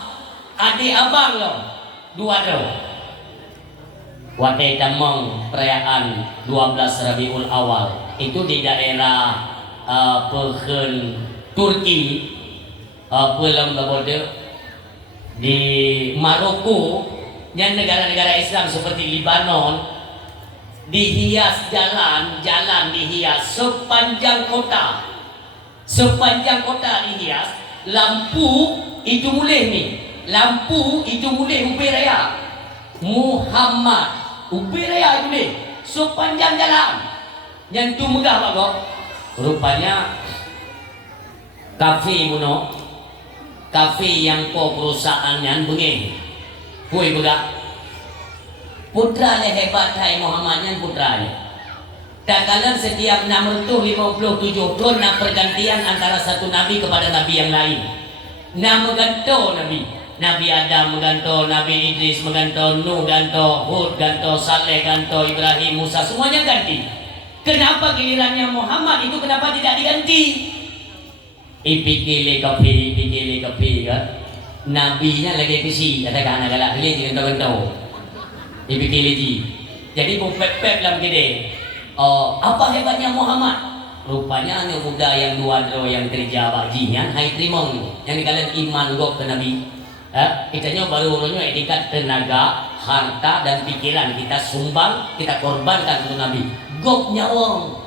adik abang loh, dua dro. Waktu tamang perayaan 12 Rabiul Awal itu di daerah Pehen Turki, pulang di Maroko dan negara-negara Islam seperti Lebanon, dihias jalan dihias sepanjang kota dihias. Lampu itu mulai ubi raya Muhammad ubi raya itu mulai sepanjang jalan yang tu megah pak kok. Rupanya kafe yang perusahaannya begini kui bega putranya hebat hai Muhammadnya putranya. Tak kalah setiap 657 tahun nak pergantian antara satu nabi kepada nabi yang lain. Nama ganto Nabi Adam mengganto, Nabi Idris mengganto, Nuh ganto, Hud ganto, Saleh ganto, Ibrahim, Musa semuanya ganti. Kenapa gilirannya Muhammad itu kenapa tidak diganti? Ipikili kapi kan nabinya lagi kesi katakan anak galak pilih dengan tahu ipikili ji jadi pepep dalam gede. Apa hebatnya Muhammad? Rupanya anak muda yang dua yang kerja bajinya hai trimong yang dikalian iman gok ke Nabi. Kitanya baru-barunya etikat tenaga, harta dan pikiran kita sumbang, kita korbankan untuk Nabi. Gok nyawang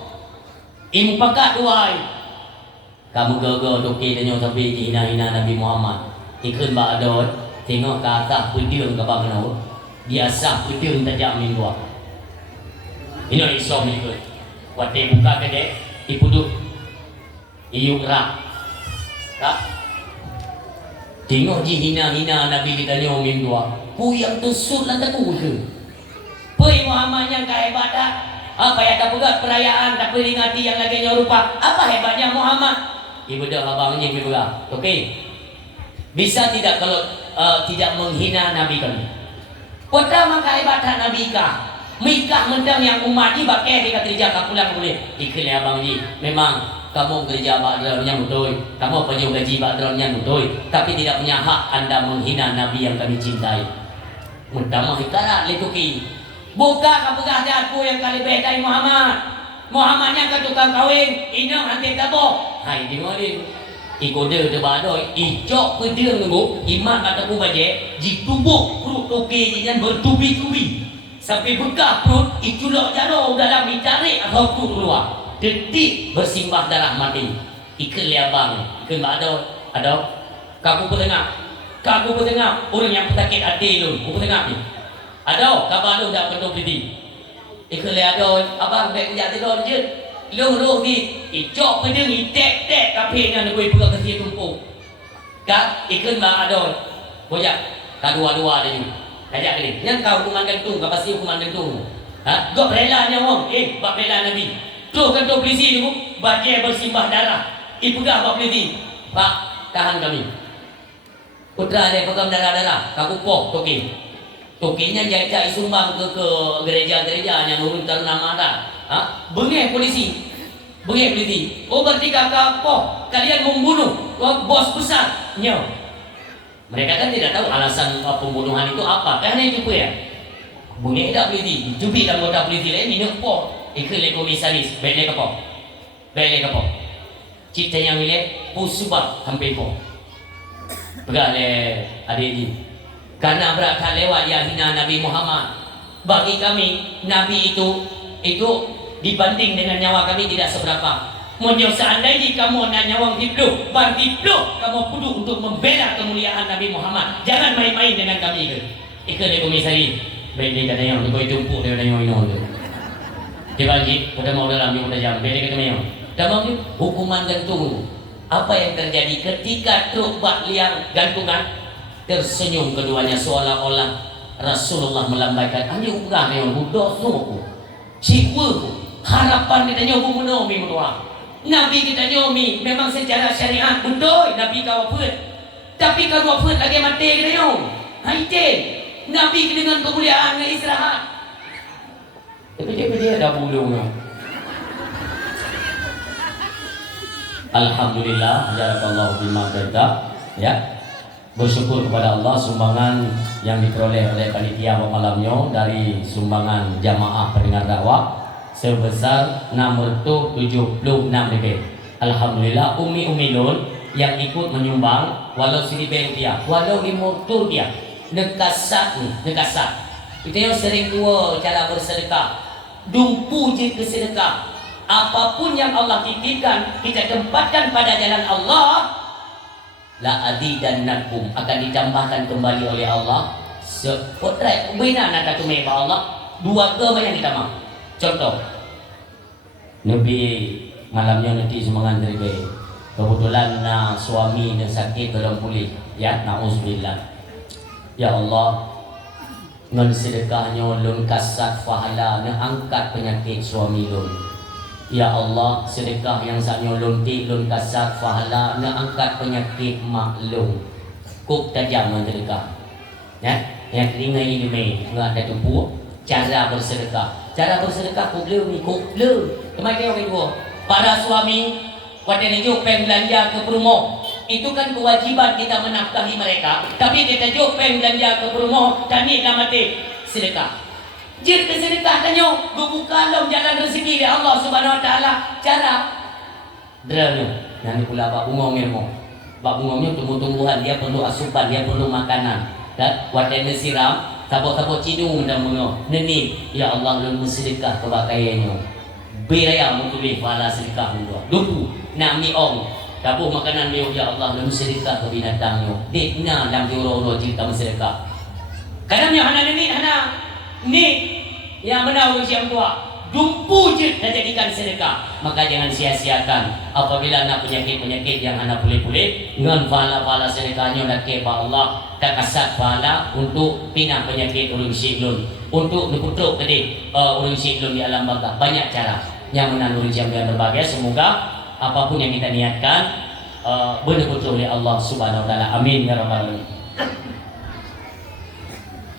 impakat duai kamu gagal doki dan sampai hina-hina Nabi Muhammad. Ikut ba'dod tengok ke atas pediung ke bawah biasa pediung tak jamin buat. Ini isom ikut. Waktu buka kedai ipuduk iyuk rak. Tak. Tengok ji hina-hina Nabi kita ni omin dua. Ku yang tersut lah tak ku ke. Pui Muhammad yang kehebat dah. Apa yang tak pegat perayaan tak peringati yang lagi nyorupa. Apa hebatnya Muhammad? Ibu dah abangnya ibu dah. Okey. Bisa tidak kalau tidak menghina Nabi kan? Pertama kehebatan Nabi kah? Mikah mendang yang umat ni pakai dia kerja kapulang boleh. Ikut ni abang ni. Memang kamu kerja badrnya betul. Kamu punya gaji badrnya betul. Tapi tidak punya hak anda menghina Nabi yang kami cintai. Pertama hikarat letuki. Buka kapugah aku yang kali bedai Muhammad. Muhammadnya kan tukang kawin, inang nanti tabok. Hai dengarin. Ikoda de badoi, ijok pedang nunggu, iman kataku baje, ditubuk perut toke jangan bertubi-tubi. Sampai bekah perut, itulah jaro dalam ditarik atau perut keluar. Detik bersimbah darah mati. Ikan liabang, ikan badoi, ada. Kamu petengah, orang yang pesakit hati lu, kamu petengah ni. Ada, kabar lu dah penuh pedi. Ikut ada abang baik kerja tidur je. Luruh ni, icok pedeng itek-tek kapenya nak boleh pegang kaki tumpuk. Kak, ikut mak ada. Bojak, kak dua-dua dia ni. Kajak ni. Yang kau hukuman gantung, kau pasti hukuman gantung. Ha? Gak rela nya wong. Bab rela Nabi. Tu kantor polisi tu, bajai bersimbah darah. Pegang bab polisi. Pak, tahan kami. Putra dia pegang darah-darah, kau kupok toki. Tokinya jajak sumbang ke gereja-gereja yang urun taruna marah. Ha? Bengih polisi. Bengih polisi. Oh berarti kakak apa? Kalian membunuh bos besar. Nyo. Mereka kan tidak tahu alasan pembunuhan itu apa. Karena itu ya. Bengih tak polisi. Cubit dalam anggota polisi lain minum po. Ikut le komisaris. Bele kapok. Bele kapok. Cipta yang milik pusubak hampir po. Pegang le adik ni. Karena berakal lewat yang hina Nabi Muhammad. Bagi kami, Nabi itu dibanding dengan nyawa kami tidak seberapa. Monyo seandainya kamu nak nyawang hiduplu, berdiplu kamu kudu untuk membela kemuliaan Nabi Muhammad. Jangan main-main dengan kami. Ikut dia komisari. Baik dia kata yang kau tumpuk dia yang ino tu. Dia bagi, pada mau dalam yang dah jam. Baik dia kata yang. Damang hukuman gantung. Apa yang terjadi ketika truk bak liang gantungan? Tersenyum keduanya seolah-olah Rasulullah melambaikan hanya urang yang mudah suku cikgu harapan kita nyobu menomi menua Nabi kita nyomi memang secara syariat betul Nabi kau apa tapi kalau apa lagi mati kita nyom haite Nabi dengan kemuliaan dengan istirahat tapi dia dah bulung Alhamdulillah jazakallahu bima qadda ya. Bersyukur kepada Allah sumbangan yang diperoleh oleh panitia malamnya dari sumbangan jamaah pendengar dakwah sebesar 676 lebih. Alhamdulillah umi lun yang ikut menyumbang walau seribu dia, walau di motor dia, nekasat. Kita yang sering tua cara bersedekah, dumpu je ke sedekah. Apapun yang Allah titipkan kita tempatkan pada jalan Allah. La adi dan nakum akan ditambahkan kembali oleh Allah. Sepotret bina nak tumai ba Allah dua ke yang kita mau. Contoh Nabi malamnya nanti semangat dari baik. Kebetulan suami dan sakit belum pulih. Ya, na'udzubillah. Ya Allah, ngan sedekahnya lun kasat fahala na angkat penyakit suami lun. Ya Allah, sedekah yang saknya lunti lun kasat fahala na angkat penyakit maklum. Kuk tajam sedekah. Ya, yang telinga ini enggak ada tumpu cara bersedekah. Cara bersedekah kublu ni kublu. Kemarin orang tua. Para suami pada nijuk peng belanja ke perumahan. Itu kan kewajiban kita menafkahi mereka. Tapi kita juk peng belanja ke perumahan dan ni nak mati sedekah. Jid bersedekah tanya, buka lom jalan rezeki dari Allah Subhanahu Wa Taala. Cara drama. Nanti pula bab bunga ilmu. Bab bunga itu tumbuh-tumbuhan, dia perlu asupan, dia perlu makanan. Dan wadah siram, tabuk-tabuk cidung dan bunga. Neni, ya Allah lom bersedekah kebakaiannya. Beraya mutulih pahala sedekah dua. Lupu nak miong. Tabuk makanan dia ya Allah lom sedekah ke binatangnya. Dikna dalam juro-juro cerita bersedekah. Kadang yang hana neni hana ni yang benar usia tua dumpu je dan jadikan sedekah. Maka jangan sia-siakan apabila nak penyakit-penyakit yang anda pulih-pulih dengan pahala-pahala sedekahnya nak kepa Allah tak kasat pahala untuk pindah penyakit urung syiklun, untuk dikutuk kedik urung syiklun di alam baka. Banyak cara yang menanggung jam yang berbagai. Semoga apapun yang kita niatkan benar-benar oleh Allah Subhanahu Wa Taala. Amin ya rabbal alamin.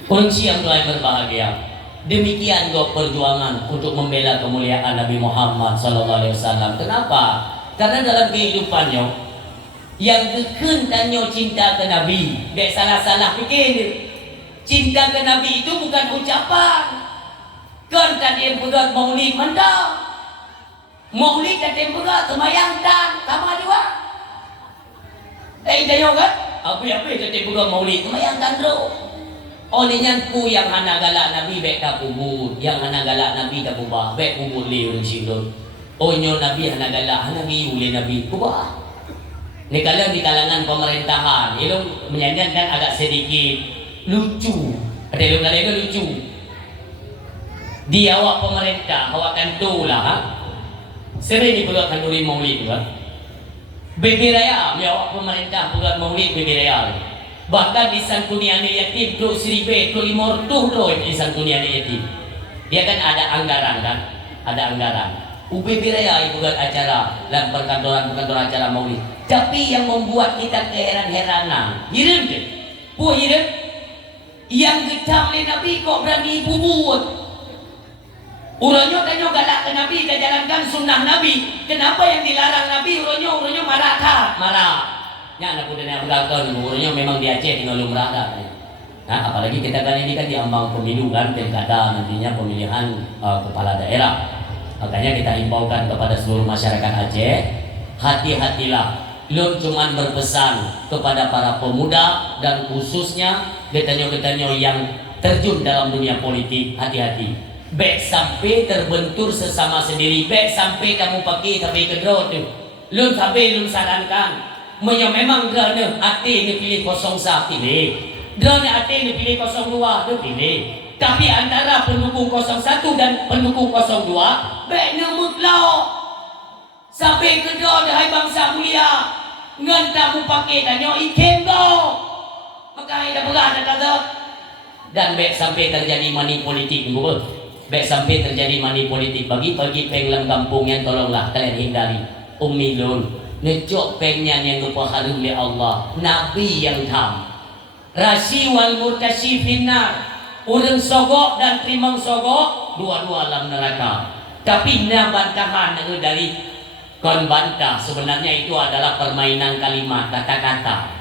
Kunci yang mulai berbahagia. Demikian kau perjuangan untuk membela kemuliaan Nabi Muhammad Sallallahu Alaihi Wasallam. Kenapa? Karena dalam kehidupannya yang kekentannya cinta ke Nabi, tak salah-salah fikir dia. Cinta ke Nabi itu bukan ucapan. Kan tadi yang pegat maulid mantap. Maulid tadi yang pegat semayang dan sama juga. Tanya kan? Apa-apa tadi yang pegat maulid semayang dan terus. Olehnya ku yang hana galak Nabi baik tak kubur, yang hana galak Nabi tak kubah, baik kubur le urang silon. Oh nyo Nabi hana galak, hana giu le Nabi kubah. Ni kalau di kalangan pemerintahan, itu menyanyikan dan agak sedikit lucu. Ada yang lucu. Di awak pemerintah awak akan tulah ha? Sering dibuat kenduri maulid juga. Bebe raya di awak pemerintah buat maulid bebe raya. Bahkan di santunian yatim tu 1,000 tu 500 di santunian yatim. Dia kan ada anggaran kan? Ada anggaran. UBB Raya buat acara dan perkantoran acara maulid. Tapi yang membuat kita keheran-heranan, hidup ke? Bu hidup yang getam oleh Nabi kok berani ibu buat. Uronyo kanyo galak ke Nabi, kita jalankan sunnah Nabi. Kenapa yang dilarang Nabi? Uronyo marah tak? Marah. Ya anak muda yang belakang, uronyo memang di Aceh tinggal lumrah dah. Nah, apalagi kita kan ini kan diambang pemilu kan, pilkada nantinya pemilihan kepala daerah. Makanya kita himbaukan kepada seluruh masyarakat Aceh, hati-hatilah. Belum cuman berpesan kepada para pemuda dan khususnya getanyo-getanyo yang terjun dalam dunia politik, hati-hati. Baik sampai terbentur sesama sendiri, baik sampai kamu pakai tapi kedua tu. Belum sampai belum sarankan. Memang kerana hati ni pilih 01 pilih. Kerana hati ni pilih 02 tu pilih. Tapi antara pendukung 01 dan pendukung 02 baiknya mutlak. Sampai kedua dah hai bangsa mulia. Ngan tamu pakai danyo ikem go. Maka hai dah berat dah kata. Dan baik sampai terjadi money politik ni baik sampai terjadi money politik bagi penglam kampung yang tolonglah kalian hindari. Umilun necok pengnya yang harum oleh Allah. Nabi yang tham. Rasi wal murtasyi finnar. Urang sogok dan trimang sogok dua-dua dalam neraka. Tapi na bantahan dari kon bantah sebenarnya itu adalah permainan kalimat kata-kata.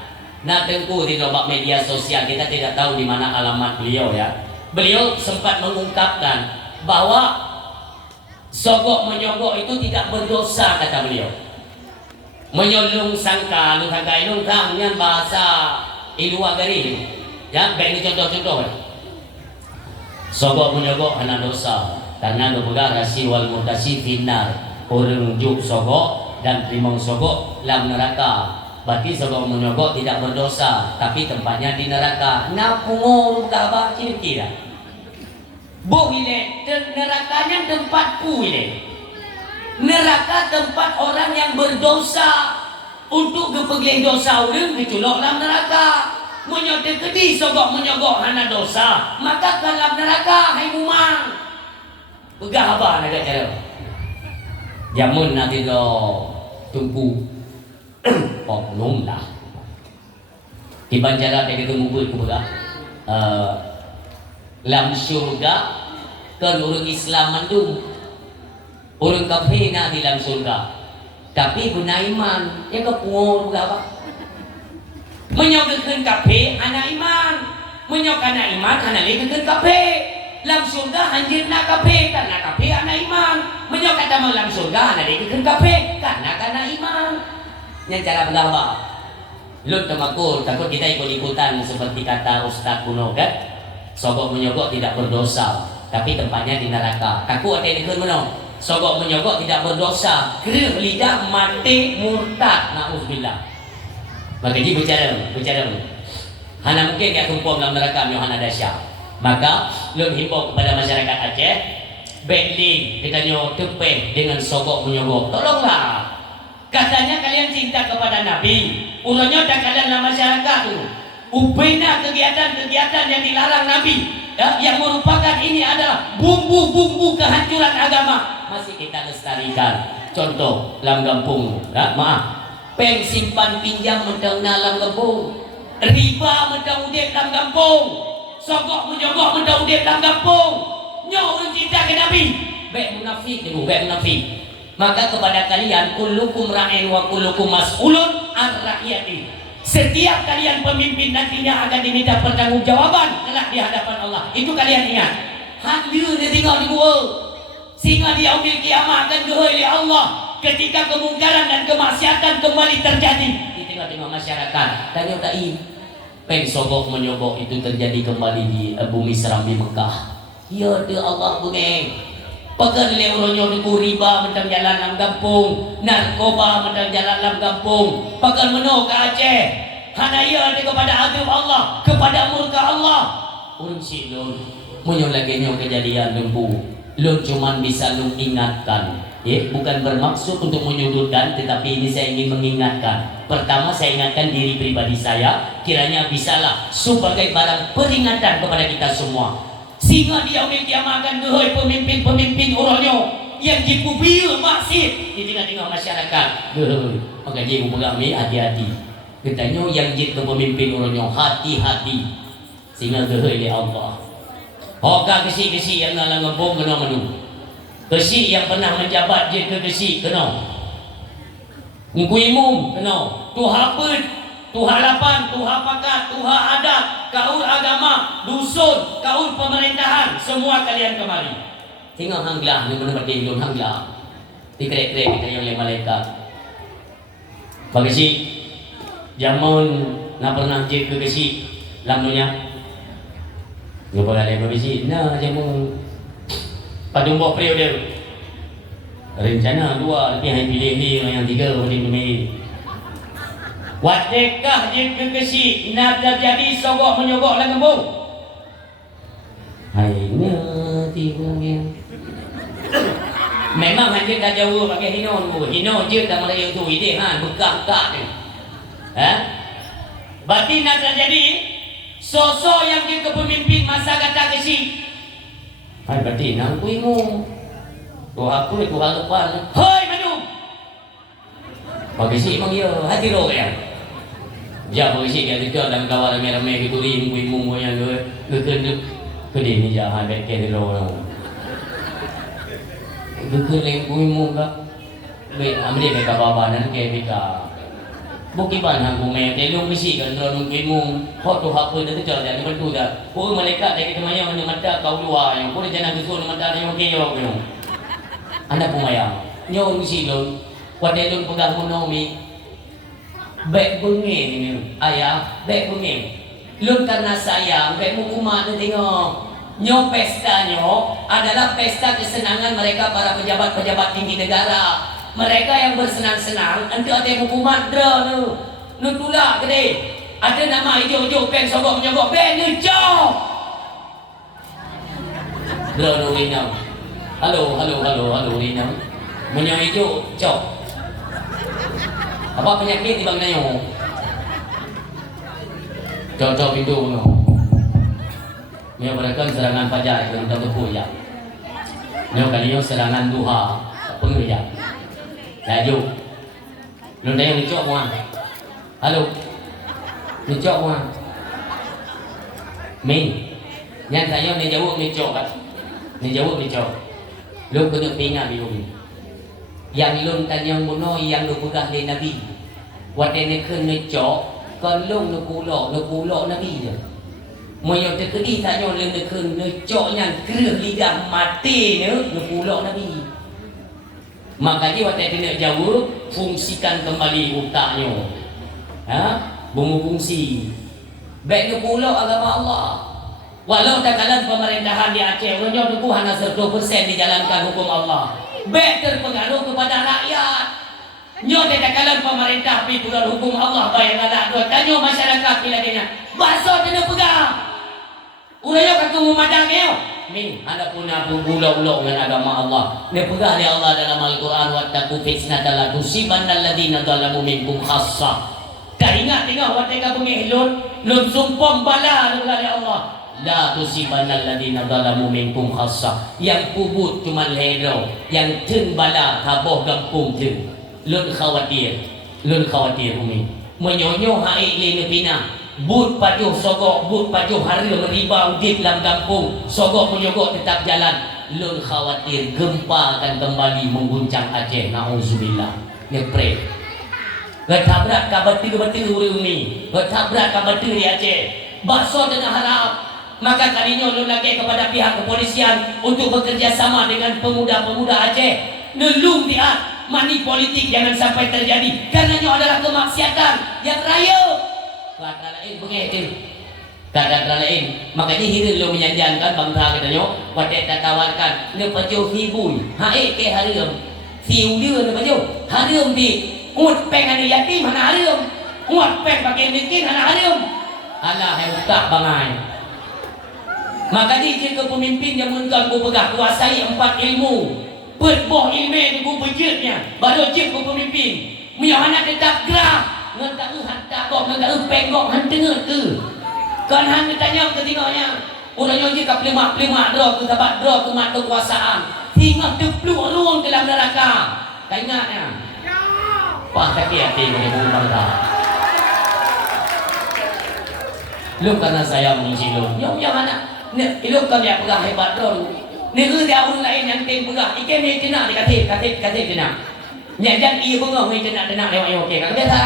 Nah tengku di lobak media sosial kita tidak tahu di mana alamat beliau ya. Beliau sempat mengungkapkan bahwa sogok menyogok itu tidak berdosa kata beliau. Menyolong sangka, sangka ilung dengan bahasa Ilua Gari. Ya, baik ini contoh-contoh. Sogok menyogok anak dosa karena kebuka rasi wal murtasi finnar. Orang juk sogok dan primong sogok dalam neraka. Berarti sogok menyogok tidak berdosa, tapi tempatnya di neraka. Napungong kabah kira-kira. Boh ini nerakanya tempatku ini. Neraka tempat orang yang berdosa. Untuk kepegelih dosa orang diculok dalam neraka. Menyodek kedi sogok menyogok hana dosa, maka dalam neraka hai mumang. Begah apa nak cara? Jamun nanti do tunggu oknum dah. Iban cara dia ketemu buat kebelah. Lam syurga kan orang Islam mandung. Orang kafir nak di dalam surga. Tapi guna iman, yang kepungur berapa? Menyokkan kafe anak iman, menyokkan anak iman anak lekan kafe. Dalam surga anjir nak kafe karena kafe anak iman. Menyokkan dalam surga anak lekan kafe karena iman. Yang cara berapa? Lut temakul takut kita ikut-ikutan seperti kata Ustaz kuno kan? Sogok menyogok tidak berdosa, tapi tempatnya di neraka. Kaku ada yang ikut mana? Sogok menyogok tidak berdosa, kerana lidah mati murtad. Na'udzubillah. Maka dia bicara. Hana mungkin dia kumpul dalam neraka Yohana Dasya. Maka lun himbau kepada masyarakat Aceh, baiklah kita nyo tepeh dengan sogok menyogok. Tolonglah. Katanya kalian cinta kepada Nabi. Urangnya tak kalian dalam masyarakat tu. Ubina kegiatan-kegiatan yang dilarang Nabi, ya, yang merupakan ini adalah bumbu-bumbu kehancuran agama. Masih kita lestarikan. Contoh dalam kampung, ya, maaf. Peng simpan pinjam mentang dalam kampung, riba mentang udip dalam kampung, sogok menyogok mentang udip dalam kampung. Nyo orang cinta ke Nabi, baik munafik dulu, baik munafik. Maka kepada kalian kullukum ra'in wa kullukum mas'ulun an ra'iyati. Setiap kalian pemimpin nantinya akan diminta pertanggungjawaban kelak di hadapan Allah. Itu kalian ingat. Hadir dia tinggal di gua. Sehingga di yaumil kiamat akan gehoi oleh Allah. Ketika kemungkaran dan kemaksiatan kembali terjadi di tengah-tengah masyarakat. Tanya ta'i, peng sogok menyogok itu terjadi kembali di bumi Serambi Mekah. Ya dia Allah bunyi. Pakai oleh orangnya riba mentang jalan dalam kampung, narkoba mentang jalan dalam kampung. Pakai meno ke Aceh. Hanaya kepada azab Allah, kepada murka Allah. Orang silun. Munyo lagi nyo kejadian lembu. Lu cuman bisa lu ingatkan. Ya, bukan bermaksud untuk menyudutkan, tetapi ini saya ingin mengingatkan. Pertama, saya ingatkan diri pribadi saya, kiranya bisalah sebagai barang peringatan kepada kita semua. Sehingga dia mengiamakan dehoi pemimpin-pemimpin uronyo yang dikubil maksud di tengah-tengah masyarakat. Maka dia mengambil hati-hati. Katanya yang jadi pemimpin uronyo hati-hati. Sehingga dehoi oleh Allah. Hoka kesi-kesi yang ngalang ngepung kena menu. Kesi yang pernah menjabat je ke kesi kena. Ngkui imum kena. Tuha pet, tuha lapan, tuha pakat, tuha adat, kaul agama, dusun, kaul pemerintahan, semua kalian kemari. Tinggal hanglah ni mana berdiri dun hanglah. Dikrek-krek kita yang oleh malaikat. Bagasi jamun nak pernah je ke kesi lamnya. Lupa ada berbisi. Nah, jamu padung buah periode. Rencana 2, lebih yang pilih ni yang 3 boleh memilih. Watekah je kekesi nak terjadi sogok menyogok lang kembung. Hainya tibungnya. Memang hanya dah jauh pakai hinon. Hinon je dah Melayu tu ide bekak-bekak ni. Berarti nak terjadi sosok yang dia kepemimpin masa kata kesi. Hai berarti nang kuimu. Doa aku itu hal depan. Hoi madu. Bagi si memang dia hati roh ya. Ya bagi si dia juga dalam kawal rame-rame gitu rim kuimu yang ke ni jangan beke roh. Ke leng kuimu ka. Be amri be ka baba nan ke be ka. Bukiban hanggu me telung bisi kan terlalu kuimu hot tu apa dah terjadi jadi betul dah. Kau malaikat dari kemaya mana mata kau luar yang kau jangan gusun mata yang keo keo. Anda pumaya. Nyo bisi lon. Wadai lon pegang monomi. Baik bengeng ni ayah, baik bengeng. Lon karena sayang, baik hukuman tu tengok. Nyo pesta nyo adalah pesta kesenangan mereka para pejabat-pejabat tinggi negara. Mereka yang bersenang-senang, nanti ada hukuman dra nu. Nu tulak gede. Ada nama hijau-hijau peng sogok menyogok peng hijau. Dra nu rinam. Halo rinam. Menyau hijau, cok. Apa penyakit di bang nayo? Cok pintu no. Menyau mereka serangan fajar yang tahu ya. Menyau kalian serangan duha, pengerja. Laju. Lu dah yang dicok muan. Halo. Dicok muan. Min. Yang saya ni jauh dicok kan. Ni jauh dicok. Lu kena pingat biung. Yang lu tanya muno yang lu pegah di Nabi. Wate ni kena dicok, kalau lu kulok Nabi je. Moyo terkedi tanya lu kena dicok yang kerah lidah mati ni lu kulok Nabi. Makanya waktu kena jauh, fungsikan kembali otaknya. Berfungsi. Baik ke pulau agama Allah. Walau takalan pemerintahan di Aceh, menyo tu hanya 100% dijalankan hukum Allah. Baik terpengaruh kepada rakyat. Nyo takalan pemerintah pi pulau hukum Allah bayar anak dua. Tanya masyarakat bila dia. Bahasa kena pegang. Ulayo ketemu madang dia. Min, anda punya ulau-ulau dengan agama Allah. Ini pegang oleh Allah dalam Al-Quran. Wattaqu fitnatan la tusibanna alladziina zalamu minkum khassah. Dah ingat-ingat wattaqu pengihlun, lun sumpah bala oleh Allah. La tusibanna alladziina zalamu minkum khassah. Yang kubut cuma lero, yang ten bala haboh gampung tu. Lun khawatir umi. Menyonyo hai le pina. But pajuh sogok, but pajuh hari riba udip dalam kampung. Sogok menyogok tetap jalan. Lun khawatir gempa akan kembali mengguncang Aceh. Na'udzubillah. Ngepret. Bertabrak kabar-kabar umi. Bertabrak kabar di Aceh. Bakso dengan harap. Maka kalinya lun lagi kepada pihak kepolisian untuk bekerja sama dengan pemuda-pemuda Aceh. Nelung pihak money politik jangan sampai terjadi. Karenanya adalah kemaksiatan yang raya. Kata lain pengetin. Kata lain. Makanya hidup lo menyanjankan bangsa katanya. Pada tak tawarkan. Dia pacu hibui. Haik ke harum. Siu dia dia pacu. Harum di. Ngut peng ada yatim hana harum. Ngut peng pakai miskin hana harum. Alah yang tak bangai. Maka jika pemimpin yang mengkan ku pegang kuasai 4 ilmu, berboh ilmu ni ku berjetnya, baru jik ku pemimpin. Miohana tetap gerak, ngata hantar kok ngata penggok han tengah ke. Kan han tanya ketinggalnya. Urangnya jika pelima-pelima doa ke tabat doa ke mat kekuasaan. Hingga terpeluk ruang dalam neraka. Kau ingatnya? Pak sakit hati ni bangsa. Lu karena saya mengisi lu. Yang mana? Lu kan dia pegang hebat dulu. Ni ke dia orang lain yang tem pegang. Ikan ni kena dikatip kena. Nyajan ia bengong ni kena lewat yang okey. Kan biasa.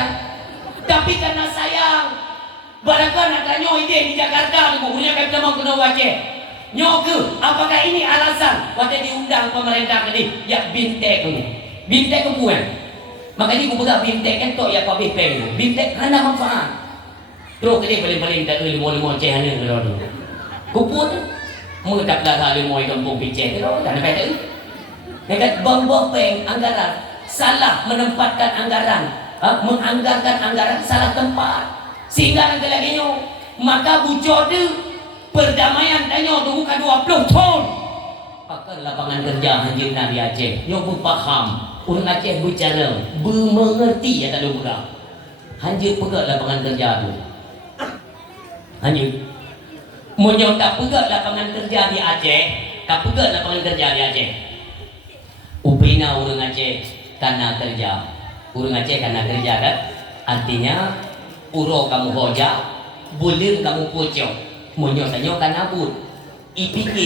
Tapi karena sayang, barangkali nak tanya ide di Jakarta ni punya kita mau kena wajib. Nyoke, apakah ini alasan waktu diundang pemerintah tadi? Ya bintek ni. Bintek kepuan. Makanya aku pegang bintek kan tok ya pabih peng. Bintek hanya manfaat. Terus dia paling-paling tak ada lima-lima cehana kalau tu. Kuput mengetak dah lima kampung picek tu dan apa tu? Dekat bang-bang peng anggaran salah menempatkan anggaran, menganggarkan anggaran salah tempat. Sehingga nanti lagi nyo maka bujur tu perdamaian tanya tu bukan 20 tahun. Pakar lapangan kerja hadir Nabi Aceh. Nyo pun faham. Orang Aceh bicara, mengerti ya tak ada budak. Hadir pegang lapangan kerja tu. Hanya Munyo tak pegang lapangan kerja di Aceh, tak pegang lapangan kerja di Aceh. Upina orang Aceh karena kerja. Orang Aceh karena kerja kan? Artinya uro kamu hoja, bulir kamu pocok. Munyo tanyo karena bud. IPK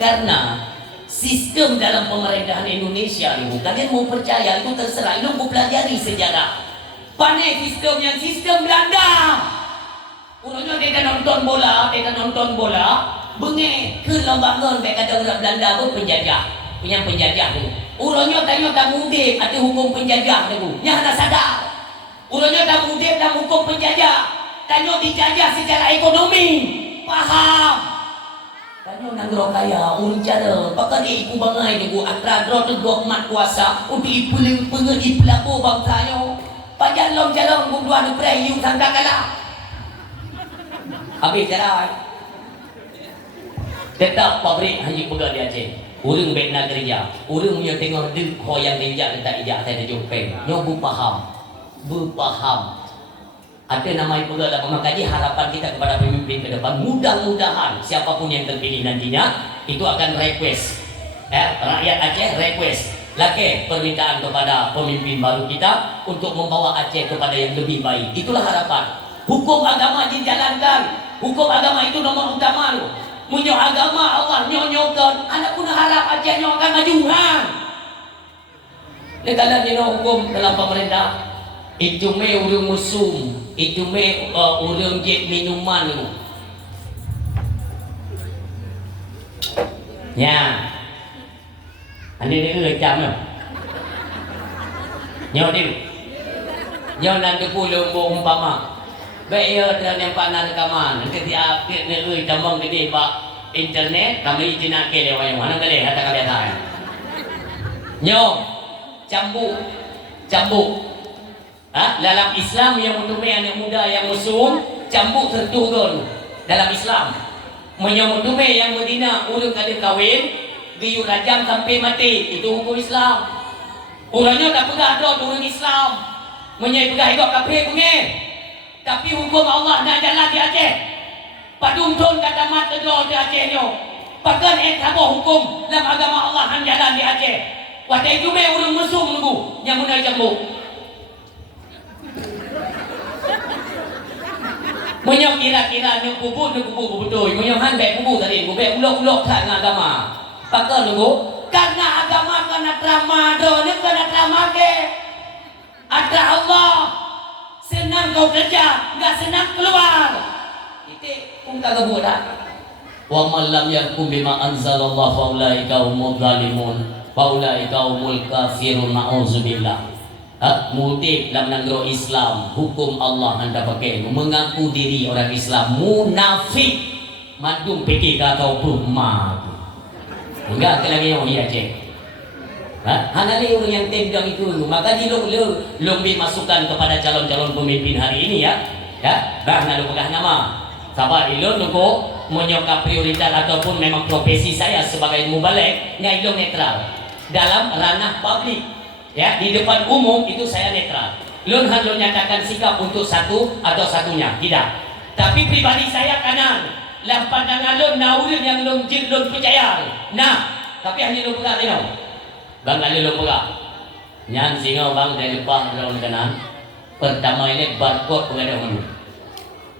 karena sistem dalam pemerintahan Indonesia ini. Kalian mau percaya itu terserah. Itu mau pelajari sejarah. Pandai sistem Belanda. Urangnya dia nonton bola, bengek ke lomba ngon baik kata orang Belanda pun penjajah, punya penjajah tu. Urangnya tanya tak mudik ada hukum penjajah tu. Nya nak sadar. Urangnya tak mudik dalam hukum penjajah. Tanya dijajah secara ekonomi. Faham. Tanya nanggro kaya urang cara pakai ibu bangai tu atra dro tu gokmat kuasa untuk ibu pengen pelaku bangsanya. Pajak long jalan gua nu prai sangka kalah. Habis jalan tetap pabrik hanya pegang di Aceh. Orang baik nak kerja, orang punya tengok dek yang kerja tak ijak saya jumpa. Nyobu berpaham. Ada nama pegang dalam makaji harapan kita kepada pemimpin ke depan. Mudah-mudahan siapapun yang terpilih nantinya itu akan request. Rakyat Aceh request. Lagi permintaan kepada pemimpin baru kita untuk membawa Aceh kepada yang lebih baik. Itulah harapan. Hukum agama dijalankan. Hukum agama itu nomor utama lu. Munyo agama Allah nyonyokan, anak pun harap Aceh nyo akan maju. Negara ni hukum dalam pemerintah. Itu me urang musum, itu me urang jet minuman lu. Ya. Ani dia jam yo. Nyo dia. Nyo nan tu pulau umpama. Baik ya dan yang pak nak rekaman ketika update ni tambang gede pak internet kami izin nak ke lewat yang mana boleh kata kebiasaan. Nyo cambuk dalam Islam yang mutumai anak muda yang musum cambuk tertuhun dalam Islam. Menyomutumai yang Medina urang kada kahwin diu rajam sampai mati itu hukum Islam. Orangnya tak pegang ada orang Islam. Menyai pegang ikut kafir bunyi. Tapi hukum Allah nak jalan di Aceh. Padung tun kata mat tedo di Aceh nyo. Pakan habis hukum dalam agama Allah han jalan di Aceh. Waktu itu me urang mesum nunggu yang muna jambu. Menyok kira-kira nyok kubu betul. Menyok han baik kubu tadi, baik ulok-ulok kan agama. Pakan nunggu karena agama kena drama do ni kena drama ke. Ada Allah. Senang kau kerja, enggak senang keluar. Titik pun kagak buat. Wa man lam yakum bima anzalallahu fa ulaika humul zalimun fa ulaika humul kafirun na'udzubillah. Mudik dalam negara Islam, hukum Allah anda pakai mengaku diri orang Islam munafik. Madum fikir kau pemah. Enggak lagi yang dia cek. Hanali orang yang tendang itu, maka dilumbi masukkan kepada calon-calon pemimpin hari ini ya. Bah nak pegang nama. Sabar ilun nuko menyokap prioritas ataupun memang profesi saya sebagai mubalek, ngailung netral dalam ranah publik, ya, di depan umum itu saya netral. Lun harus nyatakan sikap untuk satu atau satunya, tidak. Tapi pribadi saya kanan. Lah pandangan lun naulun yang lun percaya. Nah, tapi hanya lun pegang tengok. Bang kali lun pegang. Nyan singa bang dari depan dalam kanan. Pertama ini barcode pengadaan dulu.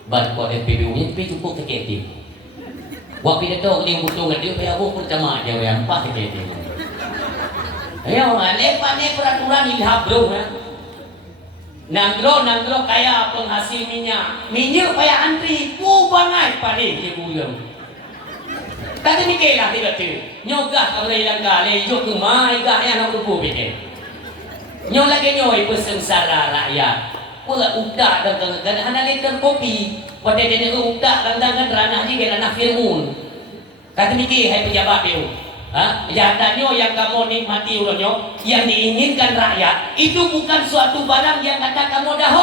Barcode FPBU nya tapi cukup TKT. Waktu itu dia butuh ngadi saya aku pertama aja yang 4 TKT. Ayo, lepas ni peraturan ilham bro ya. Nanggro kaya penghasil minyak kaya antri bangai pada dia bulan. Tadi mikir lah tidak tu. Nyogah kalau hilang kali, jok kemai gah yang nak lupa mikir. Nyol lagi nyoi bersengsara rakyat. Pula udak dan hanya liter kopi. Pada dia udak dan ranah juga ranah firmun. Tadi mikir hai pejabat dia. Jawabannya yang kamu nikmati uronyo, yang diinginkan rakyat itu bukan suatu barang yang kata kamu dah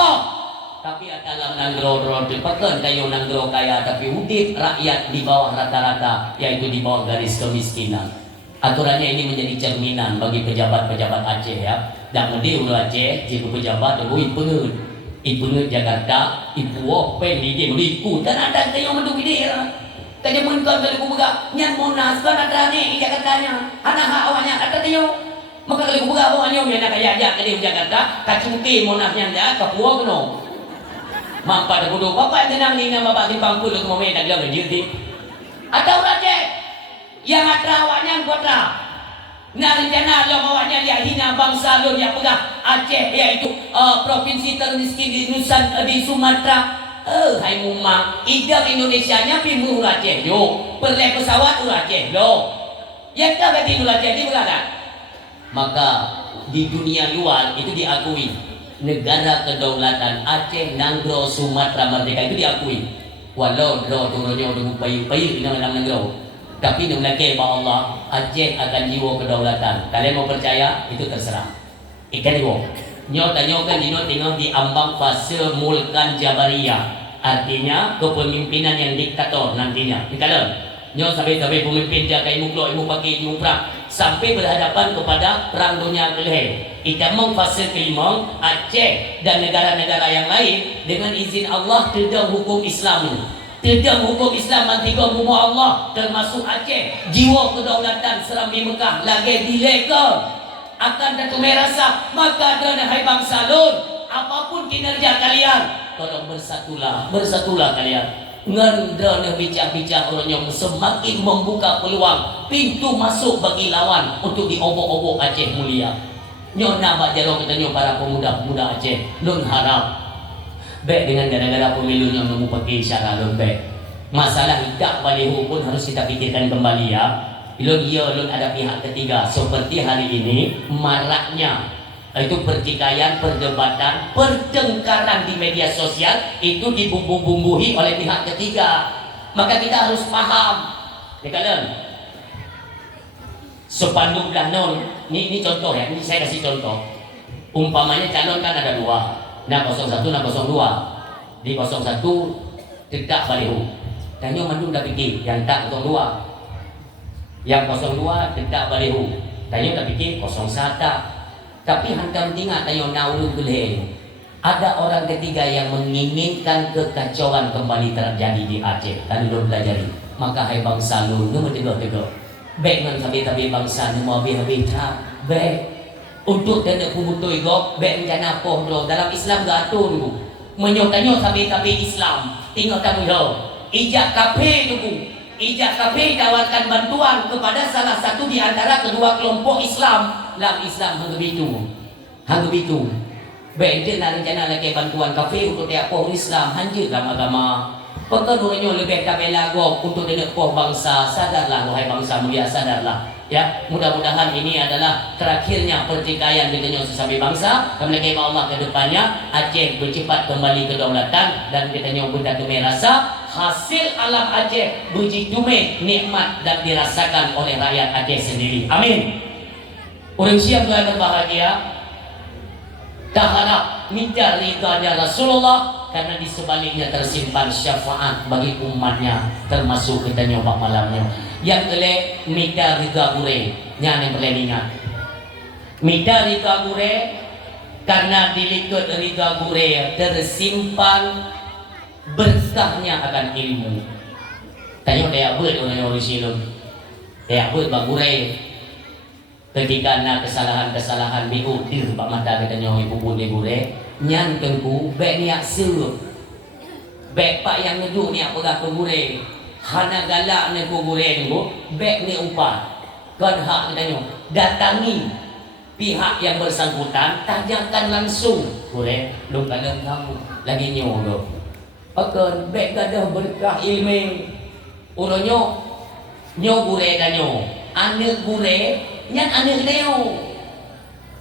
tapi adalah nanggro pakai kayu nanggro kaya tapi udip rakyat di bawah rata-rata, yaitu di bawah garis kemiskinan. Aturannya ini menjadi cerminan bagi pejabat-pejabat Aceh ya. Dan mudi ulu Aceh jika pejabat ibu Jakarta ibu pen di dia meliku dan ada kayu menduk dia. Tadi muncul dari kubuga, nyan monas kan ada ni Jakartanya, anak awalnya ada tayo. Maka dari kubuga awalnya yang nak kaya tadi Jakarta, kacungki monasnya dia kapua keno. Mampa dah bodoh, bapa tenang ni nama bapa di pangkul tu mau nak dalam jadi. Atau raja yang ada awalnya kuatra. Nah rencana lo awalnya dia hina bangsa lo dia pegang Aceh iaitu provinsi termiskin di Sumatera. Hai mumma, idam Indonesia-nya pimu Aceh yo. Perlai pesawat Aceh lo. Yang tak berarti Aceh ni berada. Maka di dunia luar itu diakui negara kedaulatan Aceh, Nanggro, Sumatera Merdeka itu diakui. Walau lo turunnya udah bayi-bayi dengan Nanggro. Tapi dengan lagi bahwa Allah Aceh akan jiwa kedaulatan. Kalian mau percaya itu terserah. Ikan jiwa. Nyota-nyota tinggal di ambang fase mulkan Jabariyah. Artinya kepemimpinan yang diktator nantinya. Dikatakan, sampai pemimpin jaga imu keluar, imu pakai, imu perang sampai berhadapan kepada perang dunia kelihir. Kita mau fase kelima Aceh dan negara-negara yang lain dengan izin Allah tidak hukum Islam. Tidak hukum Islam mantiga rumah Allah termasuk Aceh. Jiwa kedaulatan Serambi Mekah lagi dilegal akan datu merasa. Maka dan hai bangsa lun, apapun kinerja kalian, tolong bersatulah kalian. Ngendana bicara-bicara orang yang semakin membuka peluang pintu masuk bagi lawan untuk diobok-obok Aceh mulia. Nyona bak jaro katanya para pemuda-pemuda Aceh, lun harap baik dengan gara-gara pemilu yang nemu pakai syarat lun baik. Masalah hidak balihu pun harus kita pikirkan kembali ya. Lun ada pihak ketiga seperti hari ini maraknya itu pertikaian, perdebatan, pertengkaran di media sosial itu dibumbu-bumbuhi oleh pihak ketiga. Maka kita harus paham. Ya kalian. Sepanduk danon, ini contoh ya, ini saya kasih contoh. Umpamanya calon kan ada dua, nah 01, nah 02. Di 01 tidak balihu. Dan yang mandung dah fikir, yang tak 02. Yang 02 tidak balihu. Tanya tak fikir 01. Tapi hantam tinggal tanya naulu geleh. Ada orang ketiga yang menginginkan kekacauan kembali terjadi di Aceh. Dan belum pelajari. Maka hai bangsa lu nu tegak-tegak. Baik man tapi bangsa nu mau habis tak. Baik. Untuk dana kumutoi go, baik rencana apa dalam Islam gak atur dulu. Menyotanya tapi Islam. Tinggal kamu yo. Ijak kafe dulu. Ijak kafe tawarkan bantuan kepada salah satu di antara kedua kelompok Islam. Dalam Islam hang begitu. Baik nak rencana lagi bantuan kafe untuk dia pohon Islam hancur agama. Pekerjanya lebih kabela go untuk dia poh bangsa. Sadarlah wahai bangsa mulia, sadarlah. Ya, mudah-mudahan ini adalah terakhirnya pertikaian kita sesama bangsa. Kemudian Allah ke depannya Aceh bercepat kembali kedaulatan dan kita benda tu merasa hasil alam Aceh begitu nikmat dan dirasakan oleh rakyat Aceh sendiri. Amin. Orang siap berbahagia. Tak harap minta ridha Rasulullah karena di sebaliknya tersimpan syafaat bagi umatnya, termasuk kita nyoba malamnya. Yang kelek mita rida gure, yang boleh ingat. Mita rida gure karena dilikut rida gure tersimpan berkahnya akan ilmu. Tanya dia apa orang silun? Dia apa bagure? Ketika nak kesalahan-kesalahan diutir pak mata katanya ibu gure nyan tengku bek niak sur. Bek pak yang ngedu niak pegah ke gure. Hana galak ni ku gure tu bek ni upah. Kan hak katanya datangi pihak yang bersangkutan, tanyakan langsung. Gure, lu kadang kamu lagi nyo tu. Akan bek gadah berkah ilmu. Uronyo nyo gure danyo. Anak gure nyan anak leo.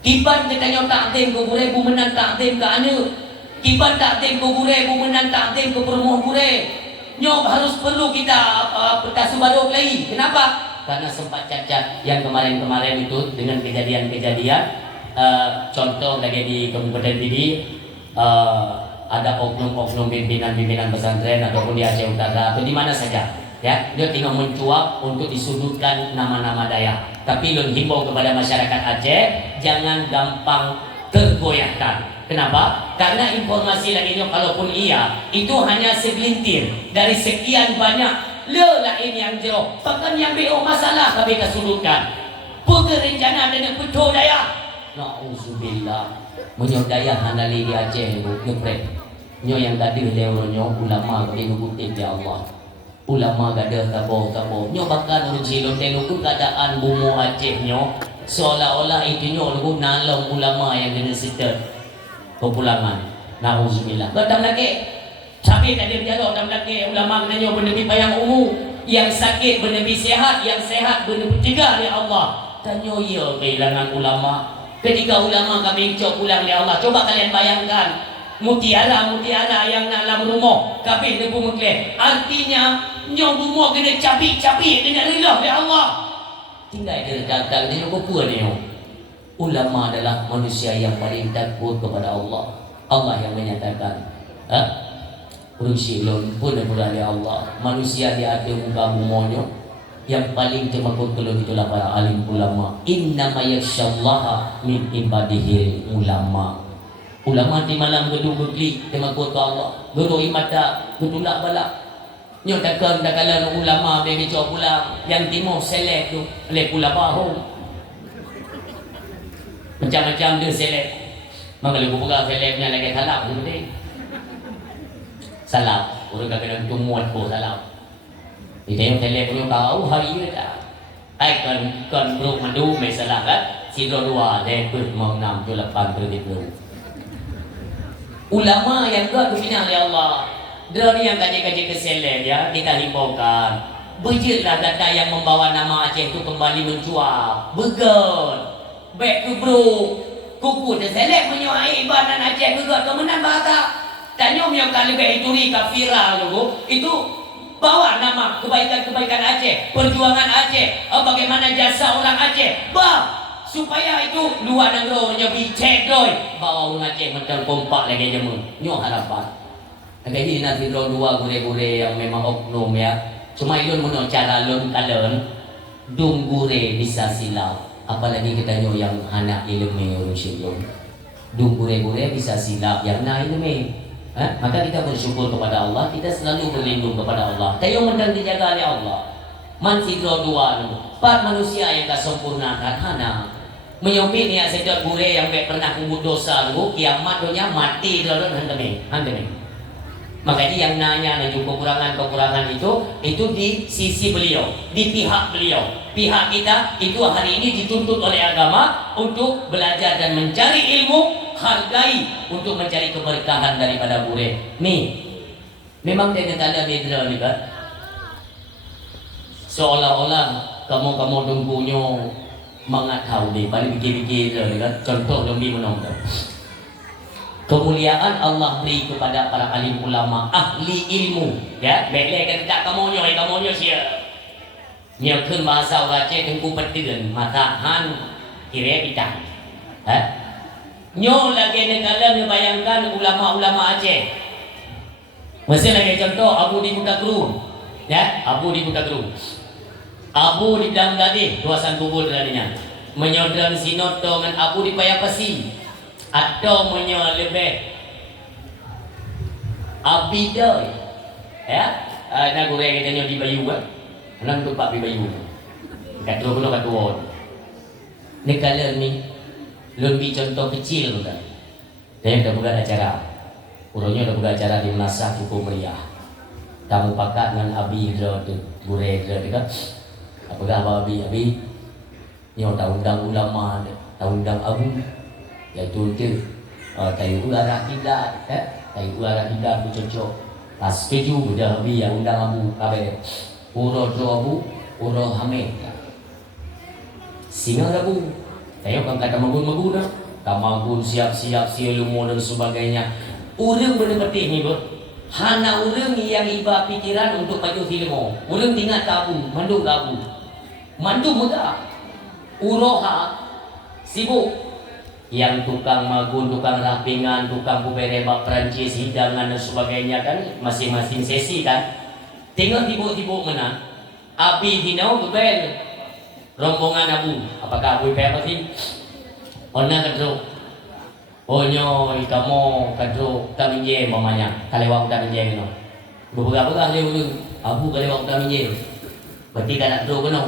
Kiban katanya takdim ke gure bumenan takdim ke anak. Kiban takdim ke gure bumenan takdim ke perumuh gure. Nyo harus perlu kita petas baru lagi. Kenapa? Karena sempat cacat yang kemarin-kemarin itu dengan kejadian-kejadian contoh lagi di Kabupaten Pidi ada oknum-oknum pimpinan-pimpinan pesantren ataupun di Aceh Utara atau di mana saja ya, dia tinggal mencuap untuk disudutkan nama-nama dayak. Tapi lun himbau kepada masyarakat Aceh jangan gampang tergoyahkan. Kenapa? Karena informasi lagi kalaupun iya itu hanya segelintir dari sekian banyak lain yang jauh. Bahkan yang BO masalah kami kesudutkan. Perencana dengan betul daya. Na'udzubillah. Menyodaya hanali di Aceh itu ngeprek. Nyo yang tadi leonyo ulama kami ngutip ya Allah. Ulama gada kabo. Nyo bahkan urut silon telu keadaan bumu Aceh nyo seolah-olah itu nyo lu nalong ulama yang kena setel kepulangan. Na'udzubillah. Betul lagi. Sakit ada berjalan dalam laki ulama kenanya bernabi payang umum. Yang sakit bernabi sehat, yang sehat bernabi cegah oleh Allah. Tanya ya kehilangan ulama. Ketika ulama kami cok pulang oleh Allah. Coba kalian bayangkan mutiara yang dalam rumah kami nebu mekle. Artinya nyong rumah kena capik-capik dengan rillah oleh Allah. Tinggal dia datang dia apa ni? Ulama adalah manusia yang paling takut kepada Allah. Allah yang menyatakan, Rusilun pun oleh Allah. Manusia di atas muka bumonyo yang paling cemakut kelun itulah para alim ulama. Innama yakshallaha min ibadihi ulama. Ulama di malam gedu begli cemakut ke Allah. Gedu imata gedulak balak. Nyo takkan dakalan ulama bagi cok pulang yang timur selek tu oleh pula bahu. Macam-macam dia selek. Mangkali buka seleknya lagi halap tu deh. Salam, orang kata tumuan po salam. Jadi yang telefon kau hari ini dah. Kan bro mandu masalah kan? Sidro dua lepas mengenam julapan berdiblu. Ulama yang gak kepinang oleh Allah. Dia yang kaji-kaji keselek ya kita himbaukan. Bejitlah data yang membawa nama Aceh itu kembali mencuat. Begon, back to bro. Kuku terselek menyuai ibadah Aceh juga kemenang bahasa. Tanya yang kali itu viral dulu itu bawa nama kebaikan-kebaikan Aceh, perjuangan Aceh, bagaimana jasa orang Aceh, supaya itu luar negeri nyebi cedoi bawa orang Aceh macam kompak lagi jemu nyo harapan. Jadi nanti dua gure-gure yang memang oknum ya, cuma itu menurut cara lun kalen dung gure bisa silau, apalagi kita nyo yang anak ilmu urus ilmu dung gure-gure bisa silap yang na ilmu. Maka kita bersyukur kepada Allah, kita selalu berlindung kepada Allah. Tayo mendang dijaga oleh Allah. Man sidro dua empat manusia yang tak sempurnakan hana. Menyopit ni sedot gure yang pernah kubut dosa dulu, kiamat dunia mati dulu handeme. Makanya yang nanya kekurangan itu di sisi beliau, di pihak beliau. Pihak kita itu hari ini dituntut oleh agama untuk belajar dan mencari ilmu. Hargai untuk mencari keberkahan daripada gure. Nih, memang dia kata beda ni kan. Seolah-olah kamu dungkunyo mengatau deh, paling fikir-fikir ni kan. Contoh lebih menonton. Kemuliaan Allah beri kepada para alim ulama, ahli ilmu. Ya, bele kan tak kamu sia. Nyakun bahasa Aceh tengku petiran, matahan kira bidang. Nyo lagi negara bayangkan ulama-ulama Aceh Masih lagi contoh Abu di Buta Kru. Ya, Abu di Buta Kru. Abu di dalam gadih, tuasan kubur darinya. Menyodran sinoto dengan Abu di Payapasi. Atau lebih Abidoy. Ya, nak goreng kita di Bayu kan. Nang tempat di Bayu. Kata belum kata won. Ni kalau ni lebih contoh kecil kan. Dia dah buat acara. Urusnya dah buat acara di Masak Hukum Meriah. Kamu pakat dengan Abi Hidra tu, Gure Hidra tu kan. Apakah Abi? Ni orang undang ulama, undang Abu. Iaitu tu, tayu ular akidah, tayu ular akidah tu cocok. Pas setuju dah Abi yang undang Abu kabe. Urus Abu, urus Hamid. Singa Abu. Tayu kan kata magun dah. Tamagun siap-siap ilmu dan sebagainya. Orang benar-benar ni ber. Hana orang yang iba pikiran untuk maju ilmu. Orang tinggal kabu, mandu kabu. Mandu megah. Uroha sibuk. Yang tukang magun, tukang rapingan, tukang puberebak Perancis, hidangan dan sebagainya kan masing-masing sesi kan. Tinggal tibuk-tibuk mana. Abi dinau bebel. Rombongan Abu. Apakah Abu apa sih? Ona kadro. Onyo kamu kadro taminje mamanya. Kalewak taminje no. Beberapa dia Abu kalewak taminje. Berarti tak kadro kono.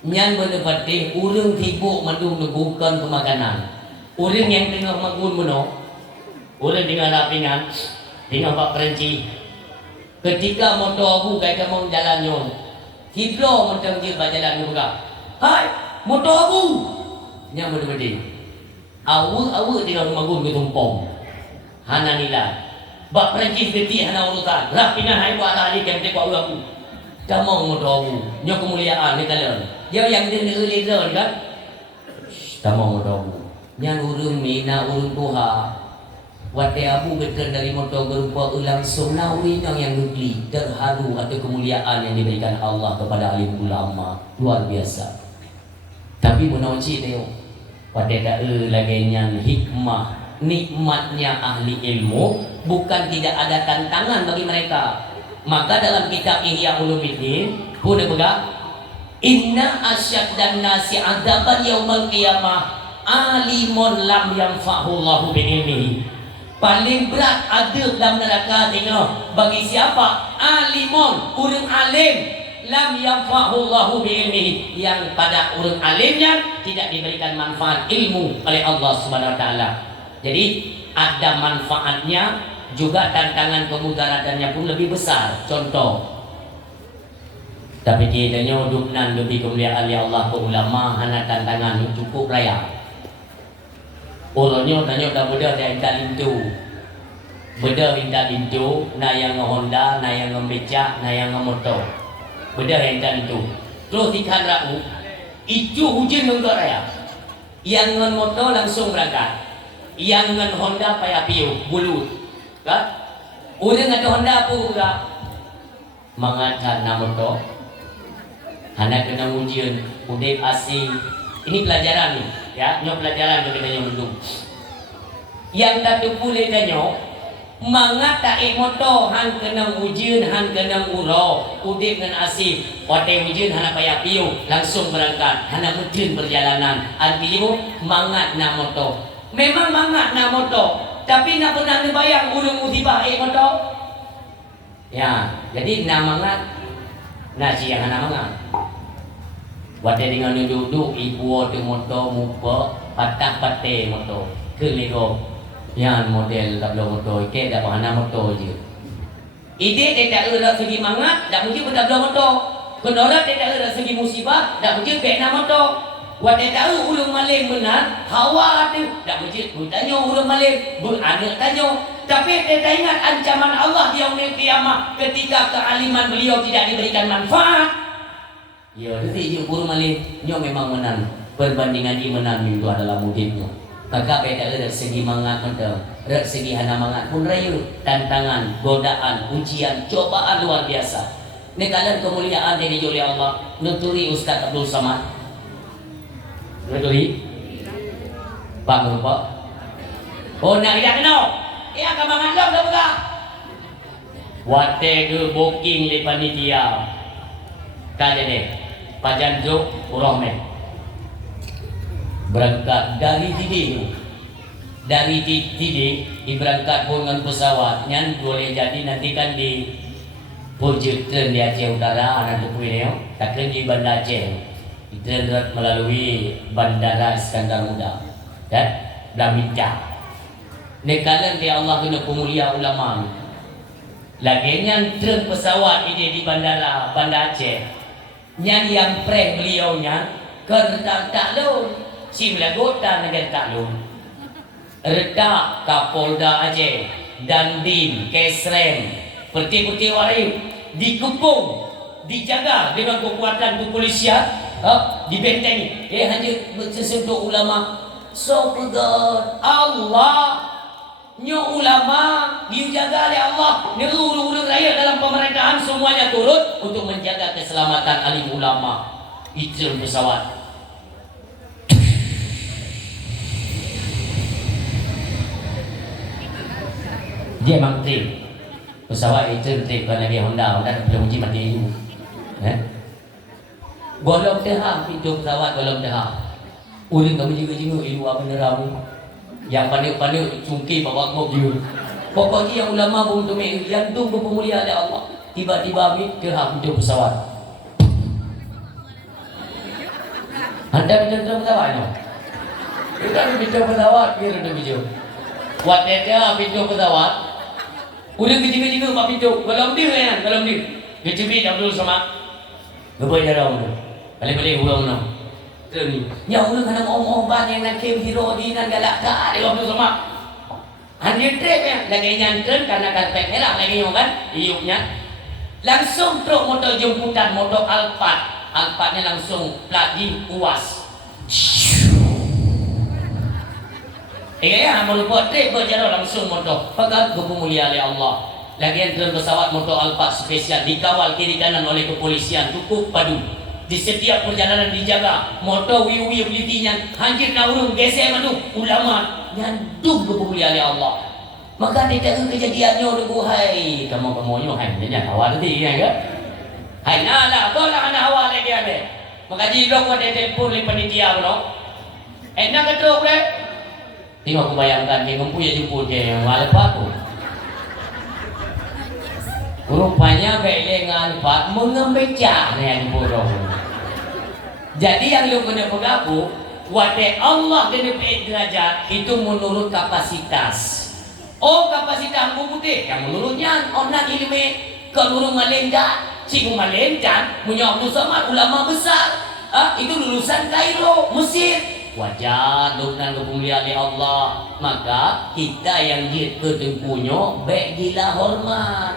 Nyan bener-bener urang tibuk mandung bukan pemakanan. Urang yang tengah magun mono. Urang tengah lapingan, tengah Pak Perancis. Ketika motor Abu kaya kamu jalan nyo. Hidro motor dia berjalan buka. Hai, motor Abu. Nyan bener-bener. Awu tengah magun ke tumpong. Hana nila. Pak Perancis beti hana urutan. Lapingan hai buat ahli kem te kwa Abu. Kamu motor Abu. Nyo kemuliaan ni kalian. Dia yang dia leader kan. Kamu motor Abu. Yang urung mina urung tuha. Wate Abu betul dari motor berupa langsung nawi yang nukli terharu atau kemuliaan yang diberikan Allah kepada alim ulama luar biasa. Tapi menauci teo. Wate tak lagi yang hikmah nikmatnya ahli ilmu bukan tidak ada tantangan bagi mereka. Maka dalam kitab Ihya Ulumuddin pun pegang inna asyaddan nasi adzaban yaumal qiyamah alimun lam yanfa'hu Allahu bi ilmihi. Paling berat ada dalam neraka tengok bagi siapa? Alimun, urang alim lam yanfa'hu Allahu bi ilmihi, yang pada urang alimnya tidak diberikan manfaat ilmu oleh Allah Subhanahu wa taala. Jadi ada manfaatnya juga tantangan kemudaratannya pun lebih besar. Contoh tapi kitanya udupnan lebih kemuliaan ya Allah ke ulama hana tantangan cukup raya. Orangnya tanya dah beda dia minta lintu. Beda minta lintu, na yang Honda, na yang becak, na yang motor. Beda yang minta lintu. Terus ikan rau, itu hujan enggak raya. Yang dengan motor langsung berangkat. Yang dengan Honda payah piu, bulut. Kan? Udah ada Honda apa juga? Mengatakan na motor. Hana kena ujian, udah asing. Ini pelajaran nih, ya, nyok pelajaran kita yang belum. Yang tak boleh tanya, mangata motor han kena ujian, han kena uro, udah dengan asing. Waktu ujian hana payah piu, langsung berangkat, hana mungkin perjalanan. Artinya mangat na motor. Memang mangat na motor, tapi nak pernah bayang urung musibah motor. Ya, jadi na mangat, na siang hana mangat. Waktu dengan duduk ibu ada motor muka patah patah motor ke lego yang model tak belum motor ke dah mana motor je. Ide dia tak ada segi mangat tak mungkin tak belum motor. Kenora dia tak ada segi musibah tak mungkin ke na motor. Waktu tahu ulung maling benar hawa tu tak mungkin tanya ulung maling beranak tanya. Tapi dia tak ingat ancaman Allah di yaumil qiyamah ketika kealiman beliau tidak diberikan manfaat. Ya, jadi dia guru malih, dia memang menang. Perbandingan dia menang itu adalah mudahnya. Maka beda dari segi mangat mentang, dari segi hana mangat pun rayu, tantangan, godaan, ujian, cobaan luar biasa. Ini kalian kemuliaan yang dijoli Allah. Nuturi Ustaz Abdul Samad. Nuturi. Pak Bapak. Oh nak tidak kenal. Ia akan mangat dah buka. Wate ke booking di panitia. Kaje deh. Pajan Zuk Urahme. Berangkat dari Tiding. Dari Tiding diberangkat dengan pesawat. Nyan boleh jadi nanti kan di Purjutren di Aceh Utara anak tu punya. Takkan di Bandar Aceh. Ditrerat melalui Bandara Iskandar Muda. Dan Blamincah. Nekalan dia Allah kena pemulia ulama. Lagi yang tren pesawat ini di bandara Bandar Aceh. Yang prank beliaunya kereta taklun. Si melagota negara taklun. Redak Kapolda Aceh, Dandim, Kesrem, peti-peti warim dikepung, dijaga dengan kekuatan kepolisian, dibentengi. Hanya sesentuh ulama. So pegat Allah. Nyo ulama dijaga oleh Allah. Nurul rakyat dalam pemerintahan semuanya turut untuk menjaga keselamatan alim ulama. Itu pesawat. Dia memang trip. Pesawat itu trip kerana dia Honda belum uji mati itu. Golong teham pintu pesawat golong teham. Ulun kami juga ilu apa nerau. Yang pandai-pandai cungki bawa mobil. Pokoknya yang ulama pun tu yang tunggu pemulihan oleh Allah. Tiba-tiba ambil ke pintu pesawat. Anda pintu pesawat no? Kita pintu pesawat biar ada video. Buat dia pintu pesawat. Udah kecil-kecil pak pintu. Kalau dia kan, kalau dia. Dia cubit Abdul Somad. Lepas dia dah. Balik-balik ulang no. Yang ulun kena ngomong banyak nak kem hero di nan galak ka dia Abdul Somad. Hanya trip ya, lagi nyantren karena karpet merah lagi yang kan, iuknya. Langsung truk motor jemputan, motor Alphard. Alphardnya langsung plat di UAS. Ya, mau buat trip berjalan langsung motor. Pakat kemuliaan oleh Allah. Lagi yang pesawat motor Alphard spesial dikawal kiri kanan oleh kepolisian cukup padu. Di setiap perjalanan dijaga. Motor wiwi pelitinya hancur nak urung geser manu ulama nyandung kemuliaan oleh Allah. Maka dia kejadiannya oleh hai kamu-kamunya hai nya awal tadi ya ke? Hai nala bola ana awal lagi ada. Maka jidok ada telefon le panitia bro. Enak ketruk le. Tengok aku bayangkan dia mempunyai jemput dia yang lepas tu. Rupanya belengan Pak mengemecah yang bodoh. Jadi yang lu kena pegaku, wate Allah kena derajat itu menurut kapasitas. Oh kapasitas bu putih yang menurutnya orang ilmu kelurung malenjan, cikgu malenjan punya Abdul Somad ulama besar. Itu lulusan Kairo, Mesir. Wajar dengan kemuliaan Allah. Maka kita yang ketempunya baik gila hormat.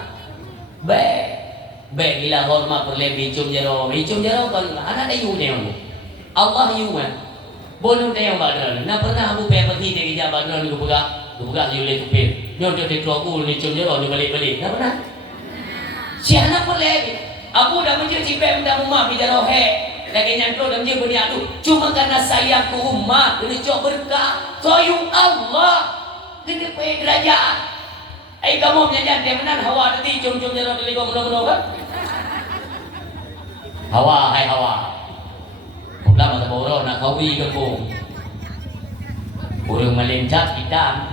Baik gila hormat berlebih cum jero kan anak ada yu dia Allah yu kan boleh dia yang badran nak pernah aku pergi dia kerja badran aku buka yu le tupir nyoto de keluar ni cum jero ni balik nak pernah si anak berlebih aku dah menjadi cipe minta rumah bicara he lagi nyanto dan dia beri aku cuma karena sayang ke umat ini cok berkah sayang Allah ini derajat. Kamu menyanyi dia menan Hawa tadi cum-cum jalan dari kau mudah-mudah kan? Hawa, hai Hawa. Bukan masa boro nak kawi kepung. Burung melencat hitam.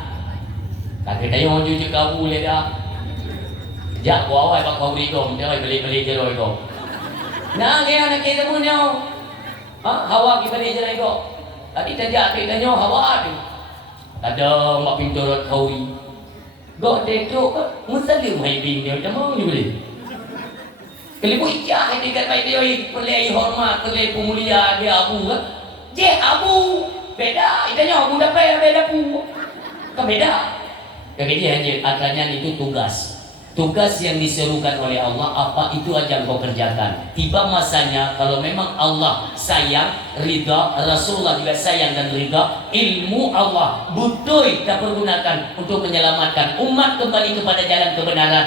Kaki dia mau cuci kabu le dah. Jak kau awal pak kawi kau, dia beli jeroi kau. Nah, dia nak kita punya. Hawa kita beli jeroi kau. Tadi tajak kita nyo Hawa tu. Ada mak pintu rot kawi. Gak detok muslim hai bin dia macam ni boleh. Kalau bujang ini kan baik dia perlai hormat, perlai pemulia dia abu kan. Je abu beda, itanya abu dapat beda pu. Kan beda. Kaki dia hanya akalnya itu tugas. Tugas yang diserukan oleh Allah apa itu aja kau kerjakan. Tiba masanya kalau memang Allah sayang, ridha, Rasulullah juga sayang dan ridha, ilmu Allah butuh kita pergunakan untuk menyelamatkan umat kembali kepada jalan kebenaran.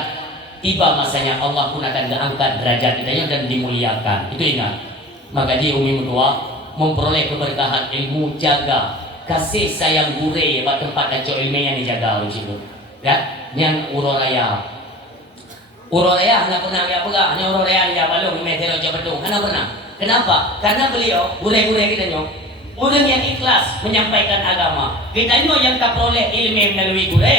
Tiba masanya Allah pun akan diangkat derajat kita dan dimuliakan. Itu ingat. Maka dia umi mutua memperoleh keberkahan ilmu, jaga kasih sayang gure tempat kacau ilmu yang dijaga di situ. Ya, yang uroraya Urorea hanya pernah dia pegang, hanya urorea dia balung di metero Jabadung, hanya pernah. Kenapa? Karena beliau gure-gure kita nyok, orang yang ikhlas menyampaikan agama. Kita nyok yang tak peroleh ilmu melalui gure,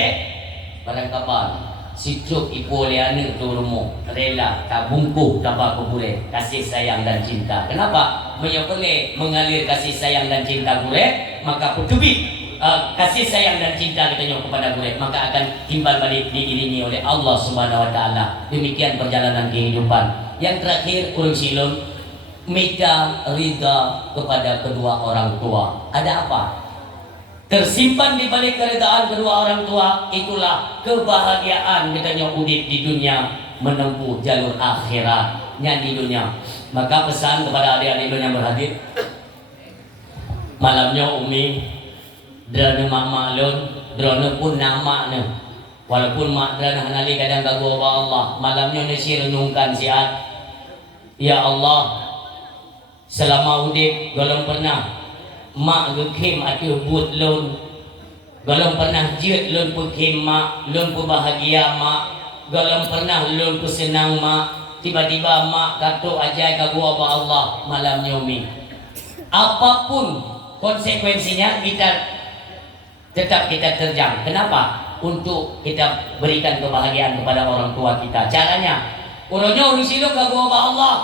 barang kapan si cuk ibu leane turumu rela tak bungkuh tanpa kubure kasih sayang dan cinta. Kenapa? Menyokole mengalir kasih sayang dan cinta gure, maka putubit kasih sayang dan cinta kita nyok kepada gure, maka akan timbal balik diiringi oleh Allah Subhanahu wa taala. Demikian perjalanan kehidupan. Yang terakhir urang silun minta ridha kepada kedua orang tua. Ada apa? Tersimpan di balik keridaan kedua orang tua itulah kebahagiaan katanya udip di dunia menempuh jalur akhiratnya di dunia. Maka pesan kepada adik-adik yang berhadir, malamnya Umi drana mak maklun, drana pun nama ne. Walaupun mak drana hanali kadang gagu Allah, malamnya nasi renungkan siat. Ya Allah, selama udip golong pernah mak gekim atu but lun, golong pernah jiut lun pekim mak, lun pu bahagia mak, golong pernah lun pu senang mak. Tiba-tiba mak katu ajai gagu Allah malamnya Umi. Apapun konsekuensinya tetap kita terjang. Kenapa? Untuk kita berikan kebahagiaan kepada orang tua kita. Caranya, orangnya orang siluk gagu Allah,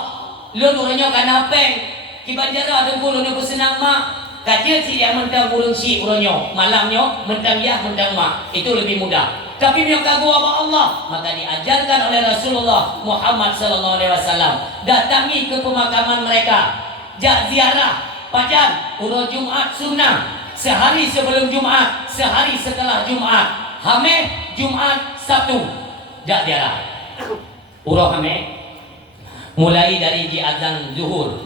lun orangnya kanapeng, kibanjara ada orangnya bersenang mak. Kajian si dia mentang urung si orangnya, malamnya mentang ya mentang mak. Itu lebih mudah. Tapi yang gagu Allah, maka diajarkan oleh Rasulullah Muhammad sallallahu alaihi wasallam, datangi ke pemakaman mereka, ziarah, pajan, urut Jumat sunnah. Sehari sebelum Jumat, sehari setelah Jumat, Hameh Jumat Sabtu, jak diarah. Urut Hameh mulai dari di azan zuhur,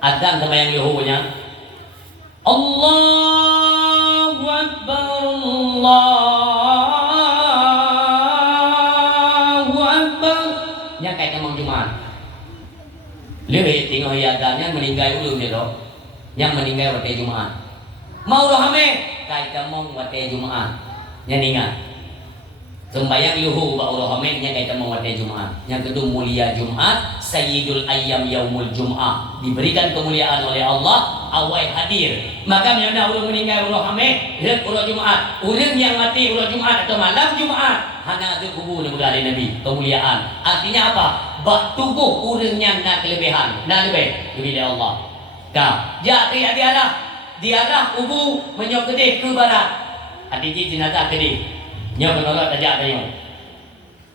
azan sembahyang zuhurnya, Allahu Akbar, Allahu Akbar. Yang kayak kemang Jumat. Lebih tengok azannya meninggal ulun dia loh, yang meninggal waktu Jumat. Mau rohame kai kamong wate Jumaat nya ningat sembayang luhu ba rohame nya kai kamong wate Jumaat. Yang kedua mulia Jumat, sayyidul ayyam yaumul Jum'ah, diberikan kemuliaan oleh Allah awai hadir. Maka nyana urang meninggal rohame rek urang Jumaat, urang yang mati urang Jumaat atau malam Jumaat hana ada kubur negara Nabi kemuliaan. Artinya apa? Bak tubuh urangnya nak kelebihan, nak lebih dari Allah. Kah jadi diarah ubu menyok kedih ke barat. Adiji jenazah kedih nyok menolak tajak tanya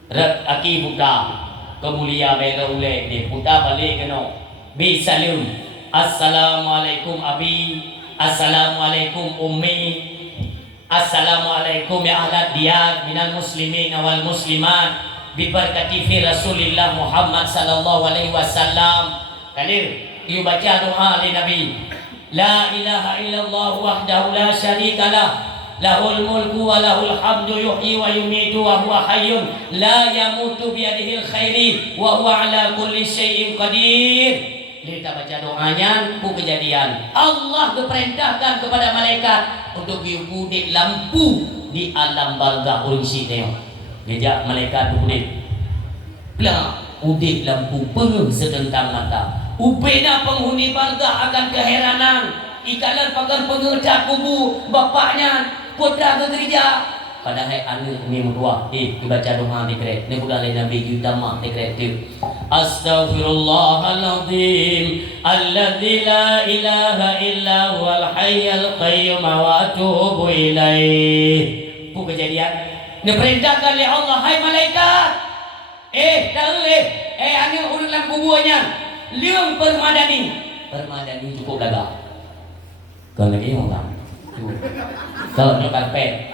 red aki buka kemulia bela ule di puta balik keno bi salim assalamualaikum abi, assalamualaikum ummi, assalamualaikum ya ahlad diyar minal muslimin wal muslimat bi barakati fi Rasulillah Muhammad sallallahu alaihi wasallam. Kalir you baca doa li Nabi, La ilaha illallah wahdahu la syarika lah, lahul mulku wa lahul hamdu yuhyi wa yumitu wa huwa hayyun la yamutu biyadihil khairi wa huwa ala kulli syai'in qadir. Kita baca doanya ku kejadian Allah diperintahkan kepada malaikat untuk diudik lampu di alam barzakh ursi tengok. Ngejak malaikat udik. Lah udik lampu penuh setentang mata. Upena penghuni barzakh akan keheranan. Ikalan pagar pengerja kubu bapaknya putra ke gereja. Padahal anu ni mudua. Dibaca doa dikret. Ni bukan lain Nabi utama dikret tu. Astaghfirullahaladzim alladzi la ilaha illa huwal hayyul qayyum wa atubu ilaih. Bu kejadian. Diperintahkan oleh Allah, hai malaikat. Anu urang dalam kubunya. Liung permadani cukup dagang. Kalau lagi orang kalau nak karpet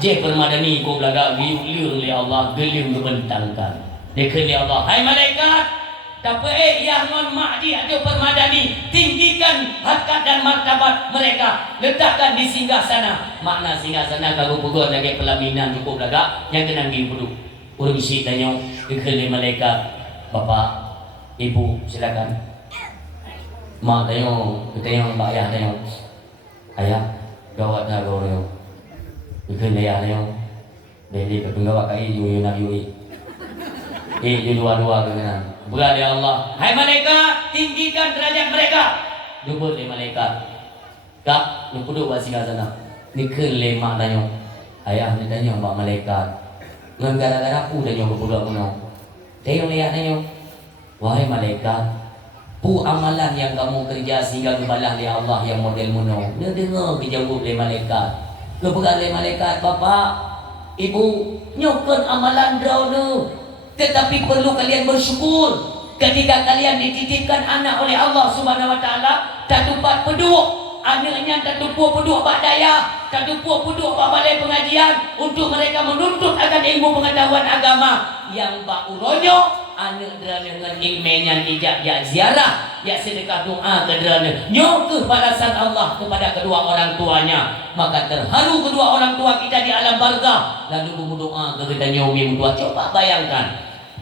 je permadani ko belaga liung li Allah geliung membentangkan dekeli Allah, hai malaikat tapi yang non ma'di atau permadani tinggikan harkat dan martabat mereka, letakkan di singgasana. Makna singgasana kalau pegol lagi pelaminan cukup dagang yang kena dipuduk urung si tanya dekeli malaikat, bapak ibu silakan. Mak tengok, tengok mbak ayah tengok. Ayah, gawat dah gawat tengok. Ikan ayah tengok. Jadi kepenggawa kai yui nak yui. Di dua-dua kena. Berada ya Allah. Hai malaikat, tinggikan derajat mereka. Jemput le malaikat. Kak, lu duduk buat singgah sana. Ni kele mak tanya. Ayah ni tanya mak malaikat. Ngan gara-gara aku tanya ke budak kuno. Tengok lihat tanya. Wahai malaikat, pu amalan yang kamu kerja sehingga dibalas oleh Allah yang model muno. Dia dengar kejawab oleh malaikat. Keberat oleh malaikat, bapa, ibu, nyokon amalan draw tu. Tetapi perlu kalian bersyukur ketika kalian dititipkan anak oleh Allah Subhanahu Wa Taala. Tak tupat peduk anaknya, tak tupuh peduk bak daya, tak tupuh peduk bak balai pengajian untuk mereka menuntut akan ilmu pengetahuan agama. Yang bak uronyo anak derana dengan ilmunya ijak ziarah, ya sedekah doa ke derana nyo ke balasan Allah kepada kedua orang tuanya. Maka terharu kedua orang tua kita di alam barzah, lalu berdoa ke kita nyomi tua. Coba bayangkan,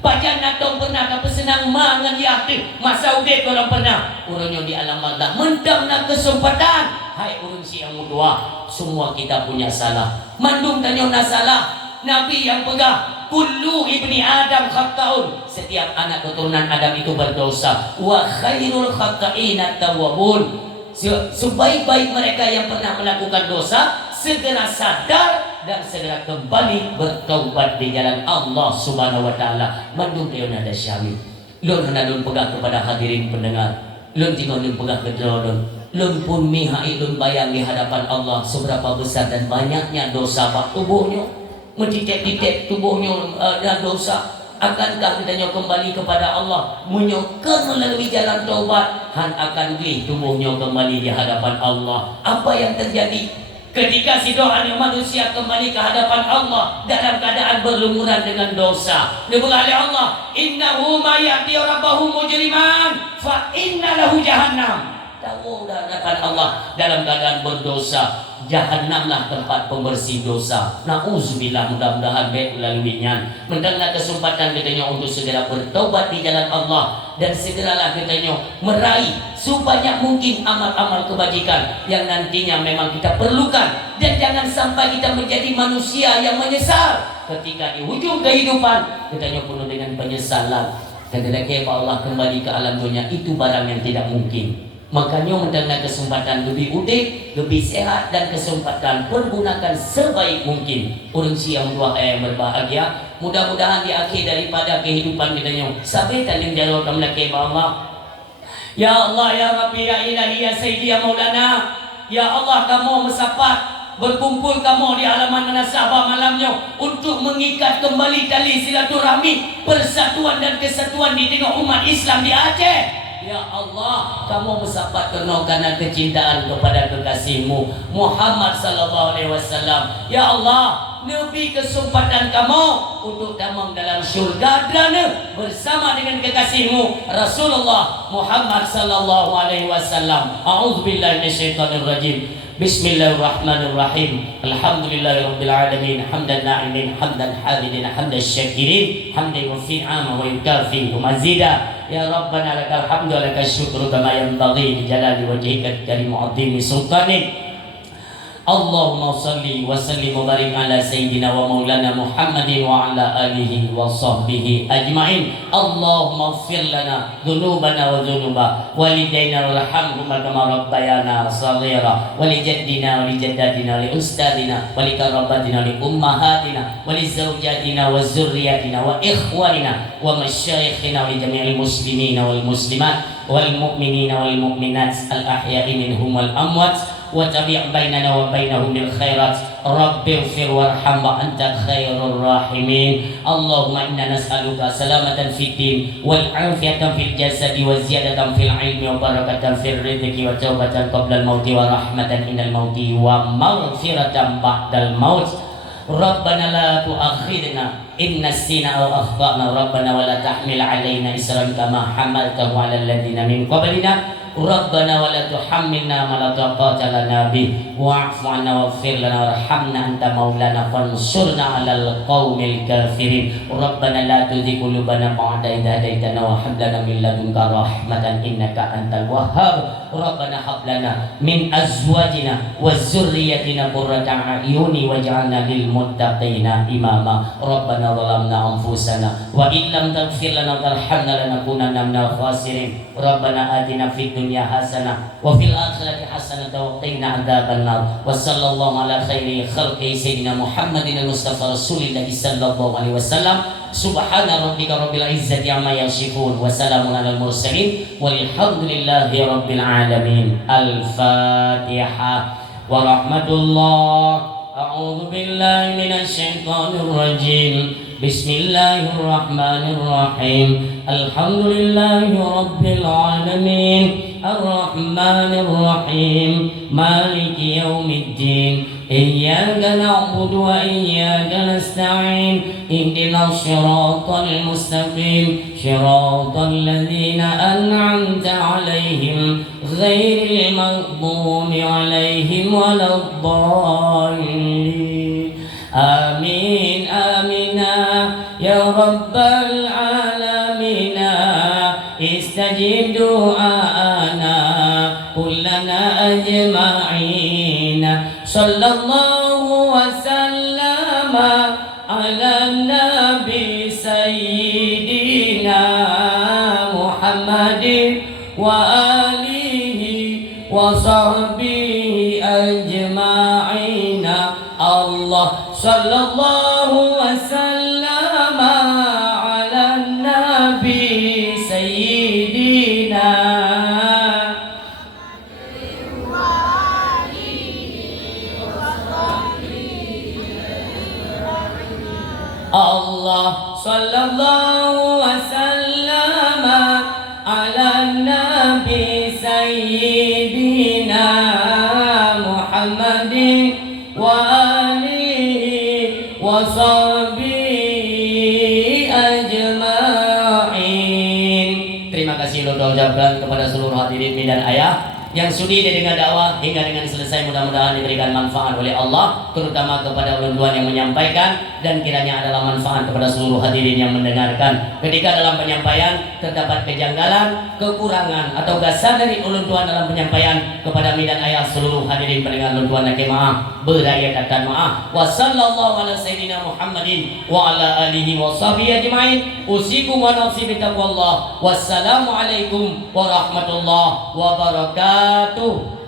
Pajan natong pernah kapa senang mangan yakin masa udah kalau pernah urunyo di alam barzah mendam nak kesempatan. Hai urun si yang mudua, semua kita punya salah. Mandum tanyo na salah. Nabi yang pegang kullu ibni Adam khata'un, setiap anak keturunan Adam itu berdosa. Wa khairul khata'ina tawwabun, sebaik-baik mereka yang pernah melakukan dosa segera sadar dan segera kembali bertaubat di jalan Allah Subhanahu Wa Taala. Mandung dia ada syami. Lun hendak pegang kepada hadirin pendengar. Lun tinggal pegang ke dron. Lun pun mihai lun bayang di hadapan Allah seberapa besar dan banyaknya dosa bak tubuhnya. Mentitik-titik tubuhnya dan dosa. Akankah kita kembali kepada Allah, menyokong melalui jalan taubat, han akan beli tubuhnya kembali di hadapan Allah. Apa yang terjadi ketika si doanya manusia kembali ke hadapan Allah dalam keadaan berlumuran dengan dosa? Diberi Allah, innahu mayati rabbahu mujriman fa inna lahu jahannam. Tahu dah hadapan Allah dalam keadaan berdosa, jahannamlah tempat pembersih dosa. Nauzubillah, mudah-mudahan baik melaluinya. Mendengar kesempatan katanya untuk segera bertaubat di jalan Allah, dan segeralah katanya meraih sebanyak mungkin amal-amal kebajikan yang nantinya memang kita perlukan. Dan jangan sampai kita menjadi manusia yang menyesal ketika di hujung kehidupan katanya penuh dengan penyesalan. Dan ketika Allah kembali ke alam dunia itu barang yang tidak mungkin. Makanya mendengar kesempatan lebih udik, lebih sehat, dan kesempatan pergunakan sebaik mungkin. Urun siang dua yang berbahagia. Mudah-mudahan di akhir daripada kehidupan kita nyo sampai talim jalur kamu lagi Allah. Ya Allah, ya Rabbi, ya Ilahi, ya Sayyidi, ya Maulana. Ya Allah, kamu mesapat berkumpul kamu di halaman Nasabah malamnya untuk mengikat kembali tali silaturahmi, persatuan dan kesatuan di tengah umat Islam di Aceh. Ya Allah, kamu bersapat karena kecintaan kepada kekasihmu Muhammad sallallahu alaihi wasallam. Ya Allah, nebi kesempatan kamu untuk damang dalam syurga dan bersama dengan kekasihmu Rasulullah Muhammad sallallahu alaihi wasallam. A'udzubillahi minasyaitonir rajim. Bismillahirrahmanirrahim. Alhamdulillahirabbil alamin, hamdan na'imin, hamdan hamidin, hamdan syakirin, hamdan yufi'ama wa yukafi wa mazida. Ya Rabbana lakal hamdu wa lakal syukru kama yanbaghi li jalali wajhika al-karim wa 'azimi sultanik. Allahumma salli wa sallim wa barik ala sayyidina wa maulana Muhammadin wa ala alihi wa sahbihi ajma'in. Allahumma ighfir lana dhunubana wa dhunuba walidayna warhamhuma kama rabbayana shaghira, wa li jaddina wa li jaddatina, li ustadina wa li karabatina, li ummahatina wa li zawjatina wa zurriyatina wa ikhwanina wa masyayikhina wa li jami'il muslimina wal muslimat wal mu'minina wal mu'minat al ahya'i minhum wal amwat wa tabi' bainana wa bainahum bil khairat. Rabbighfir warham wa anta khairur rahimin. Allahumma inna nas'aluka salamatan fid din wal 'afiyatan fil jasadi wa ziyadatan fil 'ilmi wa barakatan fil rizqi wa taubatan qabla al mauti wa rahmatan indal mauti wa maghfiratan ba'dal maut. Rabbana la tu'akhidna in nasina aw akhtana. Rabbana wa la tahmil 'alaina isran kama hamaltahu 'alal ladzina min qablina. Rabbana wa la tuhammilna ma la taqata lana bih wa'fu 'anna waghfir lana warhamna anta maulana fansurna 'alal qaumil kafirin. Rabbana la tuzigh qulubana ba'da idh hadaitana wa hab lana min ladunka rahmatan innaka antal wahhab. Rabbana hab lana min azwajina wa dzurriyyatina qurrata a'yuni waj'alna lil muttaqina imama. Rabbana zalamna anfusana wa in lam taghfir lana wa tarhamna lanakunanna minal khasirin. Rabbana atina fid dunya hasanah wa fil akhirati hasanah wa qina adzabannar. Wa sallallahu ala khairi khalqi sayyidina Muhammadin al-Mustafa Rasulillah sallallahu alaihi wasallam. Subhana rabbika rabbil izzati amma yasifun wa salamun alal mursalin walhamdulillahi rabbil alamin. Al-Fatihah. Wa rahmatullah. A'udzu billahi minasy syaithanir rajim. Bismillahirrahmanirrahim. Alhamdulillahi rabbil alamin. Ar-Rahmanir Rahim. Maliki yaumiddin. Iyyaka na'budu wa iyyaka nasta'in. Ihdinas siratal mustaqim. Siratal ladzina an'amta 'alaihim ghairil maghdubi 'alaihim waladdallin. Amin amina ya rabbal alamin. Istajib du'ana kullana ajma'in. Sallallahu wa sallama ala nabi sayyidina Muhammadin wa alihi wa sahbihi ajma'in. Allah sallallahu wa sallama ala nabi sayyidina Allah sallallahu wa sallama ala nabi sayyidina Muhammadin wa alihi wa sahbihi ajma'in. Terima kasih Lord ucapkan kepada seluruh hadirin dan ayah yang sudi dengan dakwah hingga dengan selesai. Mudah-mudahan diberikan manfaat oleh Allah, terutama kepada ulun yang menyampaikan, dan kiranya adalah manfaat kepada seluruh hadirin yang mendengarkan. Ketika dalam penyampaian terdapat kejanggalan, kekurangan atau gasan dari ulun dalam penyampaian, kepada mi dan ayah seluruh hadirin pendengar ulun nakil maaf, beraya dan maaf. Wassallallahu ala sayyidina Muhammadin wa ala alihi wa sahbihi ajma'in. Usikum wa nafsi bitaqwallah. Wassalamualaikum warahmatullahi wabarakatuh.